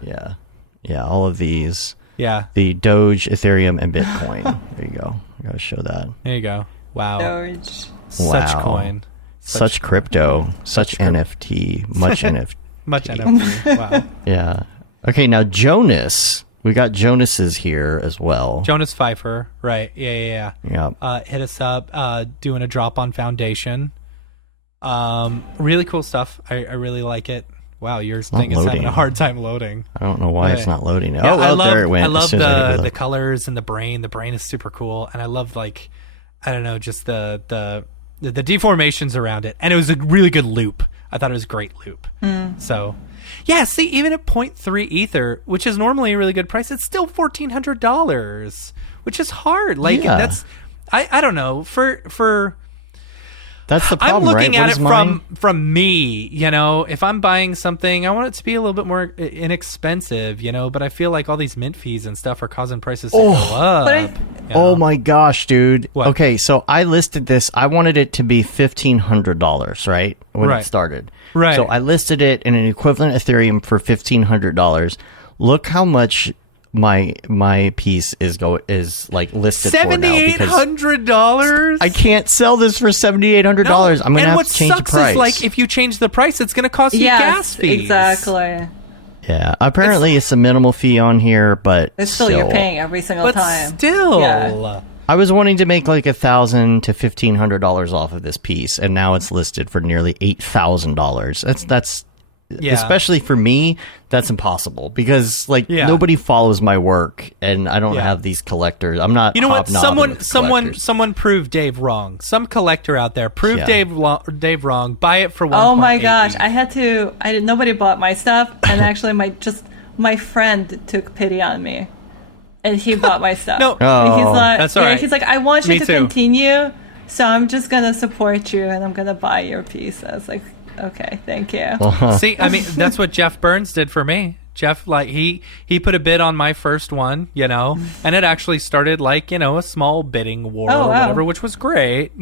Yeah, all of these. Yeah. The Doge, Ethereum, and Bitcoin. There you go. I gotta show that. There you go. Wow. Doge. Such Wow. coin. Such crypto. Such NFT. Much NFT. Much NFT. Wow. Yeah. Okay, now Jonas. We got Jonas's here as well. Jonas Pfeiffer. Right. Yeah. Yeah. Hit us up doing a drop on Foundation. Really cool stuff. I really like it. Wow, your thing is having loading. a hard time loading. I don't know why it's Okay. not loading. Yeah, Oh, there it went. I as love soon as I hit the colors and the brain. The brain is super cool, and I love I don't know, just the deformations around it. And it was a really good loop. I thought it was a great loop. So, yeah. See, even at 0.3 Ether, which is normally a really good price, it's still $1,400, which is hard. Like Yeah. that's I don't know for. That's the problem, I'm looking right? at What it is mine? from me, if I'm buying something, I want it to be a little bit more inexpensive, but I feel like all these mint fees and stuff are causing prices to go up. But Oh my gosh, dude. What? Okay, so I listed this. I wanted it to be $1,500, right? When Right. it started. Right. So I listed it in an equivalent Ethereum for $1,500. look how much my piece is like listed for now. $7,800. I can't sell this for $7,800. I'm gonna have to change the price. And what sucks is, like, if you change the price, it's gonna cost you gas fees. Exactly. Yeah, apparently it's a minimal fee on here, but It's still you're paying every single time. Still, Yeah. I was wanting to make like $1,000 to $1,500 off of this piece, and now it's listed for nearly $8,000. That's especially for me, that's impossible because nobody follows my work, and I don't have these collectors. I'm not. You know what? Someone Proved Dave wrong. Some collector out there proved Dave wrong. Buy it for $1.8. Oh my gosh! Nobody bought my stuff, and actually, my friend took pity on me, and he bought my stuff. No, he's like, that's all right. He's like, I want you Me to too. continue, so I'm just gonna support you, and I'm gonna buy your piece. I was like, okay, thank you. See, I mean, that's what Jeff Burns did for me. Jeff, like, he put a bid on my first one, and it actually started like, a small bidding war or whatever, which was great,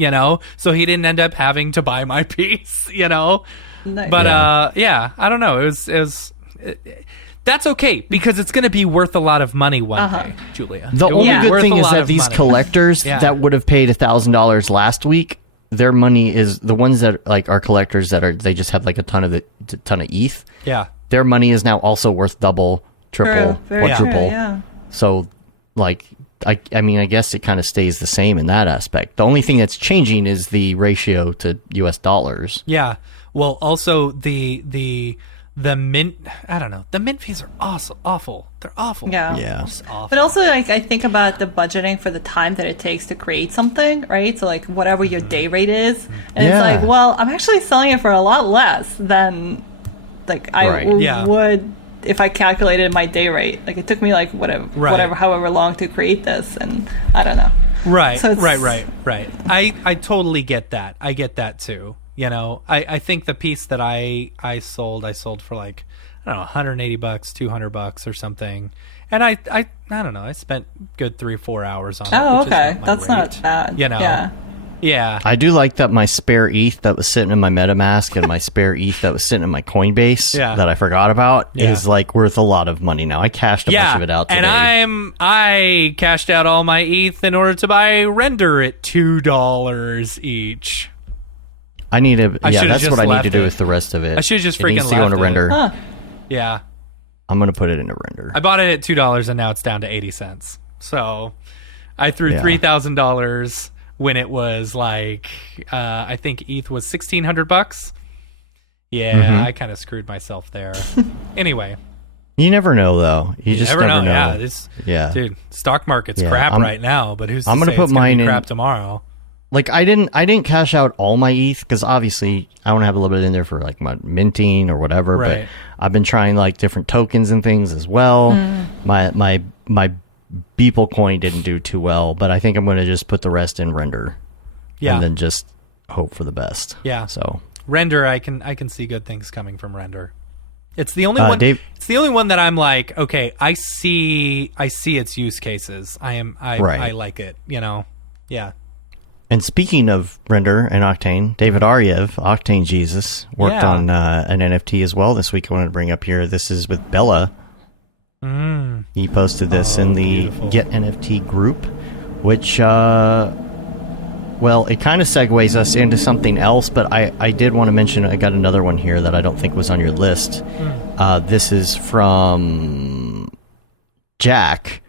so he didn't end up having to buy my piece, Nice. But, I don't know. That's okay, because it's going to be worth a lot of money one day, Julia. The only good thing is that these collectors that would have paid $1,000 last week, their money is the ones that are collectors they just have like a ton of ETH. Yeah. Their money is now also worth double, triple, quadruple. Yeah. So I mean, I guess it kind of stays the same in that aspect. The only thing that's changing is the ratio to US dollars. Yeah. Well, also the mint, I don't know. The mint fees are awful. They're awful. Yeah. Just awful. But also, I think about the budgeting for the time that it takes to create something, right? So, whatever your day rate is. And it's well, I'm actually selling it for a lot less than, I would if I calculated my day rate. It took me, however long to create this. And I don't know. Right. So Right. I totally get that. I get that, too. I think the piece that I sold for I don't know, $180, $200 or something. And I don't know, I spent good 3-4 hours on it. Oh, which okay. is not That's rate, not bad. Yeah. I do like that my spare ETH that was sitting in my MetaMask and my spare ETH that was sitting in my Coinbase that I forgot about is worth a lot of money now. I cashed a bunch of it out today. And I cashed out all my ETH in order to buy Render at $2 each. I need to. That's what I need to do with the rest of it. I should just it freaking needs to go into left it. Render. Huh. Yeah. I'm gonna put it into Render. I bought it at $2 and now it's down to 80 cents. So I threw $3,000 when it was I think ETH was $1,600. Yeah, I kind of screwed myself there. Anyway. You never know, though. You just never know. Yeah, dude, stock market's crap right now, but who's to I'm gonna say put it's gonna mine be in crap tomorrow? I didn't cash out all my ETH because obviously I want to have a little bit in there for my minting or whatever. Right. But I've been trying different tokens and things as well. My Beeple coin didn't do too well, but I think I'm going to just put the rest in Render. Yeah. And then just hope for the best. Yeah. So Render, I can see good things coming from Render. It's the only one. Dave, it's the only one that I'm okay, I see its use cases. I like it. Yeah. And speaking of Render and Octane, David Aryev, Octane Jesus, worked on an NFT as well this week. I wanted to bring up here. This is with Bella. He posted this in the beautiful Get NFT group, which, it kind of segues us into something else, but I did want to mention, I got another one here that I don't think was on your list. This is from Jack.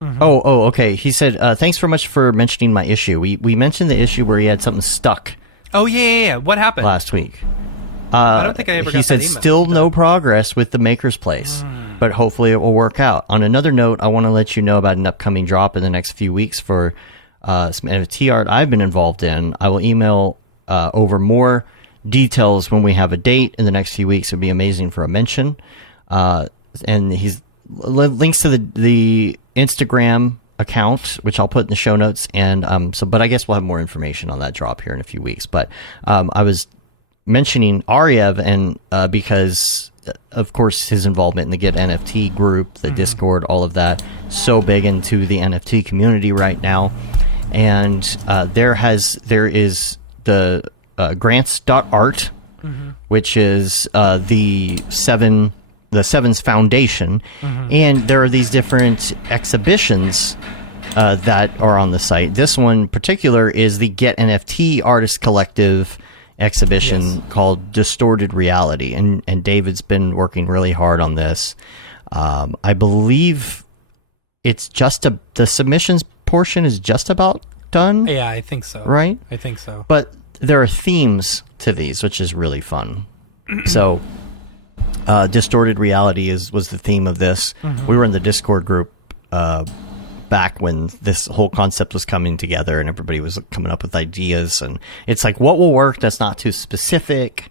Okay. He said, thanks very much for mentioning my issue. We mentioned the issue where he had something stuck. Oh, yeah. What happened? Last week. I don't think I ever got He said, that email. still no progress with the Maker's Place, but hopefully it will work out. On another note, I want to let you know about an upcoming drop in the next few weeks for some NFT art I've been involved in. I will email over more details when we have a date in the next few weeks. It would be amazing for a mention. And he's links to the Instagram account, which I'll put in the show notes. And but I guess we'll have more information on that drop here in a few weeks. But I was mentioning Aryev and because of course his involvement in the Get NFT group, the Discord, all of that, so big into the NFT community right now. And there is the grants.art, which is the 7 the Sevens Foundation, and there are these different exhibitions that are on the site. This one in particular is the Get NFT Artist Collective exhibition called Distorted Reality, and David's been working really hard on this. I believe it's just the submissions portion is just about done. Yeah, I think so. Right? I think so. But there are themes to these, which is really fun. So, Distorted Reality was the theme of this. We were in the Discord group back when this whole concept was coming together, and everybody was coming up with ideas. And it's like, what will work that's not too specific?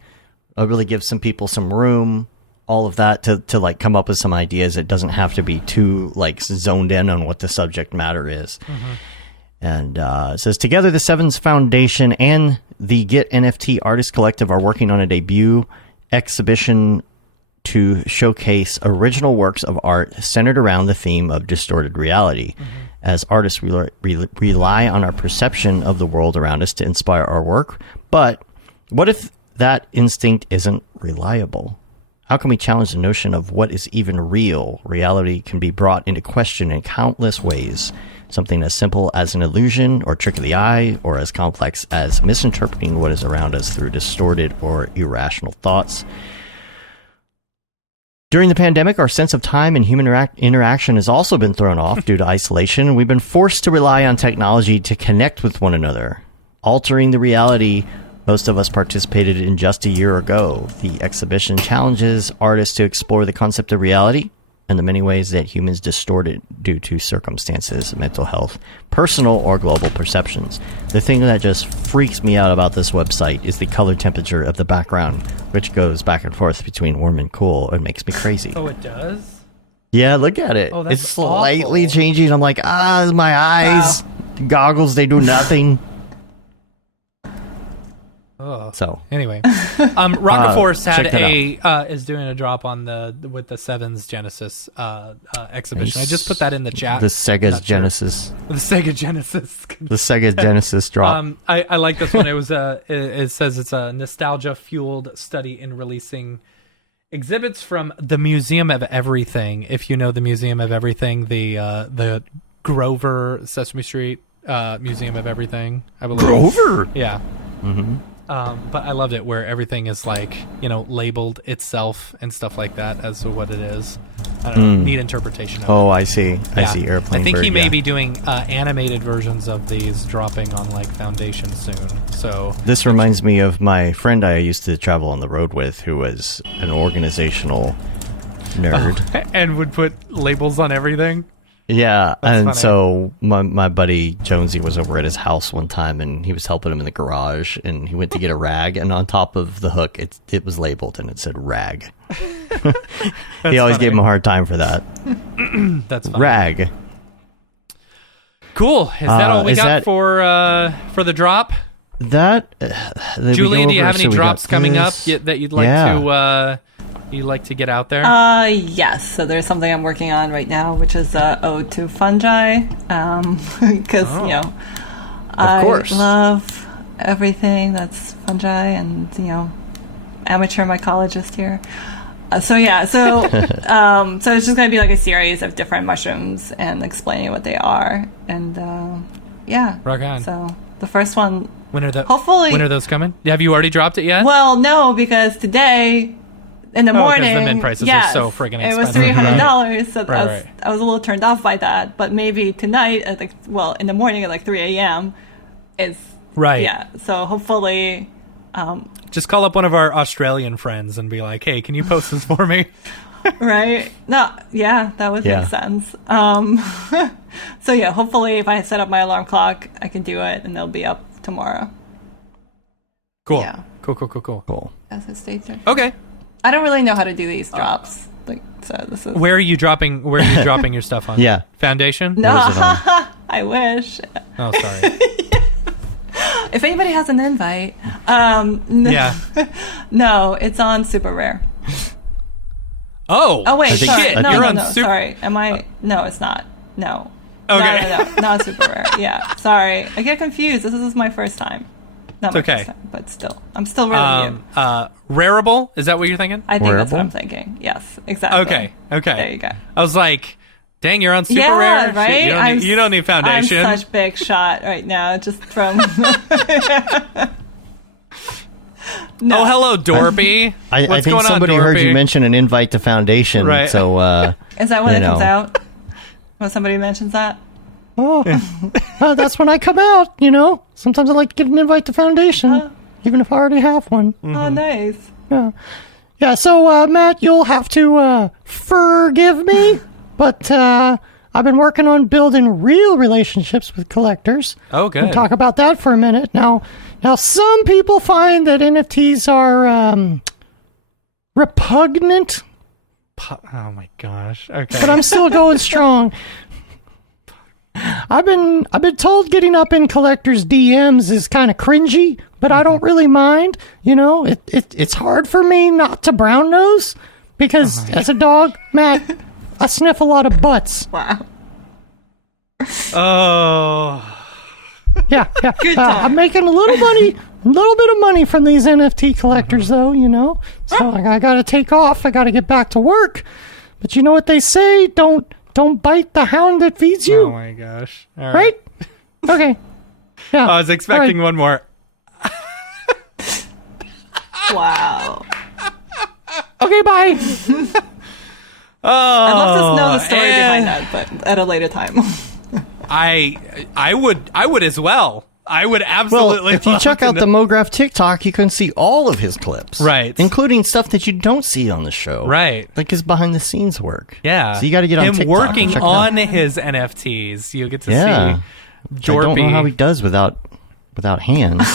Really give some people some room. All of that to like come up with some ideas. It doesn't have to be too like zoned in on what the subject matter is. And it says, together the Sevens Foundation and the Get NFT Artist Collective are working on a debut exhibition to showcase original works of art centered around the theme of distorted reality. As artists, we rely on our perception of the world around us to inspire our work. But what if that instinct isn't reliable? How can we challenge the notion of what is even real? Reality can be brought into question in countless ways. Something as simple as an illusion or trick of the eye, or as complex as misinterpreting what is around us through distorted or irrational thoughts. During the pandemic, our sense of time and human interaction has also been thrown off due to isolation, and we've been forced to rely on technology to connect with one another, altering the reality most of us participated in just a year ago. The exhibition challenges artists to explore the concept of reality and the many ways that humans distort it due to circumstances, mental health, personal or global perceptions. The thing that just freaks me out about this website is the color temperature of the background, which goes back and forth between warm and cool. It makes me crazy. Oh, it does? Yeah, look at it. Oh, that's it's slightly awful. changing. I'm like, my eyes. Wow. Goggles, they do nothing. Oh. So anyway, Rocket Force check that is doing a drop on with the Sevens Genesis exhibition. I just put that in the chat. The Sega's Genesis. The Sega Genesis. The Sega Genesis drop. I like this one. It says it's a nostalgia fueled study in releasing exhibits from the Museum of Everything. If you know the Museum of Everything, the Grover Sesame Street Museum of Everything, I believe. Grover. Yeah. Mm-hmm. But I loved it where everything is like, labeled itself and stuff like that as to what it is. I don't know, neat interpretation of it. Oh, I see. I see. Airplane I think bird, he may be doing animated versions of these dropping on like Foundation soon. So this reminds me of my friend I used to travel on the road with, who was an organizational nerd. And would put labels on everything. Yeah, That's and funny. so my buddy Jonesy was over at his house one time, and he was helping him in the garage, and he went to get a rag, and on top of the hook, it was labeled, and it said rag. He always gave him a hard time for that. That's funny. Rag. Cool. Is that all we got for the drop? That Julie, do you have any drops coming up that you'd like to get out there? Yes. So there's something I'm working on right now, which is Ode to Fungi, because I love everything that's fungi, and amateur mycologist here. So it's just going to be like a series of different mushrooms and explaining what they are, and Rock on. So the first one. When are those coming? Have you already dropped it yet? Well, no, because today. In the morning, the mint prices are so friggin' expensive. It was $300, so right. I was a little turned off by that. But maybe tonight, in the morning at 3 a.m., is right. Yeah, so hopefully, just call up one of our Australian friends and be like, "Hey, can you post this for me?" Right? No, yeah, that would make sense. So yeah, hopefully, if I set up my alarm clock, I can do it, and they'll be up tomorrow. Cool. Yeah. Cool. As it states there. Okay. I don't really know how to do these drops. This is. Where are you dropping your stuff on? Yeah. Foundation? No, I wish. Oh, sorry. If anybody has an invite, yeah. No, it's on Super Rare. Oh wait, sorry. No, Super... sorry. Am I? No, it's not. No. Okay. No, not Super Rare. Yeah, sorry. I get confused. This is my first time. Not my okay. first time, but still. I'm still really new. Rareable? Is that what you're thinking? I think that's what Wearable? I'm thinking. Yes, exactly. Okay. There you go. I was like, dang, you're on super Yeah, rare. right? Shit, you don't need foundation. I'm such big shot right now, just from... Oh, hello, Dorpy. I What's think going somebody on, heard you Dorpy? mention an invite to Foundation. Right. So, Is that when you it comes know. out? When somebody mentions that? That's when I come out, you know. Sometimes I like to get an invite to Foundation, even if I already have one. Oh, nice. Yeah, so, Matt, you'll have to forgive me, but I've been working on building real relationships with collectors. Oh, good. We'll talk about that for a minute. Now, some people find that NFTs are repugnant, Oh my gosh. Okay. but I'm still going strong. I've been told getting up in collectors' DMs is kind of cringy, but I don't really mind. You know, it's hard for me not to brown nose because as a dog, Matt, I sniff a lot of butts. Wow. Oh. Yeah. Good time. I'm making a little bit of money from these NFT collectors, though. You know, so I got to take off. I got to get back to work. But you know what they say? Don't bite the hound that feeds you. Oh my gosh. All Right? Okay. Yeah. I was expecting one more. Wow. Okay, bye. Oh. I'd love to know the story and behind that, but at a later time. I would as well. I would Well, absolutely. if you love check to out know- the Mograph TikTok, you can see all of his clips. Right. Including stuff that you don't see on the show. Right. Like his behind the scenes work. Yeah. So you got to get on him TikTok. working and check it out. on his NFTs. You get to Yeah. see Which I don't know how he Dorpy. does without hands.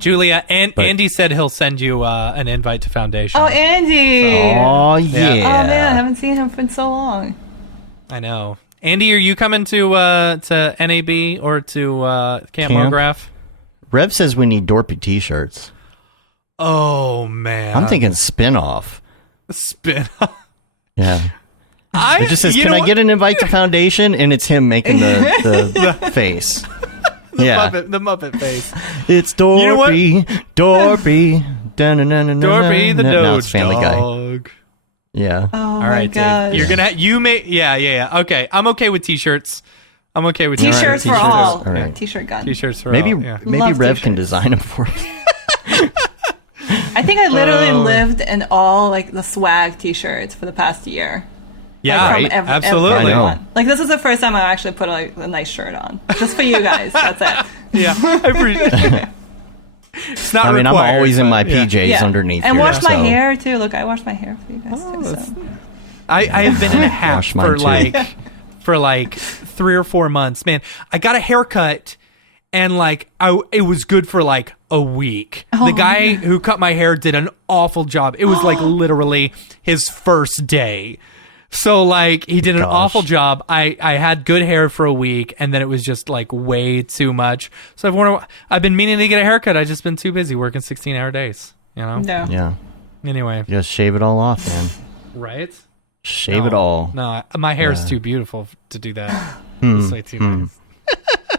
Julia, and But- Andy said he'll send you an invite to Foundation. Oh, Andy. Oh, yeah. Oh, man, I haven't seen him for so long. I know. Andy, are you coming to NAB or to Camp Camp? Mograph? Rev says we need Dorpy t-shirts. Oh man, I'm thinking spin-off. spin. Yeah. I It just says, you can know I what? get an invite to Foundation? And it's him making the face. The Muppet face. It's You know what? Dorpy. Dorpy. Dorpy the Now it's Doge Family Guy. Dog. Yeah. Oh, All my right, God. Dave. You're gonna yeah. Okay, I'm okay with t-shirts. I'm okay with T-shirts for T-shirts. all. All right. T-shirt gun. T-shirts for Maybe all. Yeah. Rev Love can t-shirts. design them for us. I think I literally Oh. lived in all like the swag T-shirts for the past year. Yeah, Like, right. from Absolutely. I know. everyone. Like this is the first time I actually put like a nice shirt on, just for you guys. That's it. Yeah, I appreciate it. It's not I mean, I'm required, always in my but, yeah. PJs underneath and here. wash my so- hair too. Look, I washed my hair for you guys too. that's- So. I have been in a hat Wash mine for too. like 3 or 4 months. Man, I got a haircut and like it was good for like a week. Oh, the guy who cut my hair did an awful job. It was like literally his first day. So like he did an Gosh. awful job. I had good hair for a week and then it was just like way too much. So I've been meaning to get a haircut. I've just been too busy working 16-hour days, you know? No. Yeah. Anyway, Just shave it all off, man. right? Shave it all. No, my hair is Yeah. too beautiful to do that. It's way too nice.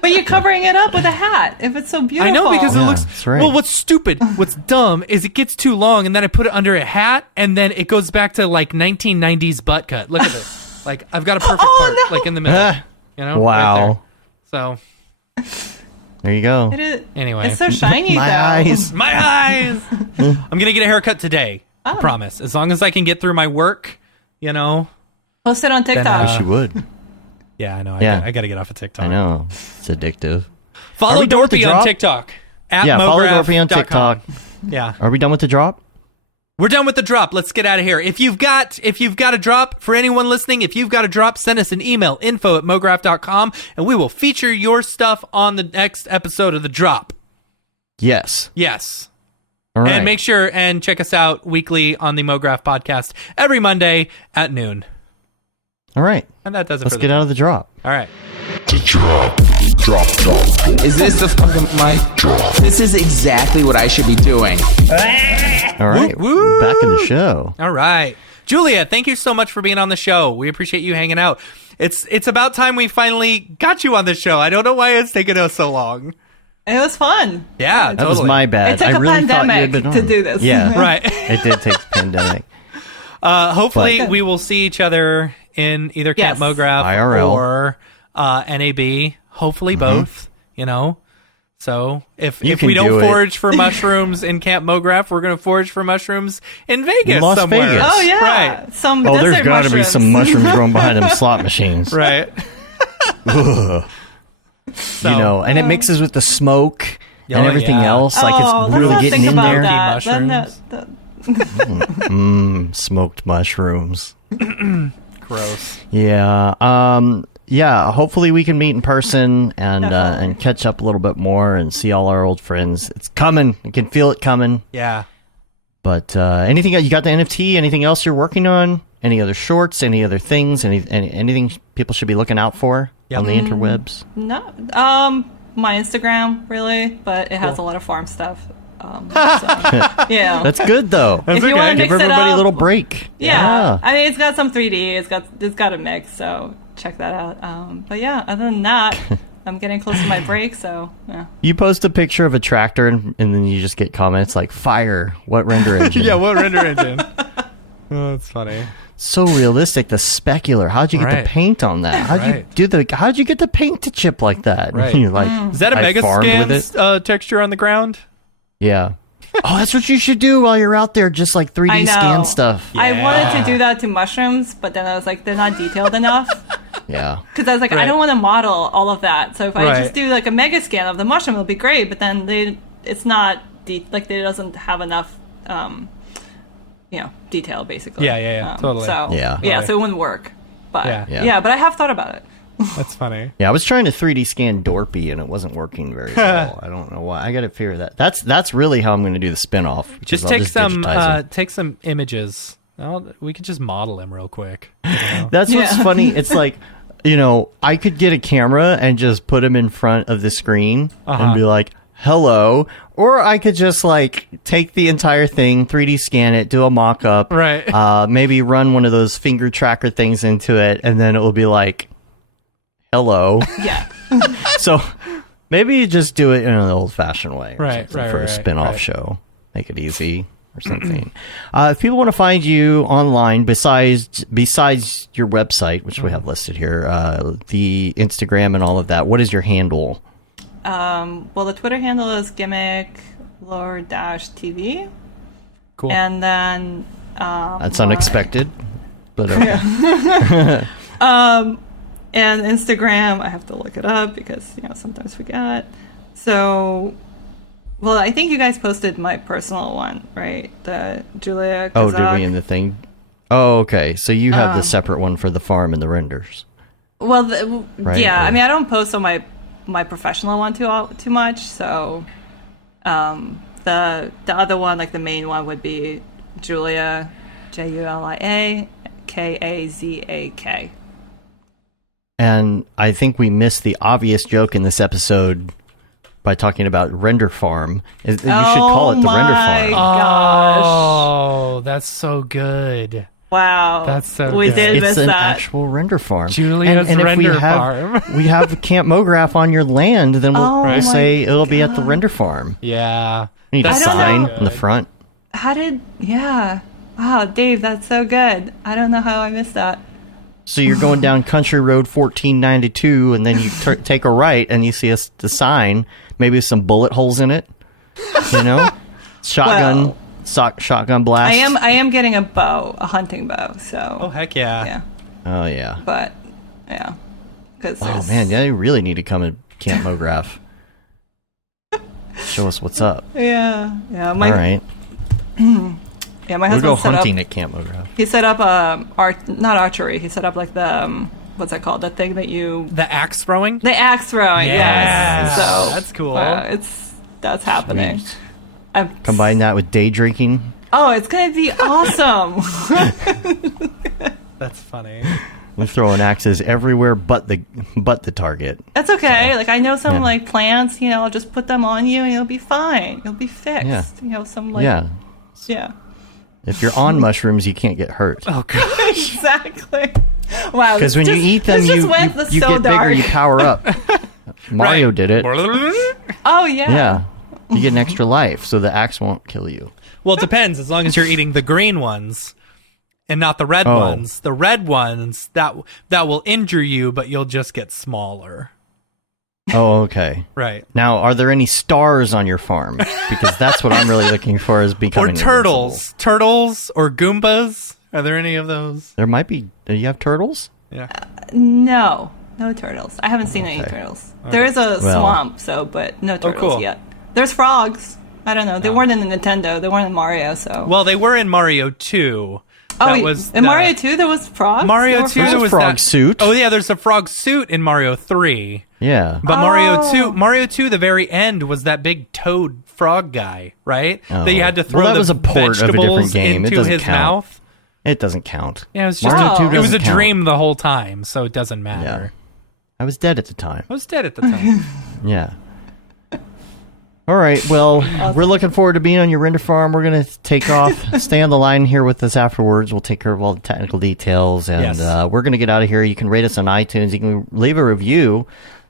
But you're covering it up with a hat. If it's so beautiful. I know because it Yeah, looks. that's right. Well, what's stupid, what's dumb is it gets too long, and then I put it under a hat, and then it goes back to like 1990s butt cut. Look at this. Like I've got a perfect Oh, part, no. like in the middle. You know? Wow. Right there. So There you go. It is, anyway, it's so shiny. My though. eyes. my eyes. I'm gonna get a haircut today. I Oh. promise. As long as I can get through my work, you know. Post it on TikTok. Wish you would. Yeah, I know. Yeah. I got to get off of TikTok. I know. It's addictive. Are Follow we done with the Dorpy on drop? TikTok. At Yeah, follow Dorpy on mograph.com. TikTok. Yeah. Are we done with the drop? We're done with the drop. Let's get out of here. If you've got a drop, for anyone listening, if you've got a drop, send us an email, info@mograph.com, and we will feature your stuff on the next episode of the drop. Yes. Yes. All right. And make sure and check us out weekly on the Mograph podcast every Monday at noon. All right. And that does it Let's for get the out of the drop. All right. Is this the fucking mic? This is exactly what I should be doing. All right. Woo, We're back in the woo. show. All right. Julia, thank you so much for being on the show. We appreciate you hanging out. It's about time we finally got you on the show. I don't know why it's taken us so long. It was fun. Yeah, That was my bad. It took I a really thought you had pandemic been to on. do this. Yeah, Right. It did take a pandemic. Hopefully, But- we will see each other in either Camp Yes. Mograph IRL. or NAB. Hopefully, both. You know. So if You we can don't do it. forage for mushrooms in Camp Mograph, we're going to forage for mushrooms in Vegas Las somewhere. Vegas. Oh yeah. Right. Some Oh, there's desert got to be mushrooms. some mushrooms growing behind them slot machines. Right. Ugh. So, You know, and it mixes with the smoke and Oh, everything yeah. else. Like Oh, it's let's really not getting think in about there. that. Then mushrooms. Smoked mushrooms. gross. Yeah. Yeah. Hopefully we can meet in person and Definitely. catch up a little bit more and see all our old friends. It's coming. I can feel it coming. Yeah. But anything you got the NFT? Anything else you're working on? Any other shorts? Any other things? Anything people should be looking out for Yep. on the interwebs? No. My Instagram really, but it has a lot of farm stuff. So, yeah. That's good though. if you want to Give mix it everybody up, a little break. Yeah. I mean, it's got some 3D. It's got a mix. So check that out. But yeah, other than that, I'm getting close to my break. So yeah. You post a picture of a tractor and then you just get comments like "Fire! What render engine?" Yeah. What render engine? Oh, that's funny. So realistic. The specular. How'd you get Right. the paint on that? Right. How'd you get the paint to chip like that? Right. You're like, Is that a I mega farmed with it. scan texture on the ground? Yeah. Oh, that's what you should do while you're out there, just like 3D I know. scan stuff. I wanted to do that to mushrooms, but then I was like, they're not detailed enough. Yeah. Because I was like, Right. I don't want to model all of that. So if I Right. just do like a mega scan of the mushroom, it'll be great. But then it's not it doesn't have enough, detail basically. Yeah, totally. So Yeah. so it wouldn't work. But Yeah. Yeah. but I have thought about it. That's funny. Yeah, I was trying to 3D scan Dorpy and it wasn't working very well. I don't know why. I got to figure that. That's really how I'm going to do the spinoff. Just take some images. We could just model him real quick. You know? That's what's Yeah. funny. It's like, I could get a camera and just put him in front of the screen and be like, "Hello," or I could just like take the entire thing, 3D scan it, do a mock-up, Right. maybe run one of those finger tracker things into it, and then it will be like, "Hello." Yeah. So maybe you just do it in an old-fashioned way, or Right, something right, for a right, spin-off right. show. Make it easy or something. If people want to find you online, besides your website, which we have listed here, the Instagram and all of that, what is your handle? Well, the Twitter handle is gimmick_TV. Cool. And then That's unexpected, but okay. and Instagram, I have to look it up because sometimes forget. So, well, I think you guys posted my personal one, right? The Julia. Oh, did Kazak. we in the thing? Oh, okay. So you have the separate one for the farm and the renders. Well, Right, yeah. yeah. I mean, I don't post on my professional one too much. So, the other one, like the main one, would be Julia, Julia Kazak. And I think we missed the obvious joke in this episode by talking about render farm. You should call it the render farm. Gosh! Oh, that's so good. Wow, That's so we good. did It's miss an that. actual render farm. Julia's if render farm. we have Camp Mograph on your land, then we'll Oh my say it'll be at the render farm. Yeah. You need a I don't sign know. in the front. Wow, Dave, that's so good. I don't know how I missed that. So you're going down Country Road 1492, and then you take a right, and you see the sign, maybe with some bullet holes in it. Shotgun, shotgun blast. I am getting a bow, a hunting bow. So Oh, heck yeah. yeah, Oh yeah. but yeah, because Oh man, yeah, you really need to come to Camp Mograph. Show us what's up. yeah. All right, Yeah, my we'll go husband set hunting up. at Camp Mograph. He set up not archery. He set up like the what's that called? The thing that The axe throwing? the axe throwing. Yes. Yes. So That's cool. That's happening. Sweet. I'm- Combine that with day drinking. Oh, it's gonna be awesome. That's funny. We're throwing axes everywhere but the target. That's okay. Like I know some Yeah. like plants. I'll just put them on you and you'll be fine. You'll be fixed. Yeah. Some like Yeah. yeah. If you're on mushrooms, you can't get hurt. Oh, gosh. Exactly. Wow. Because when you this eat them, just you went get so bigger, dark. you power up. Mario did it. Oh, yeah. Yeah. You get an extra life, so the axe won't kill you. Well, it depends. As long as you're eating the green ones and not the red ones. The red ones, that will injure you, but you'll just get smaller. Oh, okay. Right. Now, are there any stars on your farm? Because that's what I'm really looking for is becoming Or turtles. invincible. Turtles or Goombas. Are there any of those? There might be. Do you have turtles? Yeah. No turtles. I haven't seen any turtles. There is a swamp, but no turtles cool. yet. There's frogs. I don't know. They weren't in the Nintendo. They weren't in Mario, so. Well, they were in Mario 2. Mario 2 there was frogs? Mario 2 there was frog suit. Oh yeah, there's a frog suit in Mario 3. Yeah. But Mario 2, the very end was that big toad frog guy, right? Oh. That you had to throw that was a port of a different vegetables game. It into doesn't his count. mouth. It doesn't count. Yeah, it was just Mario 2 it was a doesn't count. dream the whole time, so it doesn't matter. I was dead at the time. I was dead at the time. Yeah. All right. Well, we're looking forward to being on your render farm. We're going to take off. Stay on the line here with us afterwards. We'll take care of all the technical details, and we're going to get out of here. You can rate us on iTunes. You can leave a review.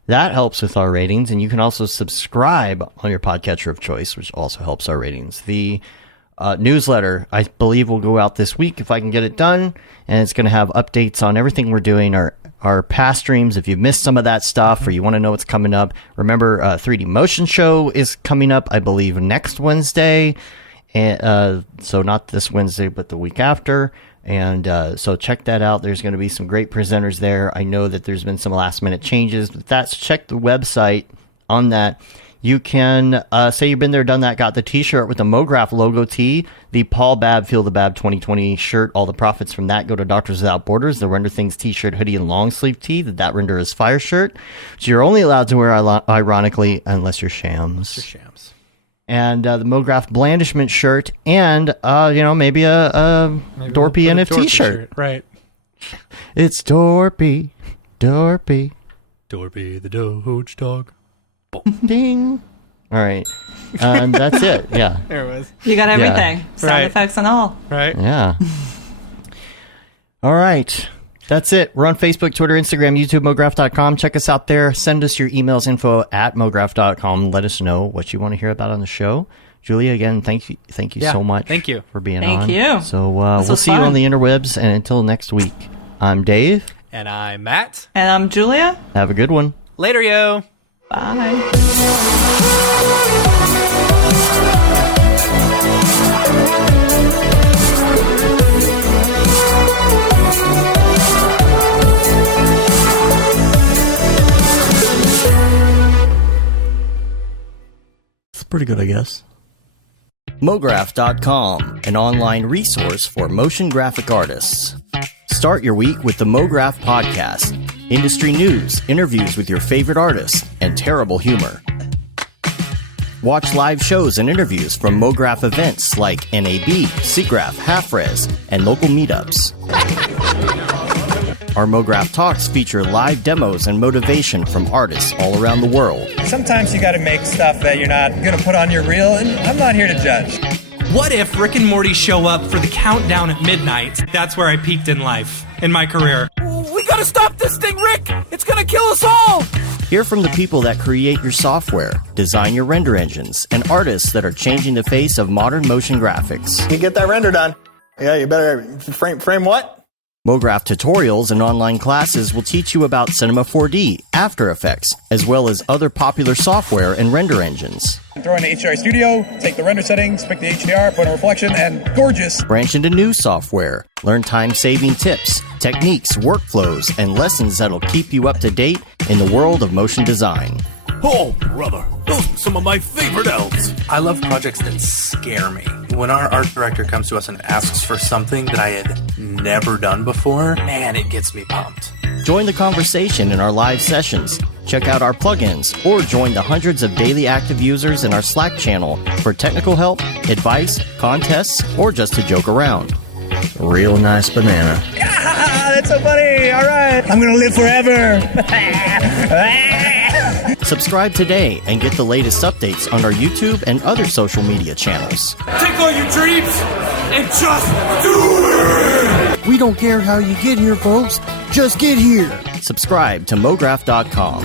That helps with our ratings, and you can also subscribe on your podcatcher of choice, which also helps our ratings. The newsletter, I believe, will go out this week if I can get it done, and it's going to have updates on everything we're doing, our past streams. If you missed some of that stuff or you want to know what's coming up, remember 3D Motion Show is coming up, I believe, next Wednesday. And so not this Wednesday, but the week after. And so check that out. There's going to be some great presenters there. I know that there's been some last-minute changes, but check the website on that. You can say you've been there, done that, got the T-shirt with the Mograph logo tee, the Paul Babb Feel the Babb 2020 shirt. All the profits from that go to Doctors Without Borders, the Render Things T-shirt, hoodie, and long sleeve tee, the That Render is Fire shirt, which you're only allowed to wear, ironically, unless you're shams. And the Mograph Blandishment shirt, and maybe a Dorpy NFT shirt. Right. It's Dorpy. Dorpy the Doge dog. Ding. All right. And that's it. Yeah. There it was. You got everything. Yeah. Sound effects and all. Right. Yeah. All right. That's it. We're on Facebook, Twitter, Instagram, YouTube, Mograph.com. Check us out there. Send us your emails, info@Mograph.com. Let us know what you want to hear about on the show. Julia, again, thank you so much. Thank you for being on. Thank you. So we'll see you on the interwebs. And until next week, I'm Dave. And I'm Matt. And I'm Julia. Have a good one. Later, yo. Bye. It's pretty good, I guess. Mograph.com, an online resource for motion graphic artists. Start your week with the Mograph podcast. Industry news, interviews with your favorite artists, and terrible humor. Watch live shows and interviews from Mograph events like NAB, SIGGRAPH, Half-Res, and local meetups. Our Mograph Talks feature live demos and motivation from artists all around the world. Sometimes you gotta make stuff that you're not gonna put on your reel, and I'm not here to judge. What if Rick and Morty show up for the countdown at midnight? That's where I peaked in life, in my career. We gotta stop this thing, Rick! It's gonna kill us all! Hear from the people that create your software, design your render engines, and artists that are changing the face of modern motion graphics. You get that render done. Yeah, you better frame what? Mograph tutorials and online classes will teach you about Cinema 4D, After Effects, as well as other popular software and render engines. Throw in the HDR Studio, take the render settings, pick the HDR, put in a reflection, and gorgeous. Branch into new software. Learn time-saving tips, techniques, workflows, and lessons that'll keep you up to date in the world of motion design. Oh, brother, those are some of my favorite elves. I love projects that scare me. When our art director comes to us and asks for something that I had never done before, man, it gets me pumped. Join the conversation in our live sessions. Check out our plugins, or join the hundreds of daily active users in our Slack channel for technical help, advice, contests, or just to joke around. Real nice banana. Ah, that's so funny! All right, I'm gonna live forever! Subscribe today and get the latest updates on our YouTube and other social media channels. Take all your dreams and just do it! We don't care how you get here, folks. Just get here. Subscribe to Mograph.com.